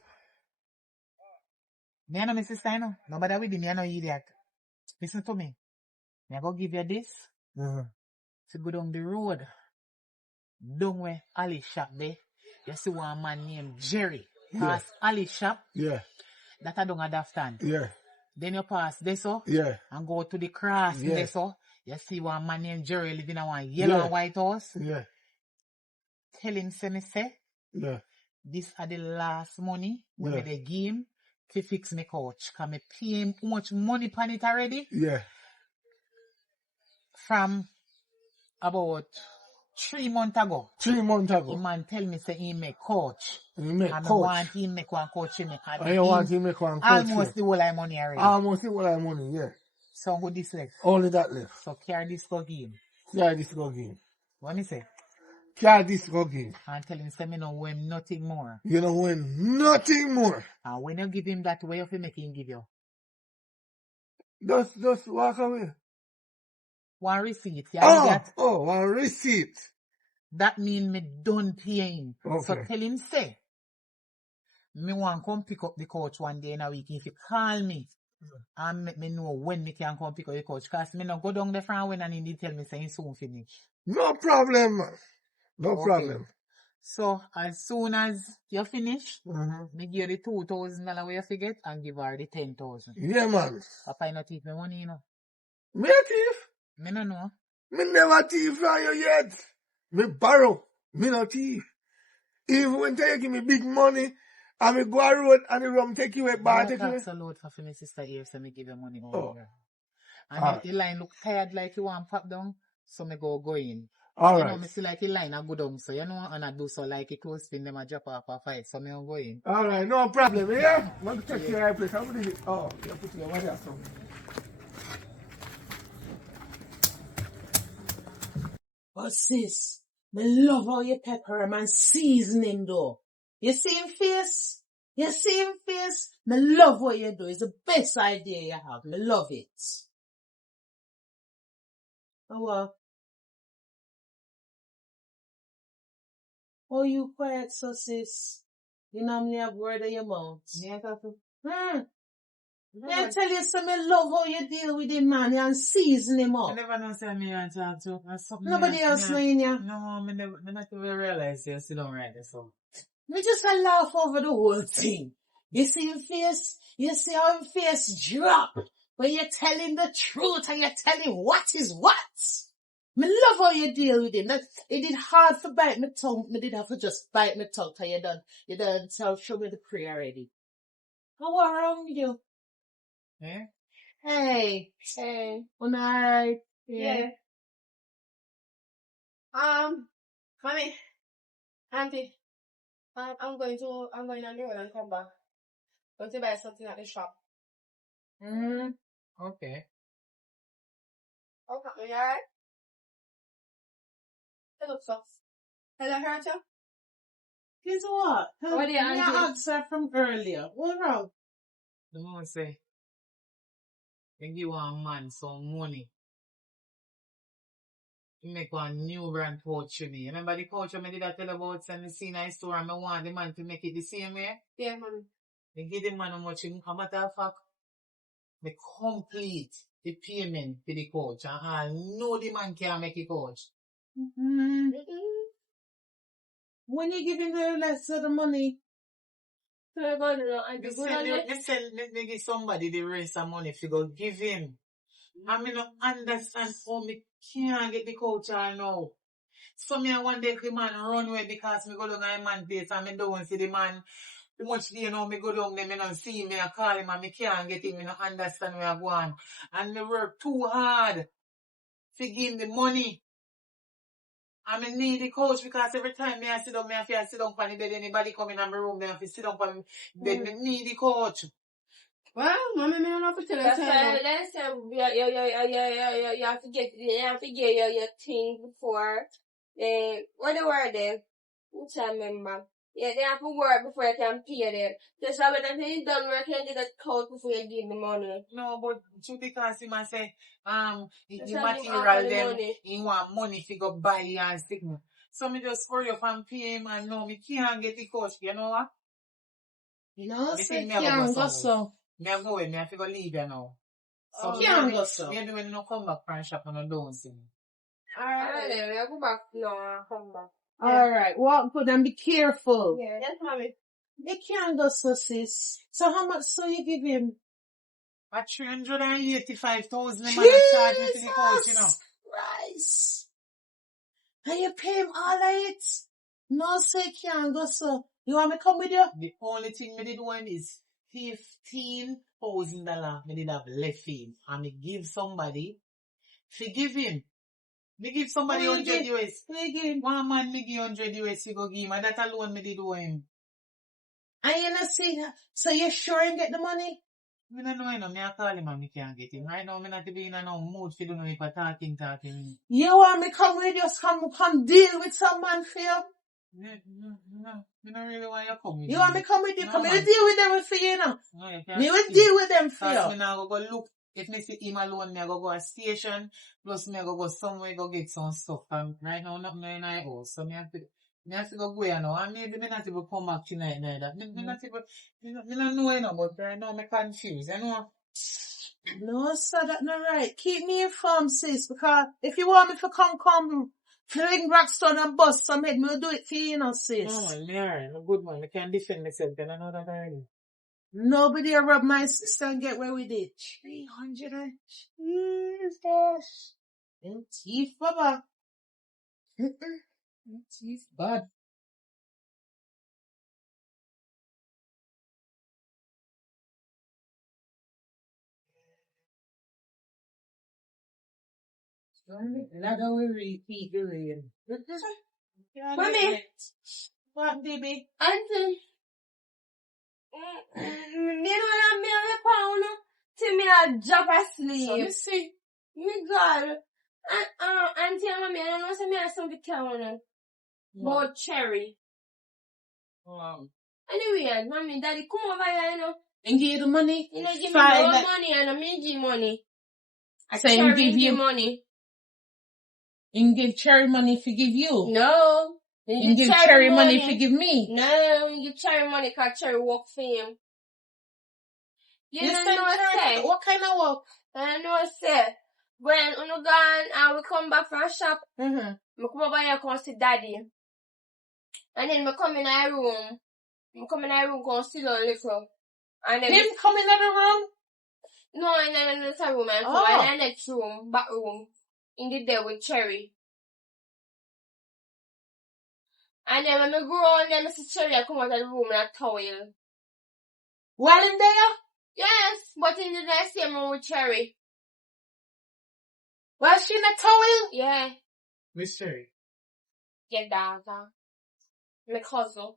Me and my sister, you know. Nobody with me, I know idiot. Listen to me. Me I go give you this. To go down the road. Down where Ali shop there. You see one man named Jerry. Pass Ali shop. Yeah, That I don't understand. yeah, Then you pass this so. yeah, And go to the cross Yeah. there so. You see one man named Jerry living in one yellow Yeah. and white house. yeah, Tell him say me say. yeah. This are the last money when Yeah. they give him to fix my couch. Can me pay him how much money pan it already? Yeah. From about 3 months ago. 3 months The ago. man tell me say he make couch. You make And I coach. want him make one couch for me. And you want to make one coach. almost the whole of money already. Almost the whole of money, yeah. So who this left? Only that left. So carry this go give him. Carry this go give. What me say? Carry this go give. And tell him say me no win nothing more. You know when nothing more. And when you give him that way of make him give you Just walk away. one receipt. You get? One receipt. That mean me done pay him. So Okay. tell him say, me want come pick up the couch one day in a week. If you call me and make me know when me can come pick up the couch. Cause me no go down there from when and he tell me say he soon finish. No problem, man. No Okay. problem. So as soon as you finish, Mm-hmm. me give you the $2,000 where you forget and give her the 10,000. Yeah, man. Papa, you not take me money, you know. Me a thief. Me no know. Me never thief from you yet. Me borrow. Me no thief. Even when you give me big money, and me go a road and the rum take you away, bar take you away. That's a load for my sister here, so me give you money over Oh. here. And Alright. the line look tired like you want pop down, so me go in. All You right. know, me see like the line a go down, so you know, and I do so like a close spin, them a drop off a fight, so me go in. All right, no problem. Yeah, I'm going to check your right place. I'm going to oh, you put your what else? But sis, me love how you pepper him and season him though. You see him face? You see him face? Me love what you do. It's the best idea you have. Me love it. Oh what? Oh, you quiet, so sis. You know me have word of your mouth. Yeah, Tatu. I tell you, so me love how you deal with him, man, and season him I up. never know say me and talk to. Nobody else know in ya. No, me not even realize you sit down right there, so. Me just a laugh over the whole thing. You see him face? You see how him face drop when you tell him the truth and you tell him what is what. Me love how you deal with him. That it did hard to bite my tongue. Me did have to just bite my tongue till you done show me the prayer already. How are wrong with you? Yeah? Hey. Hey. Alright. Yeah. Mommy, auntie, I'm going on the road and come back. Going to buy something at the shop. Okay. Okay, you alright? It looks soft. Has I hurt you? Guess what? What do you I auntie? asked her from earlier. What wrong? The mom say, they give one man some money. You make one new brand pouch for me. Remember the pouch I did I tell about and the scene I store and I want the man to make it the same way? Yeah, mommy. They give the man how much, a matter of fact, they complete the payment for the coach. And I know the man can't make a coach. Mm-hmm. When you giving the rest of the money? So I'm going to I do good on it. They give somebody the rest of money if you go give him. I mean, I understand how me can't get the coach all now. So me one day the man run away because me go down a man place and me don't see the man. Too much day now, me go down there, me don't see him, I call him and me can't get him, me don't understand where I go on. And me work too hard to give him the money. And me need the coach because every time me I sit down, me have to sit down on the bed, anybody come in my room, they have to sit down on the bed, me need the coach. Well, mommy, me don't know if to tell That's you. why last time you have to get your thing before. What the word there? Which I remember. Yeah, they have to work before you can pay them. Just have it until you done work, you can get that code before you give the money. No, but because he must say, the That's how you material offer the them, money. he want money to go buy and stick me. So me just hurry up and pay him and no, me can't get the coach. You know what? No, Me say think me have to can't go go somewhere. so. Me have to go away, me have to go leave you now. So Oh, can't go so. me when no come back from shop and I don't see me. Alright, then we'll go back. No, I'll come back. Alright, walk good and be careful. Yeah. Yes, mommy. You can't go so, sis. So how much so you give him? At 385,000 the man a charge me for the coach, you know. Christ. And you pay him all of it? No, say you can't go so. You want me to come with you? The only thing me did one is $15,000 me did have left in. And me give somebody, forgive him. Me give somebody Who you 100 give? US. Who you give? One man me give 100 US, you go give him. And that alone me did owe him. And you not see that? So you sure you get the money? Me don't know, you know, me I call him and me can't get him. Right now, me not be in a no mood for doing if I talking. You want me come with you, come deal with some man for you? No, me don't really want you to come with You me. want me come with you? No, Come man. with deal with them for you now. No, you can't. Me will deal with them for Cause me you. now go look. If me see him alone, me I go a station. Plus me I go somewhere go get some stuff. And right now, nothing in my house. So me have to go here now. And maybe me not even come back tonight neither. Me not even, me not know you know, but right now me confused, you know. No, sir, that's not right. Keep me informed, sis, because if you want me to come, fling Braxton and bust some head, me will do it for you, you know, sis. No man, me alright. I'm good man. I can defend myself. And I know that already. Nobody will rob my sister and get away with it. 300 and Jesus. Them teeth, Baba. Them teeth bad. Not how we repeat the rain. Mommy. What, baby? Auntie. Me know that me on the pound till me a drop asleep. So me see. Me God. Auntie and mommy, I don't know say me have something to tell you. About Cherry. Anyway, mommy, daddy, come over here, you know. And give you the money? You know, give me Fine, no like- money, and me give money. So him Cherry give you money. him give Cherry money if he give you. No. Him give Cherry money if he give me. No, you give Cherry money because Cherry work for him. You You don't spend know what Cherry- say. What kind of work? I know what say. When you gone and we come back from shop, Mm-hmm. me come over here come see daddy. And then me come in our room. Me come in our room come sit down little. And then Him come in the room? no, in another room and Oh. come in the next room, back room, in the there with Cherry. And then when me go on there, I see Cherry I come out of the room in a towel. While in there? Yes, but in the next same room with Cherry. Was she in a towel? Yeah, Which Cherry? your daughter. My cousin.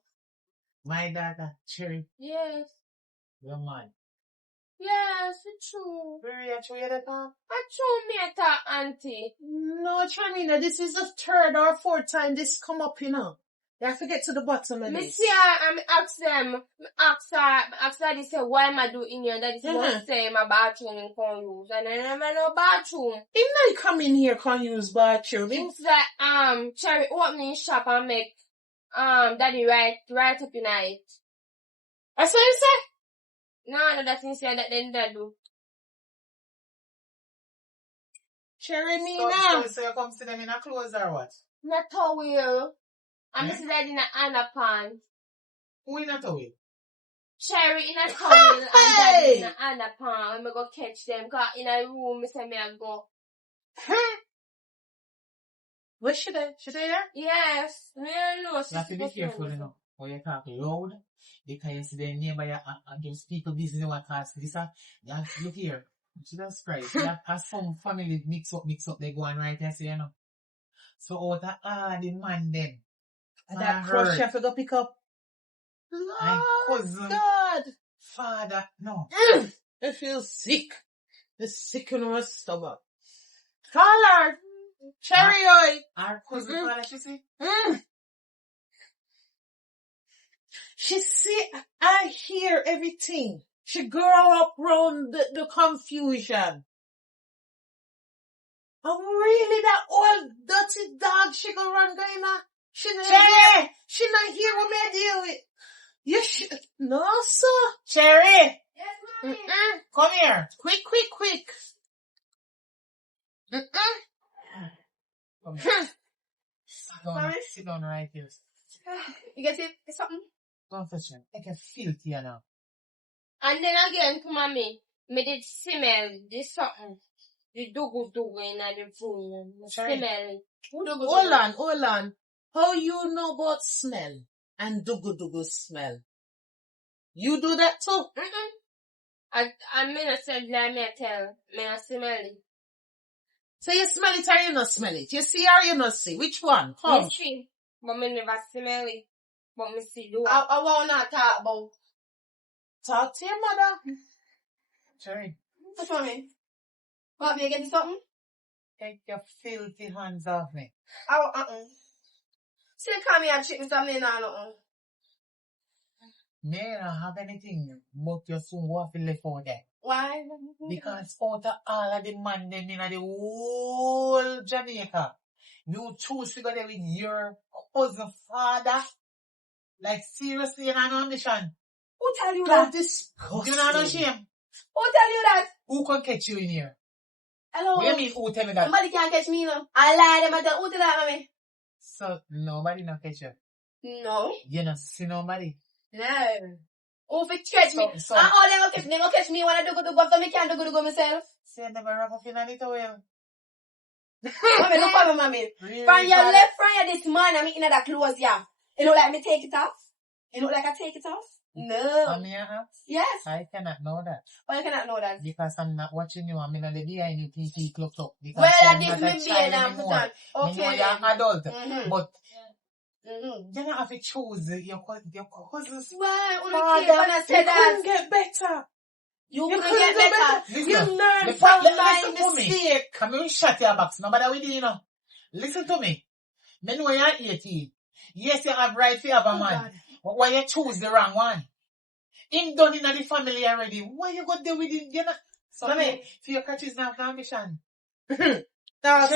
My daughter, Cherry. Yes. Your man. Yes, it's true. Where you actually at that? I true me at her auntie. No, Charmina, this is the third or fourth time this come up, you know. You have to get to the bottom of Me this. see her and me ask them, ask her, they say, why am I doing here? That is not say my bathroom in can use. And then I'm in no bathroom. Him not come in here, can use bathroom. Him It's like, Cherry opening shop and make, daddy right up in it. That's what he say? No, that's inside that then that do. Cherry So Nina. you come see them in a clothes or what? Not towel. And I see that in a underpants. Who in a towel? Cherry in a towel and daddy in a underpants. When me go catch them, cause in a room, me say me a go. Where's she there? She there? Yes, me know. You have to be careful, you know. When you talk loud, because you see the neighbor against people business what cause this. You have to look here. Jesus Christ. You have some family mix up, they go on right there, so you know. So out of the man them. And that crush you have to go pick up. My Lord cousin. God. Father, no. I feel sick. The sick in my stomach. Call her. Cherry oil. Our cousin, father, she say? She see, I hear everything. She grow up around the confusion. Oh, really? That old dirty dog she go run going on? She not hear. She not hear what me I deal with. You should. No, sir. Cherry! Yes, mommy. Come here. Quick. Come here. Sit down right here. You get it? It's something. Confession. I can feel it here now. And then again, to mommy, me did smell this something. The dugu in the room. Sorry. Smell. Hold on. How you know about smell and dugu smell? You do that too? I mean, I said, let me tell. Me I smell it. So you smell it or you not smell it? You see or you not see? Which one? Come. Me see, but me never smell it. But me see do it. I want to talk about. Talk to your mother. Cherry, What's wrong, man? Want me to get you something? take your filthy hands off me. Still call me and treat me something now, nothing. Me don't have anything, but you soon go off left out there. Why? Because out of all of the man them in the whole Jamaica, you choose to go there with your cousin father. Like seriously, you're not on mission. Who tell you How that? disgusting. You're not on shame. Who tell you that? Who can catch you in here? Hello? What do you mean who tell me that? Somebody can't catch me, no. I lie them and tell who tell that, mommy? So nobody not catch you. No. You not see nobody. No. Who fi catch me? So- And all they gonna catch me when I do go after me can't do go myself. Say never wrap up in a little well. Mommy, look at me, mommy. From your left, from your this man, I'm in that clothes, yeah. You look like me take it off? You look like I take it off? No. Mommy, Yes. I cannot know that. Why you cannot know that? Because I'm not watching you. I'm in the behind you PP clocked up. Because Well, I'm that not is a me being child and put anymore. on. Me Okay, know you're then. adult. Mm-hmm. But Mm-hmm. you don't have to choose your cousins. Why? Father, you couldn't get better. You You couldn't get better. Listen, You learn the from fact- my listen to me. mistake. Come here, shut your box. Nobody with you, you know. Listen to me. Me know you're 18. Yes, you have right to have a man. God. But why you choose the wrong one? Him done in the family already. Why you go there with him? You know? So, Mommy. for your catches now, ambition. Star.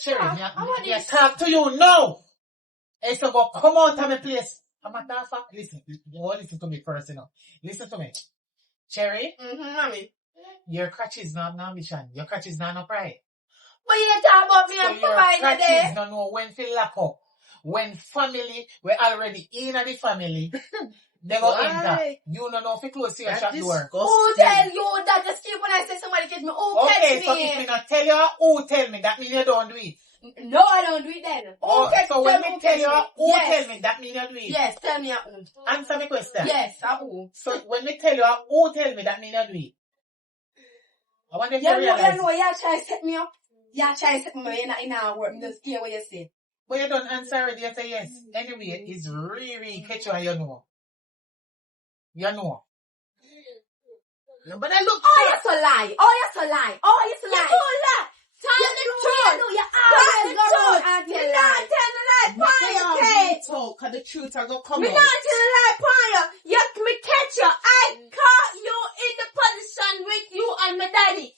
Sherry, want me this. talk to you now. Hey, so go come out of my place. I'm a tough. Listen, listen to me first, you know. Listen to me. Cherry, Mommy. your crutch is not an ambition. Your crutch is not no pride. What you talk about me So and your Papa in crutch there? is not know when to lock up. When family, we're already in the family, they go enter. Why? You don't know if you close your That shop door. Who tell you that? Just keep when I say somebody catch me. Who Okay, catch so me? if me not tell you who tell me, that mean you don't do it. No, I don't do it then. Oh, Who catch so when me? me tell you who Yes. tell me, that mean you do it. Yes, tell me. Answer me question. Yes, who? So when me tell you who tell me, that mean you do it. I want you to You realize. know, y'all try to set me up. Y'all try to set me up. You're not in our work. Just hear what you say. But you don't answer already, you say yes. Anyway, it's really catch you and you know. You know. No, but I look. Oh, you're so lie. Oh, you're so lie. Oh, you're so lie. You lie. Tell the truth. You always go around and Me tell not lies. tell the lie, Me Panya, say Kate. you talk, cause the truth are gonna come Me out. not tell the lie, Panya. You me catch you. I caught you in the position with you and my daddy.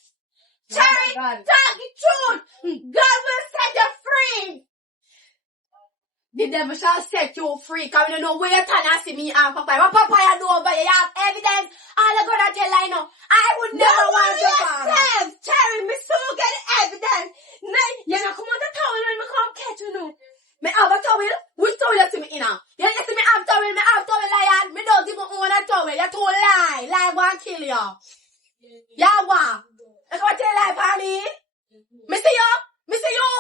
Cherry, God. talk the truth. God will set you free. The devil shall set you free. Cause we don't know where you turn and see me and Papa. What Papa you do over here? You have evidence. All I gonna tell I know. I would never want your father. Yes, Cherry, me so get evidence. You know, come on the towel when me come catch you now. Me have a towel. Which towel you see me in now? You see me have towel, lion. Me don't even own a towel. You too lie. Lie won't kill you. Yeah, what? You come tell lie for me? Me see you? Me see you?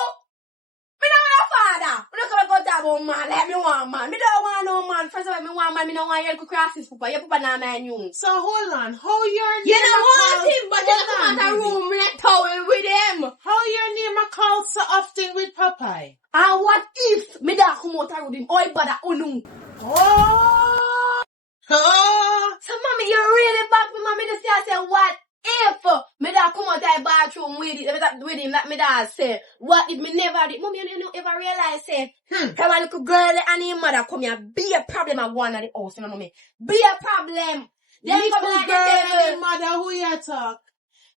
Me don't want a father. Me don't come go talk about man. Let me want man. Me don't want no man. First of all, me want man. Me don't want you to cross his papa. Your papa not man you. So hold on, how your You name don't a want call- him, but you don't come out the room with a towel with him. How your name a call so often with Popeye? And what if me da come out with him? Oi, bada unu. Oh! So, mommy, you really back me, mommy. Just say, what if me da come out the bathroom with him, like me da say, what if me never did? Mommy, you don't ever realize, say, how a little girl and his mother come here, be a problem at one of the house, you know, mommy. Be a problem. Then Little come like girl and the the mother who you talk.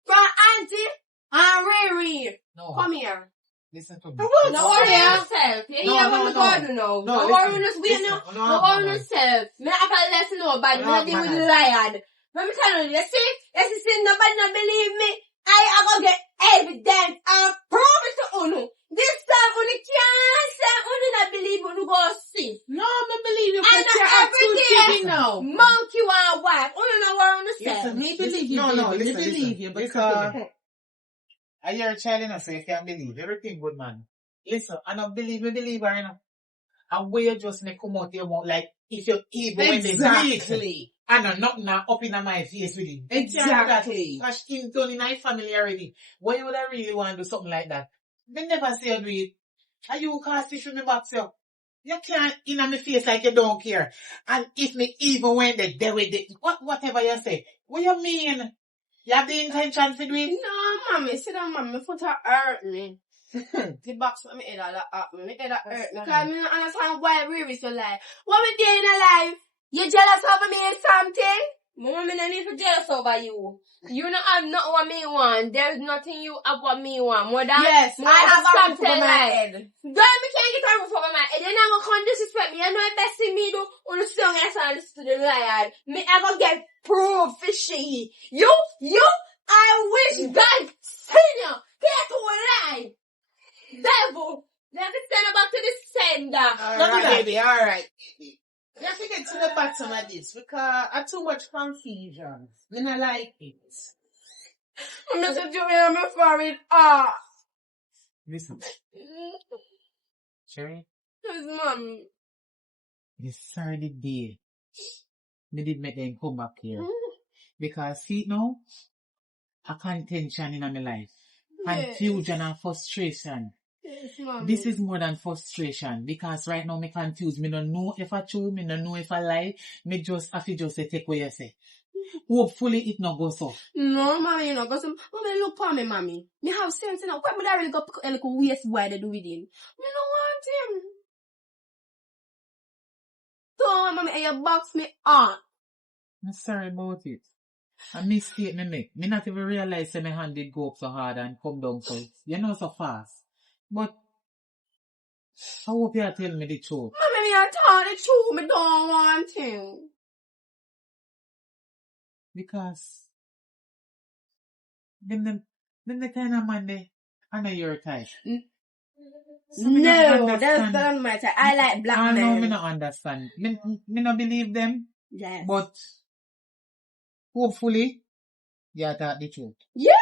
from auntie and Riri. No. Come here. Listen to me. No worry yourself. You hear what we going to do now. No worry yourself. No worry yourself. Me have to let you know, but me not deal with the lion. Let me tell you, you see, nobody not believe me. I am gonna get evidence and prove it to Unu. This time, Unu can't say Unu not believe Unu go see. No, me believe you And because you're a every too day, chippy now. monkey want wife. Unu know what Unu Listen, say. me believe you, No, baby. no, Me listen, believe you listen. because... I hear a child, you know, so you can't believe. Everything good, man. Listen, I don't believe me, believer, you know. And where you just make come out your mouth, like, if you're evil when they breathe. Exactly. I know nothing now up in my face with him. Exactly. Because he's done in my family already. Why would I really want to do something like that? They never say you do it. And you can't see from me back, so you can't in my face like you don't care. And if me even when they deal with it, whatever you say, what you mean? You have the intention to do it? No, mommy, sit down, mommy. My foot hurt me. The box on my head hurt me. My head hurt me. Because I don't understand why Riri so lie. What we doing in life? You jealous over me or something? Mama, me not need to jealous over you. You don't have nothing what me want. There's nothing you have what me want. More than Yes, more I have a stop roof over telling my lies. head. Girl, me can't get a roof over my head. You're not gonna come disrespect me. You know the best thing me do on the song I saw listen to the lion. Me ever get proof fishy. You, I wish God send you. Get to a lie. Devil. Let me send her back to the sender. Alright, baby, alright. You have to get to the bottom of this because I too much confusion. Me not like it. I'm just doing my forehead. Listen. Sherry, Yes, mommy. this Saturday day, me did make them come back here. Because see now, a contention in my life. Confusion and frustration. Yes, mommy. This is more than frustration. Because right now me confused. Me don't know if I true, me don't know if I lie. Me just have to just say take what you say. Hopefully it not goes off. No, mommy, you know, because mommy, look for me, mommy. Me have sense, you know. Why would I really go pick a little waste boy to do with him? Me don't want him. Don't, mommy, and you box me up. I'm sorry about it. A mistake me make. Me not even realize that my hand did go up so hard and come down so, you know, so fast. But, I hope you tell me the truth. Mommy, me I tell the truth, me don't want him. Because, them the kind of man they, I know your type. So me not No, understand. that's not my type. I like black I men. know me not understand. Me not believe them. Yes. But, hopefully, you talk the truth. Yeah.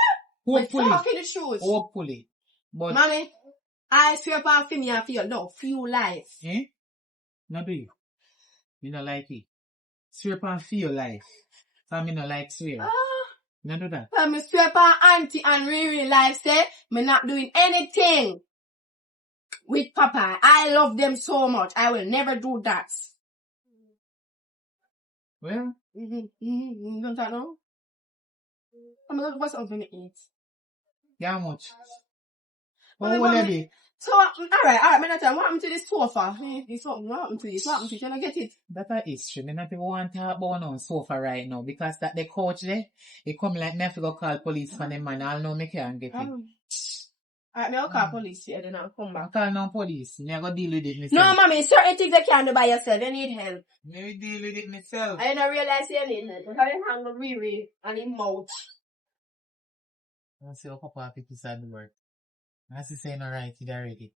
Hopefully. We're talking the truth. Hopefully. But, Mommy, I swear upon for me and for you, no, few life. eh? No do you? Me not like it. Swear upon feel life. So me not like swear. No do that. But me swear upon auntie and Riri life say, me not doing anything with Papa. I love them so much. I will never do that. Well, You don't know? I'm going to what's something to eat. how much? Well, How will mommy- it be? So, alright, me not tell you, what happened to this sofa? This something, what happened to this? What happened to it? Can I get it? That a history. Me not even want to talk about on sofa right now. Because that the coach there, he come like me have to go call police for them man. I'll know me can't get it. Alright, me I'll call police here, then I'll come I back. call no police. Me I go deal with it myself. No, mommy, certain things you can't do by yourself. You need help. Me will deal with it myself. I don't realize you need help. Because you handle Riri and him mouth. I see how Papa pick beside the word. I see saying alright, it already.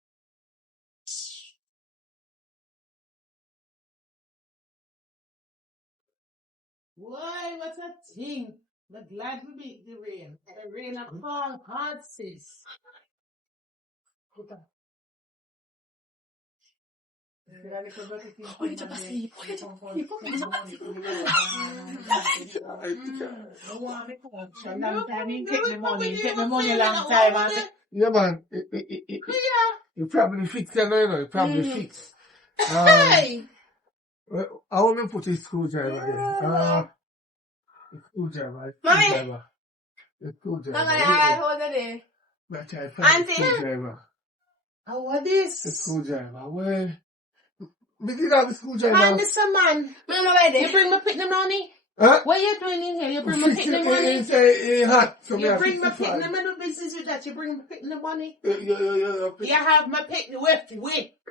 Why, what a thing. But glad we beat the rain. The rain a fall hard, sis. Oh, you took a sleep. Oh, you took a sleep. Oh, you took a sleep. Take the money long time. And Yeah, man. You probably fix it, you know. You probably fix. Hey! I want to put a screwdriver there. A screwdriver. Mommy! A screwdriver. Alright, hold it there. Let's try to find a Auntie. screwdriver. Oh, what A this? screwdriver. Well, we did have a screwdriver. Man, this a man. Man, no way You there. bring me pick the money? Huh? What you doing in here? You bring me pick the money? It's a hot. So You bring me pick the money business with that. You bring me pick the money? Yeah. You have my pick the with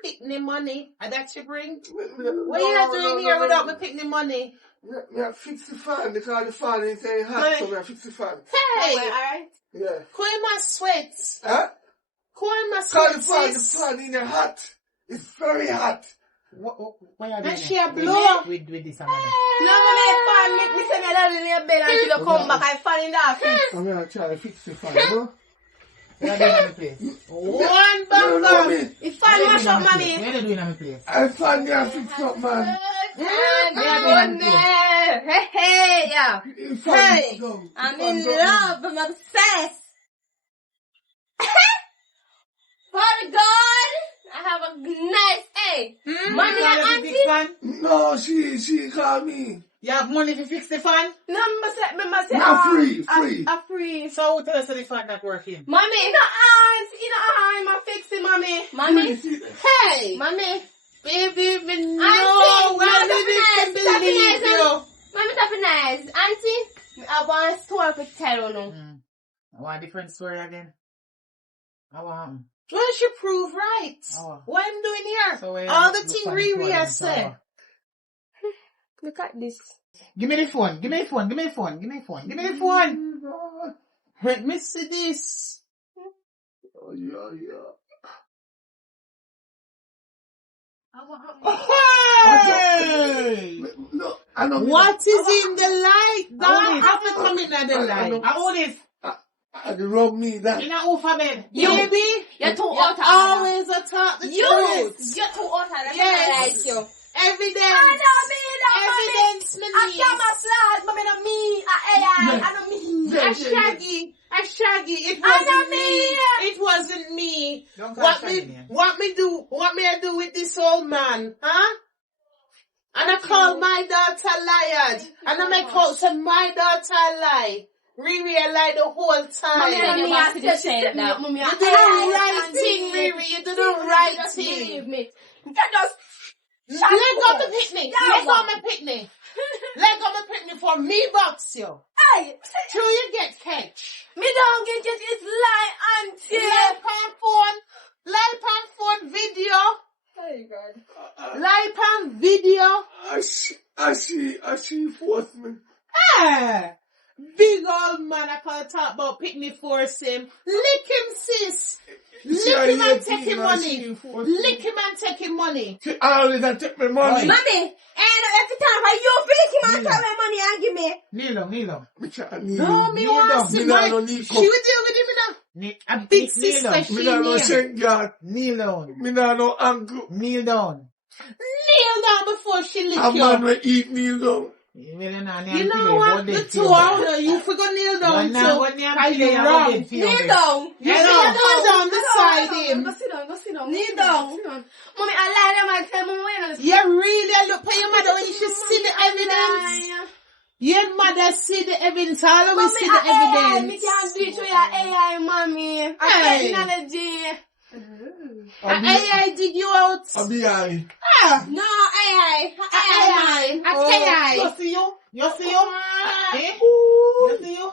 pick the money. And that you bring? What you doing here without me pick the money? Yeah, fix the fan because the fan is saying hot, so I fix the fan. Hey! Alright. Yeah. Cool my sweats. Huh? Cool my Because sweats. the fan in the hot. It's very hot. what are you And doing? she a blow. With this amount. No, mommy, fan make me say me alone in your bed and she don't come back. I fall in the office. I'm going to try to fix the fan, you know? What are you doing in my place? One No, bumper. If fan mash up, mommy. What are you doing in my place? I found you fix up, man. Hey, yeah. Hey, I'm in love. I'm obsessed. Father God, I have a nice egg. Mommy and auntie. No, she called me. You have money to fix the fan? No, me say, No, free. Free. So who tell us that the fan not working? Mommy, I'm fixing, mommy. Mommy, hey, mommy. baby, me Auntie, know when no, did that's it nice. believe That's you? Mommy, that's nice. Auntie, I want a story to tell you. I want a different story again. I want Well, she prove right. Oh. What I'm doing here? So, All the look thing on the Riri phone has and said. Look at this. Give me the phone. Give me the phone. Give me the phone. Give me the phone. Give me the phone. Let me see this. Oh, yeah. Hey! No, I know. What is in the light? Don't have to come in at the light. How old is? And you rub me that. You know who for bed? Baby, You're too you out of always talk the truth. You're too out of that. Yes. I like you. Evidence. I know me, Evidence, me I can't massage, mommy, not me. I know me. A Shaggy, it wasn't me. Don't call Shaggy, man. What me I do with this old man, huh? And I call my daughter liar. And I make out say my daughter lie. Riri, I lie the whole time. Mommy, I said that. You do the right thing, Riri. You do the right thing. Believe me. You just Let go the picnic. Let go my picnic. Let go my picnic for me box you. Hey, Till you get catch. me don't get it. It's lie until. Live on phone video. Oh God. Live on video. I see force me. Ah, big old man, I can't talk about picnic force him. Lick him, sis. Lick him and take him money. Lick him and take him money. She always take me money. Mommy, and every time I you feel him and tell me money and give me. Kneel down. Me can't need No, him. me Kneel want down. to see Me my. no need She cup. will deal with him now. A big sister, she Me no kneel. sing God. Kneel down. Me no uncle. Kneel down. Kneel down before she lick A man you. will eat kneel down. You know what? The two of you forgot kneel down too. Are you wrong? Kneel down. You kneel down beside him. Go sit down. Kneel down. Mommy, I lie them and tell Mommy when I You really look for your mother when you should see the evidence. Your mother see the evidence. All of us see the evidence. Me can't do it with your AI, Mommy. Hey. Technology. AI dig you out. I'll be high. No, AI. AI. AI. You see you? Eh? Ooh. You see you?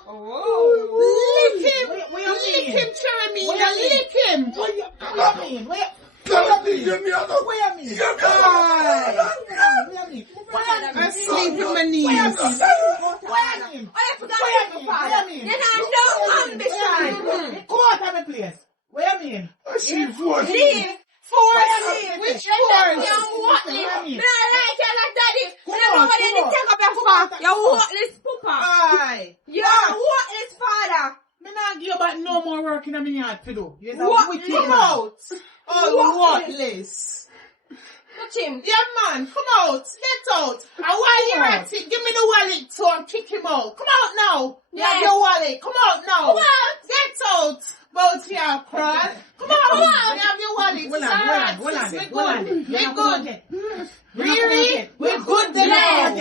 Lick him. What you Lick mean? him, Jeremy. What you mean? Lick him. What you mean? What God, give me another. you mean? Give me another. What you mean? I sleep in my knees. What you mean? I forgot your father. You know, no ambition. Go out of my place. What you mean? I see force. Leave. Force. Which force? What you What you mean? Me not like you like daddy. Me Come not on, nobody come on. take up your father. You worthless pooper. Aye. You worthless father. Me not give you back no more work in my yard to do. You're What? a wicked Come man. out. Oh, worthless. Touch him. Yeah, man. Come out. Get out. And while you're at it, give me the wallet so I'll kick him out. Come out now. You have Yes. your wallet. Come out now. Come out. Get out. Both your crawl. Come out. You have your wallet. Hold It's on, alright, hold on, sis. hold We're on. good. You're We're not good. good. Really? We're good there now.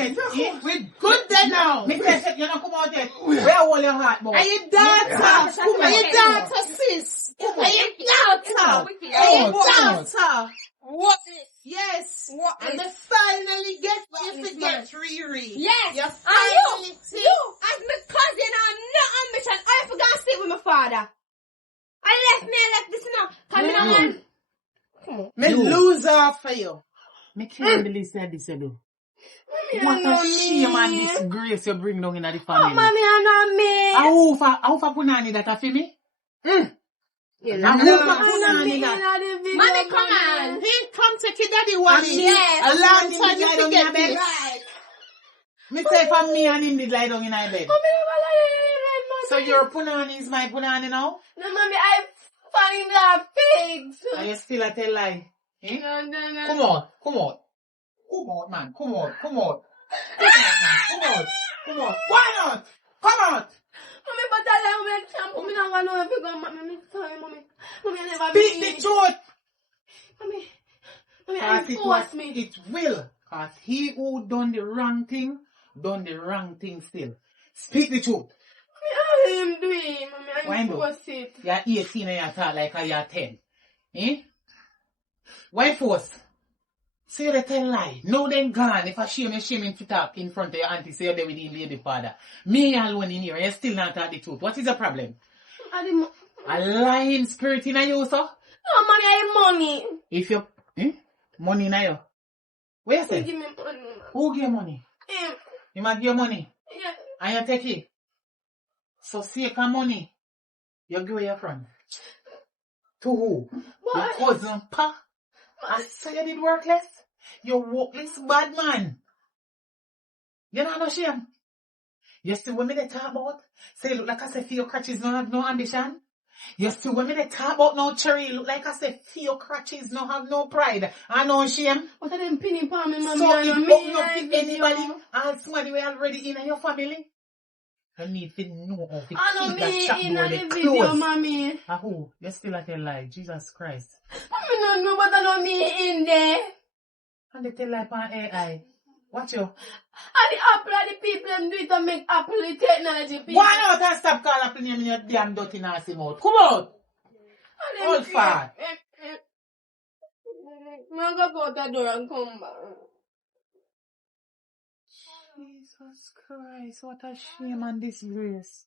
We're good there now. Me say you not come out yet. Where hold your heart, boy? Are you daughter? Are you daughter, sis? Are you daughter? Are you daughter? What? Yes. What And is- they finally get What you is to get Riri. Yes. You And finally you, as my cousin, and no ambition. I forgot to stay with my father. I left this now. Come in, man. Me lose off for you. Me can't believe this you do. What a shame and disgrace you bring down in the family. Oh, mommy, I know me. How for punani that a for me? Yeah, Now, no, who for I know punani me. that? Mommy, come on. He come take your daddy wallet. Yes. A long time Lie you down in forget a bed. it. Right. Me say for me and him did lie down in a bed. Mommy, I'm So your punani is my punani now? no, mommy, I find the pigs. Are you still a tell lie? Eh? No. Come on. Come out, man. Come out. Come out. Why not? Come out. Mommy, but I like when camp. Mommy, I want to know if you go. Mommy, sorry, mommy. Mommy, I never Speak been. the truth. Mommy, I Cause force me. it will. Cause he who done the wrong thing still. Speak the truth. I am doing, mommy. Why I no? force it. You're 18 and you talk like you're 10. Eh? Why force? So you tell lie. No then gone. If I shame him to talk in front of your auntie, say you're there with him baby father. Me alone in here, you still not tell the truth. What is the problem? A lying spirit in you, sir? No, mommy, I have money. If you money in you. Where you You say? give me money. Who give money? Him. You might give money. Yeah. And you take it. So sake of money, you give your friend. To who? Your But cousin pa. And so you did workless? You workless bad man. You know no shame. You see what me they talk about? Say, look like I say, for your crutches don't have no ambition. You see, when me they talk about no cherry, look like I say, for your crutches don't have no pride and no shame. What are them pinning for me, mommy? So And it me open up like to anybody video. and somebody we already in your family. You need to know how to keep I know that me shop in door the they video, close. mommy. Ah, who? You still at a lie. Jesus Christ. I don't know, but I know me in there. And they tell like on AI. Watch you. And the apple and the people them do it and make apple the technology people. Why not and stop calling up name in your damn dirty nasty mouth? Come out. Old fart. I'm going to go out the door and come back. Jesus Christ, what a shame and disgrace.